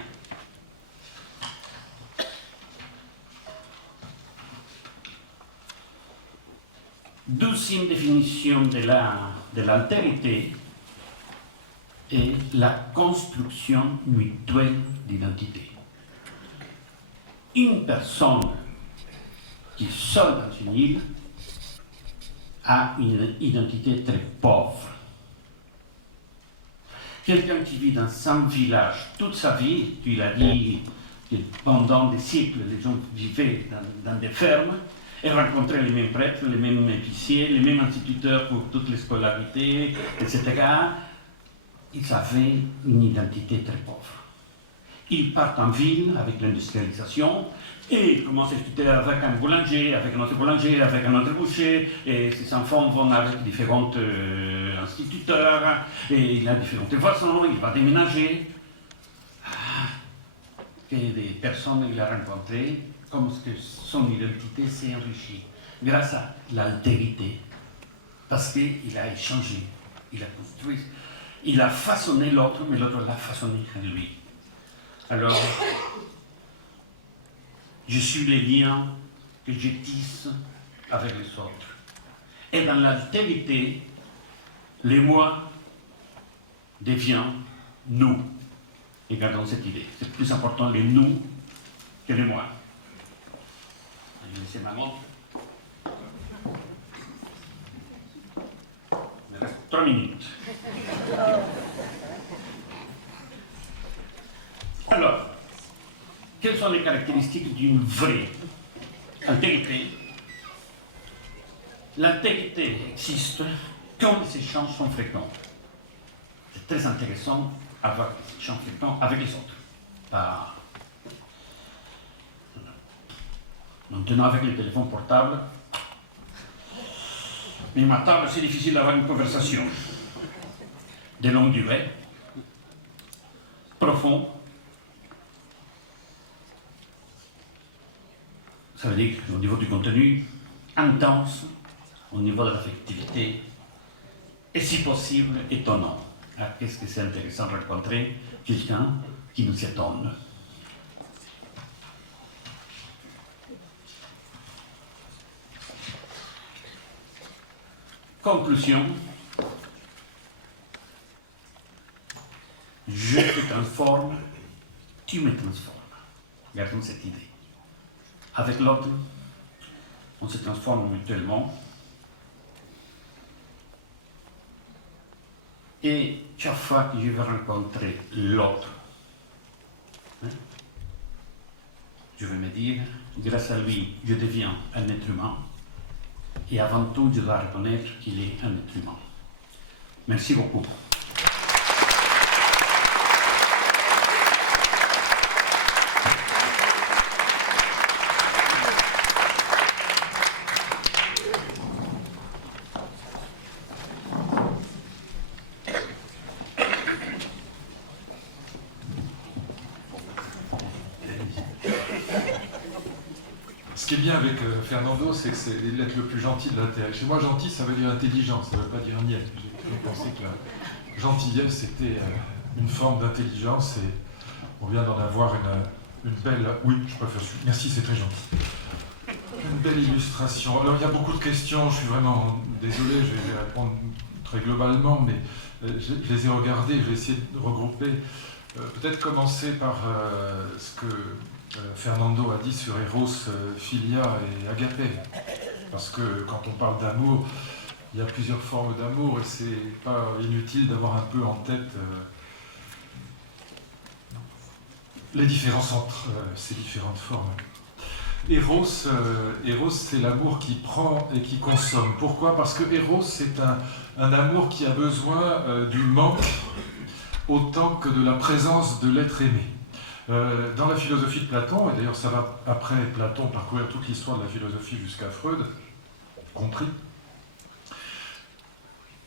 Deuxième définition de l'altérité est la construction mutuelle d'identité. Une personne qui est seule dans une île a une identité très pauvre. Quelqu'un qui vit dans un village toute sa vie, tu l'as dit que pendant des siècles, les gens vivaient dans des fermes et rencontraient les mêmes prêtres, les mêmes épiciers, les mêmes instituteurs pour toutes les scolarités, etc. Ils avaient une identité très pauvre. Ils partent en ville avec l'industrialisation et ils commencent à étudier avec un boulanger, avec un autre boulanger, avec un autre boucher, et ces enfants vont avec différents instituteurs, et il a différentes façons, il va déménager. Et des personnes qu'il a rencontrées, comme que son identité s'est enrichie, grâce à l'altérité, parce qu'il a échangé, il a construit, il a façonné l'autre, mais l'autre l'a façonné en lui. Alors, je suis les liens que je tisse avec les autres. Et dans l'altérité, les moi devient nous. Et gardons cette idée. C'est plus important les nous que les moi. Je vais laisser ma montre. Il me reste 3 minutes. Alors, quelles sont les caractéristiques d'une vraie altérité? L'altérité existe quand les échanges sont fréquents. C'est très intéressant d'avoir des échanges fréquents avec les autres. Pas... Maintenant, avec les téléphones portables, mais maintenant, c'est difficile d'avoir une conversation de longue durée, profonde. Ça veut dire qu'au niveau du contenu, intense, au niveau de l'affectivité, et si possible, étonnant. Ah, qu'est-ce que c'est intéressant de rencontrer quelqu'un qui nous étonne. Conclusion. Je te transforme, tu me transformes. Gardons cette idée. Avec l'autre, on se transforme mutuellement. Et chaque fois que je vais rencontrer l'autre, je vais me dire, grâce à lui, je deviens un être humain. Et avant tout, je dois reconnaître qu'il est un être humain. Merci beaucoup. Ce qui est bien avec Fernando, c'est que c'est l'être le plus gentil de la Terre. Chez moi, gentil, ça veut dire intelligent, ça ne veut pas dire niais. J'ai toujours pensé que la gentillesse, c'était une forme d'intelligence, et on vient d'en avoir une belle... Oui, je préfère celui. Merci, c'est très gentil. Une belle illustration. Alors, il y a beaucoup de questions, je suis vraiment désolé, je vais répondre très globalement, mais je les ai regardées, je vais essayer de regrouper. Peut-être commencer par ce que Fernando a dit sur Eros, Philia et Agapé. Parce que quand on parle d'amour, il y a plusieurs formes d'amour et c'est pas inutile d'avoir un peu en tête les différences entre ces différentes formes. Eros, c'est l'amour qui prend et qui consomme. Pourquoi? Parce que Eros, c'est un amour qui a besoin du manque autant que de la présence de l'être aimé. Dans la philosophie de Platon, et d'ailleurs ça va après Platon parcourir toute l'histoire de la philosophie jusqu'à Freud, compris,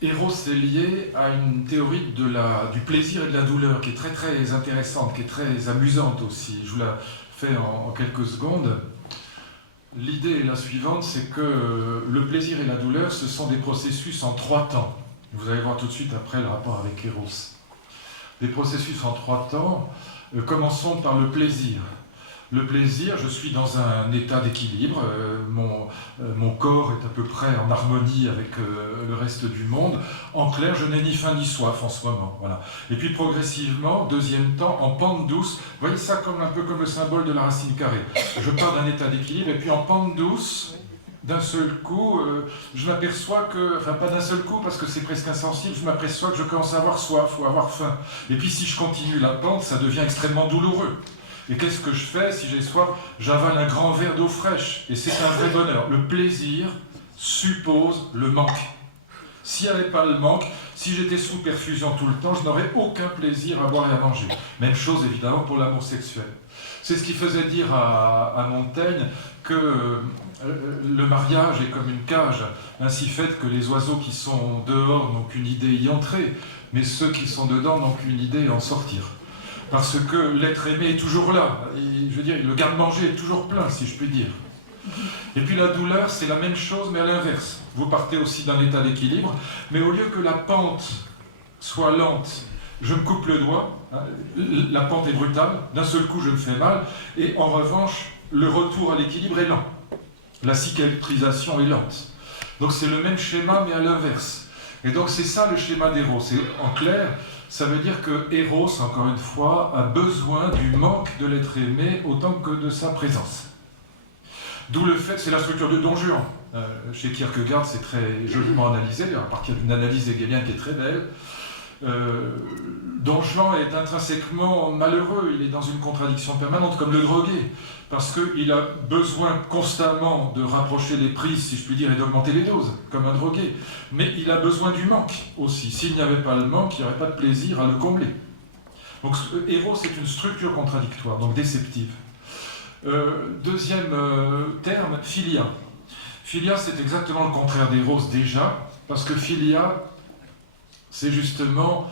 Eros est lié à une théorie du plaisir et de la douleur qui est très très intéressante, qui est très amusante aussi. Je vous la fais en quelques secondes. L'idée est la suivante, c'est que le plaisir et la douleur, ce sont des processus en 3 temps. Vous allez voir tout de suite après le rapport avec Eros. Des processus en 3 temps. Commençons par le plaisir. Le plaisir, je suis dans un état d'équilibre, mon corps est à peu près en harmonie avec le reste du monde. En clair, je n'ai ni faim ni soif en ce moment. Voilà. Et puis progressivement, deuxième temps, en pente douce, vous voyez ça un peu comme le symbole de la racine carrée. Je pars d'un état d'équilibre et puis en pente douce, d'un seul coup, je m'aperçois que, enfin pas d'un seul coup parce que c'est presque insensible, je m'aperçois que je commence à avoir soif ou à avoir faim. Et puis si je continue la pente, ça devient extrêmement douloureux. Et qu'est-ce que je fais si j'ai soif? J'avale un grand verre d'eau fraîche. Et c'est un vrai bonheur. Le plaisir suppose le manque. S'il n'y avait pas le manque, si j'étais sous perfusion tout le temps, je n'aurais aucun plaisir à boire et à manger. Même chose évidemment pour l'amour sexuel. C'est ce qui faisait dire à Montaigne que le mariage est comme une cage, ainsi faite que les oiseaux qui sont dehors n'ont qu'une idée y entrer, mais ceux qui sont dedans n'ont qu'une idée en sortir. Parce que l'être aimé est toujours là. Et, je veux dire, le garde-manger est toujours plein, si je puis dire. Et puis la douleur, c'est la même chose, mais à l'inverse. Vous partez aussi d'un état d'équilibre, mais au lieu que la pente soit lente, je me coupe le doigt, hein, la pente est brutale, d'un seul coup je me fais mal, et en revanche, le retour à l'équilibre est lent. La cicatrisation est lente. Donc c'est le même schéma, mais à l'inverse. Et donc c'est ça le schéma d'Eros. En clair, ça veut dire que Eros, encore une fois, a besoin du manque de l'être aimé autant que de sa présence. D'où le fait, c'est la structure de Don Juan. Chez Kierkegaard, c'est très joliment analysé, à partir d'une analyse hegelienne qui est très belle. Don Juan est intrinsèquement malheureux, il est dans une contradiction permanente, comme le drogué, parce qu'il a besoin constamment de rapprocher les prises, si je puis dire, et d'augmenter les doses, comme un drogué. Mais il a besoin du manque aussi. S'il n'y avait pas le manque, il n'y aurait pas de plaisir à le combler. Donc Eros est une structure contradictoire, donc déceptive. Deuxième terme, philia. Philia, c'est exactement le contraire d'Eros déjà, parce que philia, c'est justement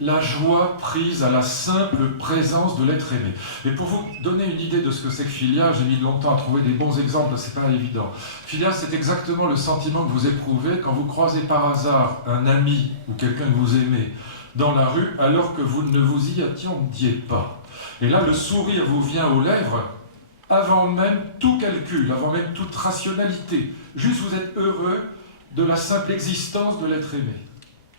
la joie prise à la simple présence de l'être aimé. Et pour vous donner une idée de ce que c'est que philia, j'ai mis longtemps à trouver des bons exemples, c'est pas évident. Philia, c'est exactement le sentiment que vous éprouvez quand vous croisez par hasard un ami ou quelqu'un que vous aimez dans la rue, alors que vous ne vous y attendiez pas. Et là, le sourire vous vient aux lèvres, avant même tout calcul, avant même toute rationalité. Juste vous êtes heureux de la simple existence de l'être aimé.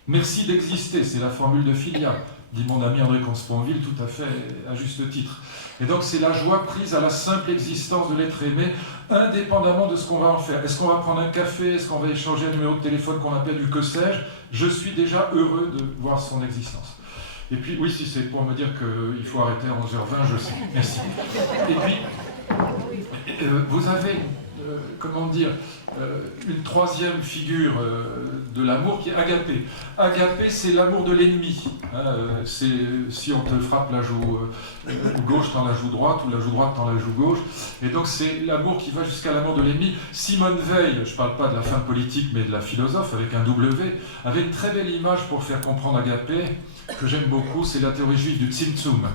Merci d'exister, c'est la formule de philia, dit mon ami André Consponville, tout à fait à juste titre. Et donc c'est la joie prise à la simple existence de l'être aimé, indépendamment de ce qu'on va en faire. Est-ce qu'on va prendre un café? Est-ce qu'on va échanger un numéro de téléphone qu'on appelle du que sais-je? Je suis déjà heureux de voir son existence. Et puis, oui, si c'est pour me dire qu'il faut arrêter à 11h20, je sais. Merci. Et puis, vous avez, comment dire, une troisième figure de l'amour qui est agapé. Agapé, c'est l'amour de l'ennemi. C'est si on te frappe la joue gauche, dans la joue droite, ou la joue droite dans la joue gauche. Et donc c'est l'amour qui va jusqu'à l'amour de l'ennemi. Simone Veil, je ne parle pas de la femme politique, mais de la philosophe, avec un W, avait une très belle image pour faire comprendre agapé, que j'aime beaucoup, c'est la théorie juive du Tzimtzum.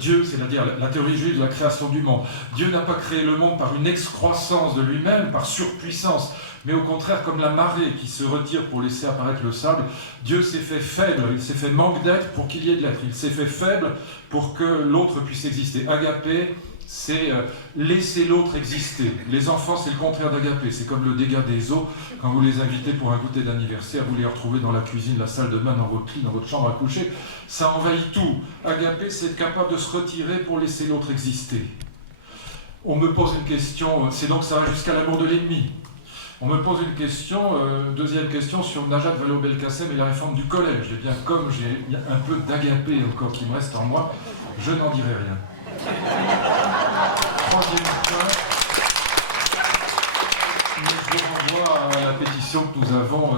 Dieu, c'est-à-dire la théorie juive de la création du monde. Dieu n'a pas créé le monde par une excroissance de lui-même, par surpuissance, mais au contraire comme la marée qui se retire pour laisser apparaître le sable. Dieu s'est fait faible, il s'est fait manque d'être pour qu'il y ait de l'être. Il s'est fait faible pour que l'autre puisse exister. Agapé, c'est laisser l'autre exister. Les enfants, c'est le contraire d'agapé. C'est comme le dégât des eaux. Quand vous les invitez pour un goûter d'anniversaire, vous les retrouvez dans la cuisine, la salle de bain, dans votre lit, dans votre chambre à coucher. Ça envahit tout. Agapé, c'est être capable de se retirer pour laisser l'autre exister. On me pose une question, c'est donc ça va jusqu'à l'amour de l'ennemi. On me pose une question, deuxième question, sur Najat Vallaud-Belkacem et la réforme du collège. Eh bien, comme j'ai un peu d'agapé encore qui me reste en moi, je n'en dirai rien. Troisième point. expédition que nous avons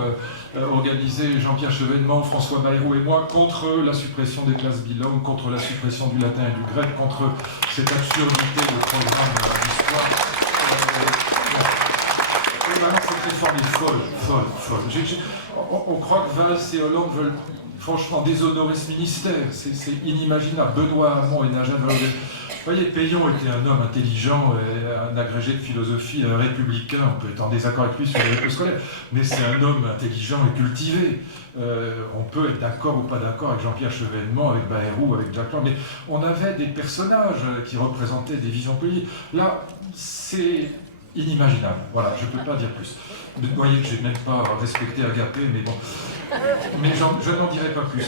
organisée, Jean-Pierre Chevènement, François Bayrou et moi, contre la suppression des classes bilingues, contre la suppression du latin et du grec, contre cette absurdité de programme d'histoire. Cette réforme est folle. On croit que Valls et Hollande veulent franchement déshonorer ce ministère. C'est inimaginable. Benoît Hamon et Najat Vallaud. Vous voyez, Payon était un homme intelligent, un agrégé de philosophie, un républicain. On peut être en désaccord avec lui sur les rythmes scolaires, mais c'est un homme intelligent et cultivé. On peut être d'accord ou pas d'accord avec Jean-Pierre Chevènement, avec Bayrou, avec Jacques Lang, mais on avait des personnages qui représentaient des visions politiques. Là, c'est inimaginable. Voilà, je ne peux pas dire plus. Vous voyez que je n'ai même pas respecté Agapé, mais bon. Mais je n'en dirai pas plus.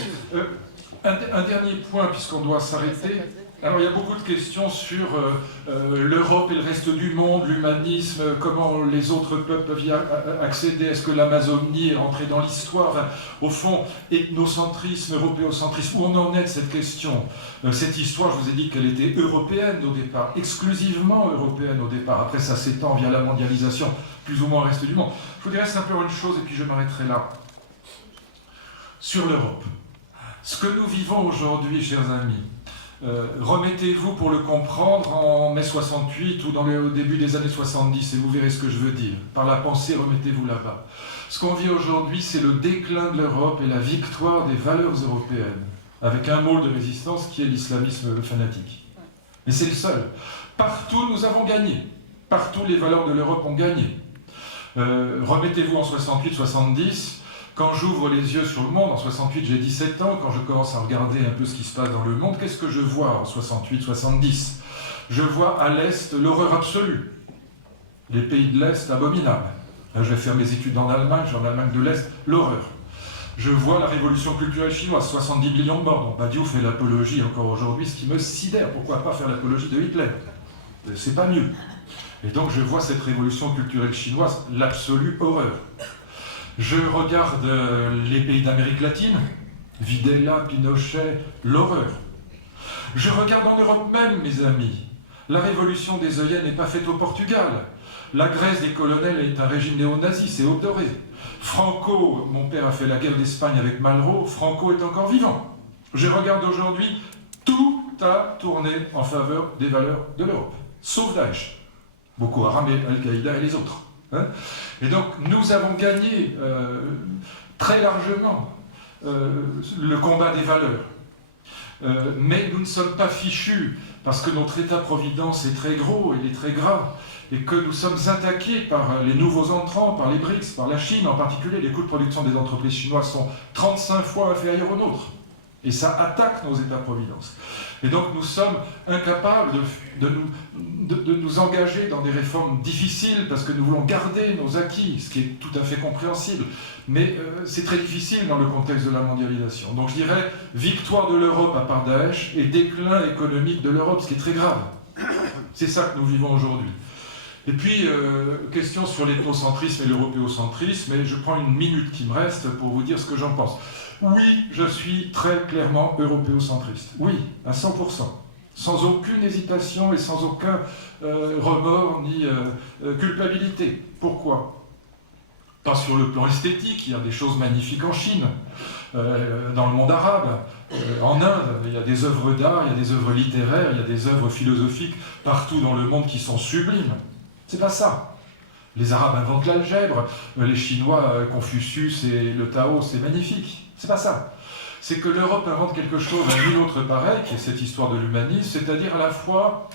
Un dernier point, puisqu'on doit s'arrêter. Alors, il y a beaucoup de questions sur l'Europe et le reste du monde, l'humanisme, comment les autres peuples peuvent y accéder, est-ce que l'Amazonie est entrée dans l'histoire, enfin, au fond, ethnocentrisme, européocentrisme, où on en est de cette question. Cette histoire, je vous ai dit qu'elle était européenne au départ, exclusivement européenne au départ. Après, ça s'étend via la mondialisation, plus ou moins au reste du monde. Je vous dirais simplement une chose, et puis je m'arrêterai là. Sur l'Europe. Ce que nous vivons aujourd'hui, chers amis, remettez-vous pour le comprendre en mai 68 ou au début des années 70 et vous verrez ce que je veux dire. Par la pensée, remettez-vous là-bas. Ce qu'on vit aujourd'hui, c'est le déclin de l'Europe et la victoire des valeurs européennes, avec un môle de résistance qui est l'islamisme fanatique. Et c'est le seul. Partout, nous avons gagné. Partout, les valeurs de l'Europe ont gagné. Remettez-vous en 68-70. Quand j'ouvre les yeux sur le monde, en 68 j'ai 17 ans, quand je commence à regarder un peu ce qui se passe dans le monde, qu'est-ce que je vois en 68-70 ? Je vois à l'Est l'horreur absolue. Les pays de l'Est abominables. Là, je vais faire mes études en Allemagne, je suis en Allemagne de l'Est, l'horreur. Je vois la révolution culturelle chinoise, 70 millions de morts. Donc Badiou fait l'apologie encore aujourd'hui, ce qui me sidère. Pourquoi pas faire l'apologie de Hitler ? C'est pas mieux. Et donc je vois cette révolution culturelle chinoise, l'absolue horreur. Je regarde les pays d'Amérique latine, Videla, Pinochet, l'horreur. Je regarde en Europe même, mes amis. La révolution des œillets n'est pas faite au Portugal. La Grèce des colonels est un régime néo-nazi, c'est Aube dorée. Franco, mon père a fait la guerre d'Espagne avec Malraux, Franco est encore vivant. Je regarde aujourd'hui, tout a tourné en faveur des valeurs de l'Europe, sauf Daesh, Boko Haram et Al-Qaïda et les autres. Et donc nous avons gagné très largement le combat des valeurs. Mais nous ne sommes pas fichus parce que notre État-providence est très gros, il est très gras, et que nous sommes attaqués par les nouveaux entrants, par les BRICS, par la Chine en particulier. Les coûts de production des entreprises chinoises sont 35 fois inférieurs aux nôtres. Et ça attaque nos États-providence. Et donc nous sommes incapables de nous engager dans des réformes difficiles parce que nous voulons garder nos acquis, ce qui est tout à fait compréhensible. Mais c'est très difficile dans le contexte de la mondialisation. Donc je dirais victoire de l'Europe à part Daesh et déclin économique de l'Europe, ce qui est très grave. C'est ça que nous vivons aujourd'hui. Et puis, question sur l'ethnocentrisme et l'européocentrisme, et je prends une minute qui me reste pour vous dire ce que j'en pense. Oui, je suis très clairement européocentriste. Oui, à 100%. Sans aucune hésitation et sans aucun remords ni culpabilité. Pourquoi ? Pas sur le plan esthétique, il y a des choses magnifiques en Chine, dans le monde arabe, en Inde, il y a des œuvres d'art, il y a des œuvres littéraires, il y a des œuvres philosophiques partout dans le monde qui sont sublimes. C'est pas ça. Les Arabes inventent l'algèbre, les Chinois, Confucius et le Tao, c'est magnifique. C'est pas ça. C'est que l'Europe invente quelque chose à nul autre pareil, qui est cette histoire de l'humanisme, c'est-à-dire à la fois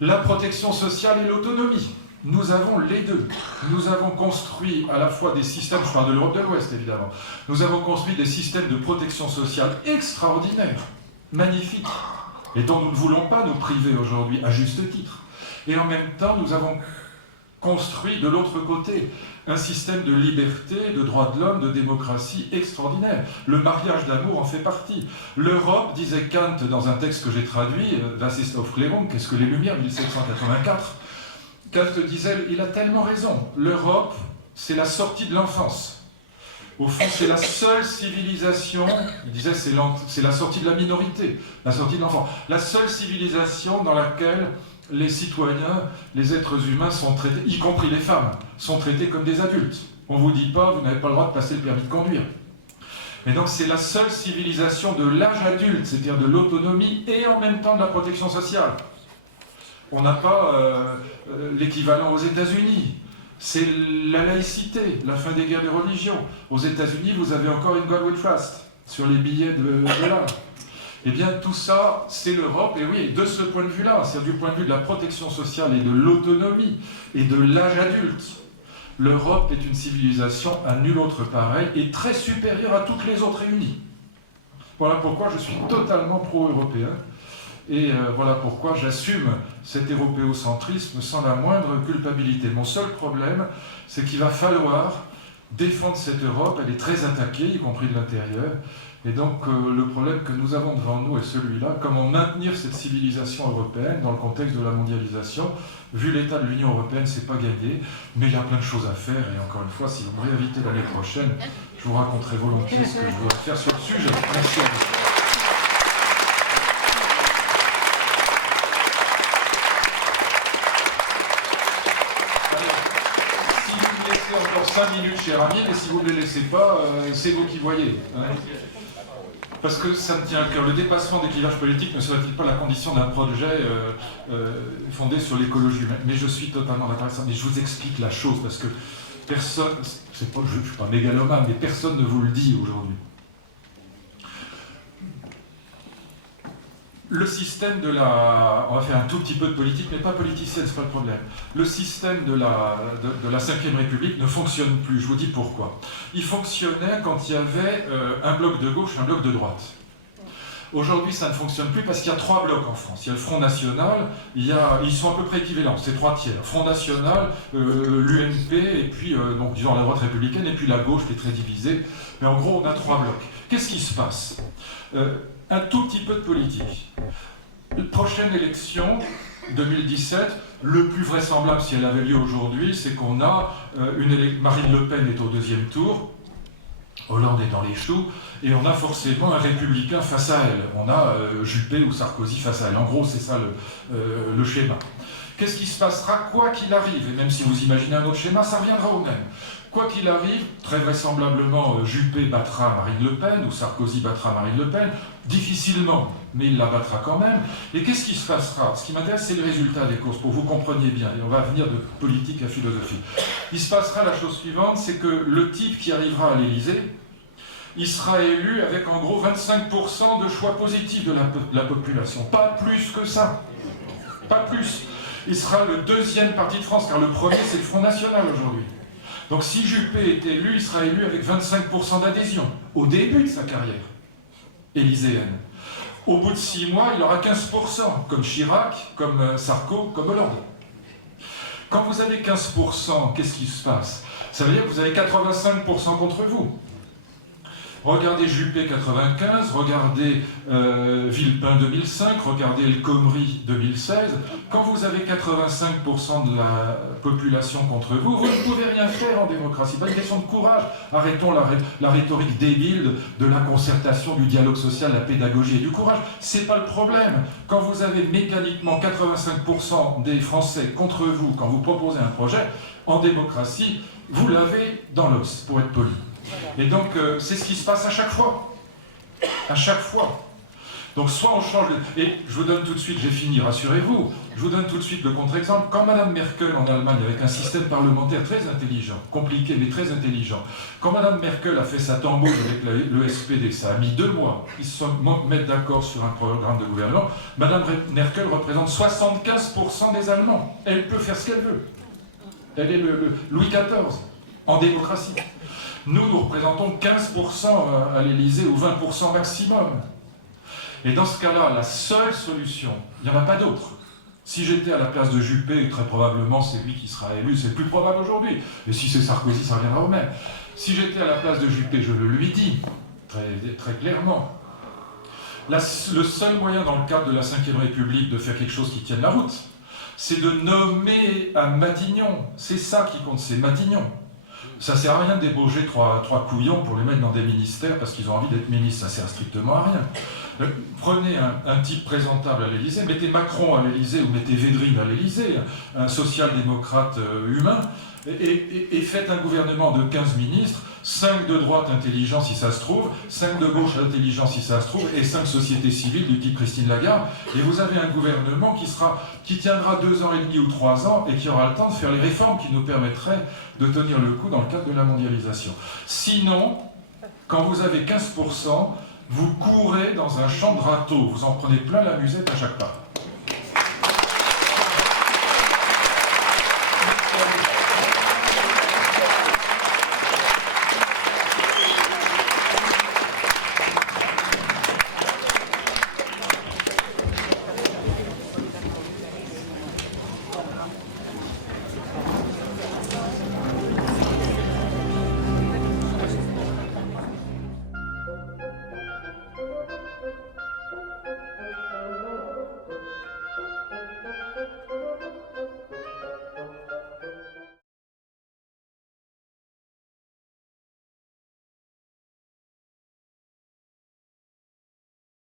la protection sociale et l'autonomie. Nous avons les deux. Nous avons construit à la fois des systèmes, je parle de l'Europe de l'Ouest évidemment, nous avons construit des systèmes de protection sociale extraordinaires, magnifiques, et dont nous ne voulons pas nous priver aujourd'hui, à juste titre. Et en même temps, nous avons construit de l'autre côté un système de liberté, de droits de l'homme, de démocratie extraordinaire. Le mariage d'amour en fait partie. L'Europe, disait Kant dans un texte que j'ai traduit, Was ist Aufklärung, qu'est-ce que les Lumières, 1784, Kant disait, il a tellement raison, l'Europe, c'est la sortie de l'enfance. Au fond, c'est la seule civilisation, il disait, c'est la sortie de la minorité, la sortie de l'enfant, la seule civilisation dans laquelle les citoyens, les êtres humains sont traités, y compris les femmes, sont traités comme des adultes. On ne vous dit pas, vous n'avez pas le droit de passer le permis de conduire. Et donc c'est la seule civilisation de l'âge adulte, c'est-à-dire de l'autonomie et en même temps de la protection sociale. On n'a pas l'équivalent aux États-Unis. C'est la laïcité, la fin des guerres des religions. Aux États-Unis, vous avez encore une God We Trust sur les billets de l'âge. Eh bien, tout ça, c'est l'Europe, et oui, de ce point de vue-là, c'est-à-dire du point de vue de la protection sociale et de l'autonomie et de l'âge adulte, l'Europe est une civilisation à nul autre pareil et très supérieure à toutes les autres réunies. Voilà pourquoi je suis totalement pro-européen, et voilà pourquoi j'assume cet européocentrisme sans la moindre culpabilité. Mon seul problème, c'est qu'il va falloir défendre cette Europe, elle est très attaquée, y compris de l'intérieur. Et donc le problème que nous avons devant nous est celui-là, comment maintenir cette civilisation européenne dans le contexte de la mondialisation. Vu l'état de l'Union européenne, c'est pas gagné, mais il y a plein de choses à faire. Et encore une fois, si vous me réinvitez l'année prochaine, je vous raconterai volontiers ce que je dois faire sur le sujet. Merci à vous. Si vous me laissez encore 5 minutes, cher ami, mais si vous ne les laissez pas, c'est vous qui voyez. Hein. Parce que ça me tient à cœur. Le dépassement des clivages politiques ne serait-il pas la condition d'un projet fondé sur l'écologie humaine? Mais je suis totalement d'accord avec ça. Mais je vous explique la chose, parce que personne, je ne suis pas mégalomane, mais personne ne vous le dit aujourd'hui. Le système de la... On va faire un tout petit peu de politique, mais pas politicienne, c'est pas le problème. Le système de la Ve République ne fonctionne plus. Je vous dis pourquoi. Il fonctionnait quand il y avait un bloc de gauche et un bloc de droite. Aujourd'hui, ça ne fonctionne plus parce qu'il y a 3 blocs en France. Il y a le Front National, ils sont à peu près équivalents, c'est 3 tiers. Front National, l'UMP, et puis, donc, disons la droite républicaine, et puis la gauche qui est très divisée. Mais en gros, on a 3 blocs. Qu'est-ce qui se passe ? Un tout petit peu de politique. Prochaine élection, 2017, le plus vraisemblable, si elle avait lieu aujourd'hui, c'est qu'on a Marine Le Pen est au 2e tour, Hollande est dans les choux, et on a forcément un républicain face à elle. On a Juppé ou Sarkozy face à elle. En gros, c'est ça le schéma. Qu'est-ce qui se passera quoi qu'il arrive? Et même si vous imaginez un autre schéma, ça reviendra au même. Quoi qu'il arrive, très vraisemblablement, Juppé battra Marine Le Pen, ou Sarkozy battra Marine Le Pen, difficilement, mais il la battra quand même. Et qu'est-ce qui se passera? Ce qui m'intéresse, c'est le résultat des courses, pour que vous compreniez bien, et on va venir de politique à philosophie. Il se passera la chose suivante, c'est que le type qui arrivera à l'Élysée, il sera élu avec en gros 25% de choix positifs de la population. Pas plus que ça. Pas plus. Il sera le 2e parti de France, car le premier, c'est le Front National aujourd'hui. Donc si Juppé est élu, il sera élu avec 25% d'adhésion, au début de sa carrière élyséenne. Au bout de 6 mois, il aura 15%, comme Chirac, comme Sarko, comme Hollande. Quand vous avez 15%, qu'est-ce qui se passe? Ça veut dire que vous avez 85% contre vous. Regardez Juppé 95, regardez Villepin 2005, regardez El Khomri 2016. Quand vous avez 85% de la population contre vous, vous ne pouvez rien faire en démocratie. Pas une question de courage. Arrêtons la rhétorique débile de la concertation, du dialogue social, la pédagogie et du courage. C'est pas le problème. Quand vous avez mécaniquement 85% des Français contre vous, quand vous proposez un projet, en démocratie, vous l'avez dans l'os, pour être poli. Et donc, c'est ce qui se passe à chaque fois. À chaque fois. Donc, soit on change... Et je vous donne tout de suite, j'ai fini, rassurez-vous, je vous donne tout de suite le contre-exemple. Quand Mme Merkel, en Allemagne, avec un système parlementaire très intelligent, compliqué, mais très intelligent, quand Mme Merkel a fait sa tambouille avec le SPD, ça a mis 2 mois, ils se mettent d'accord sur un programme de gouvernement, Mme Merkel représente 75% des Allemands. Elle peut faire ce qu'elle veut. Elle est le Louis XIV, en démocratie. Nous représentons 15% à l'Élysée, ou 20% maximum. Et dans ce cas-là, la seule solution, il n'y en a pas d'autre. Si j'étais à la place de Juppé, très probablement c'est lui qui sera élu, c'est le plus probable aujourd'hui. Et si c'est Sarkozy, ça reviendra au même. Si j'étais à la place de Juppé, je le lui dis, très clairement. Le seul moyen dans le cadre de la Ve République de faire quelque chose qui tienne la route, c'est de nommer à Matignon. C'est ça qui compte, c'est Matignon. Ça ne sert à rien de débaucher trois couillons pour les mettre dans des ministères parce qu'ils ont envie d'être ministres. Ça ne sert strictement à rien. Prenez un type présentable à l'Élysée, mettez Macron à l'Élysée ou mettez Védrine à l'Élysée, un social-démocrate humain, et faites un gouvernement de 15 ministres, 5 de droite intelligents si ça se trouve, 5 de gauche intelligents si ça se trouve, et 5 sociétés civiles du type Christine Lagarde, et vous avez un gouvernement qui tiendra 2 ans et demi ou 3 ans et qui aura le temps de faire les réformes qui nous permettraient de tenir le coup dans le cadre de la mondialisation. Sinon, quand vous avez 15%, vous courez dans un champ de râteaux, vous en prenez plein la musette à chaque pas.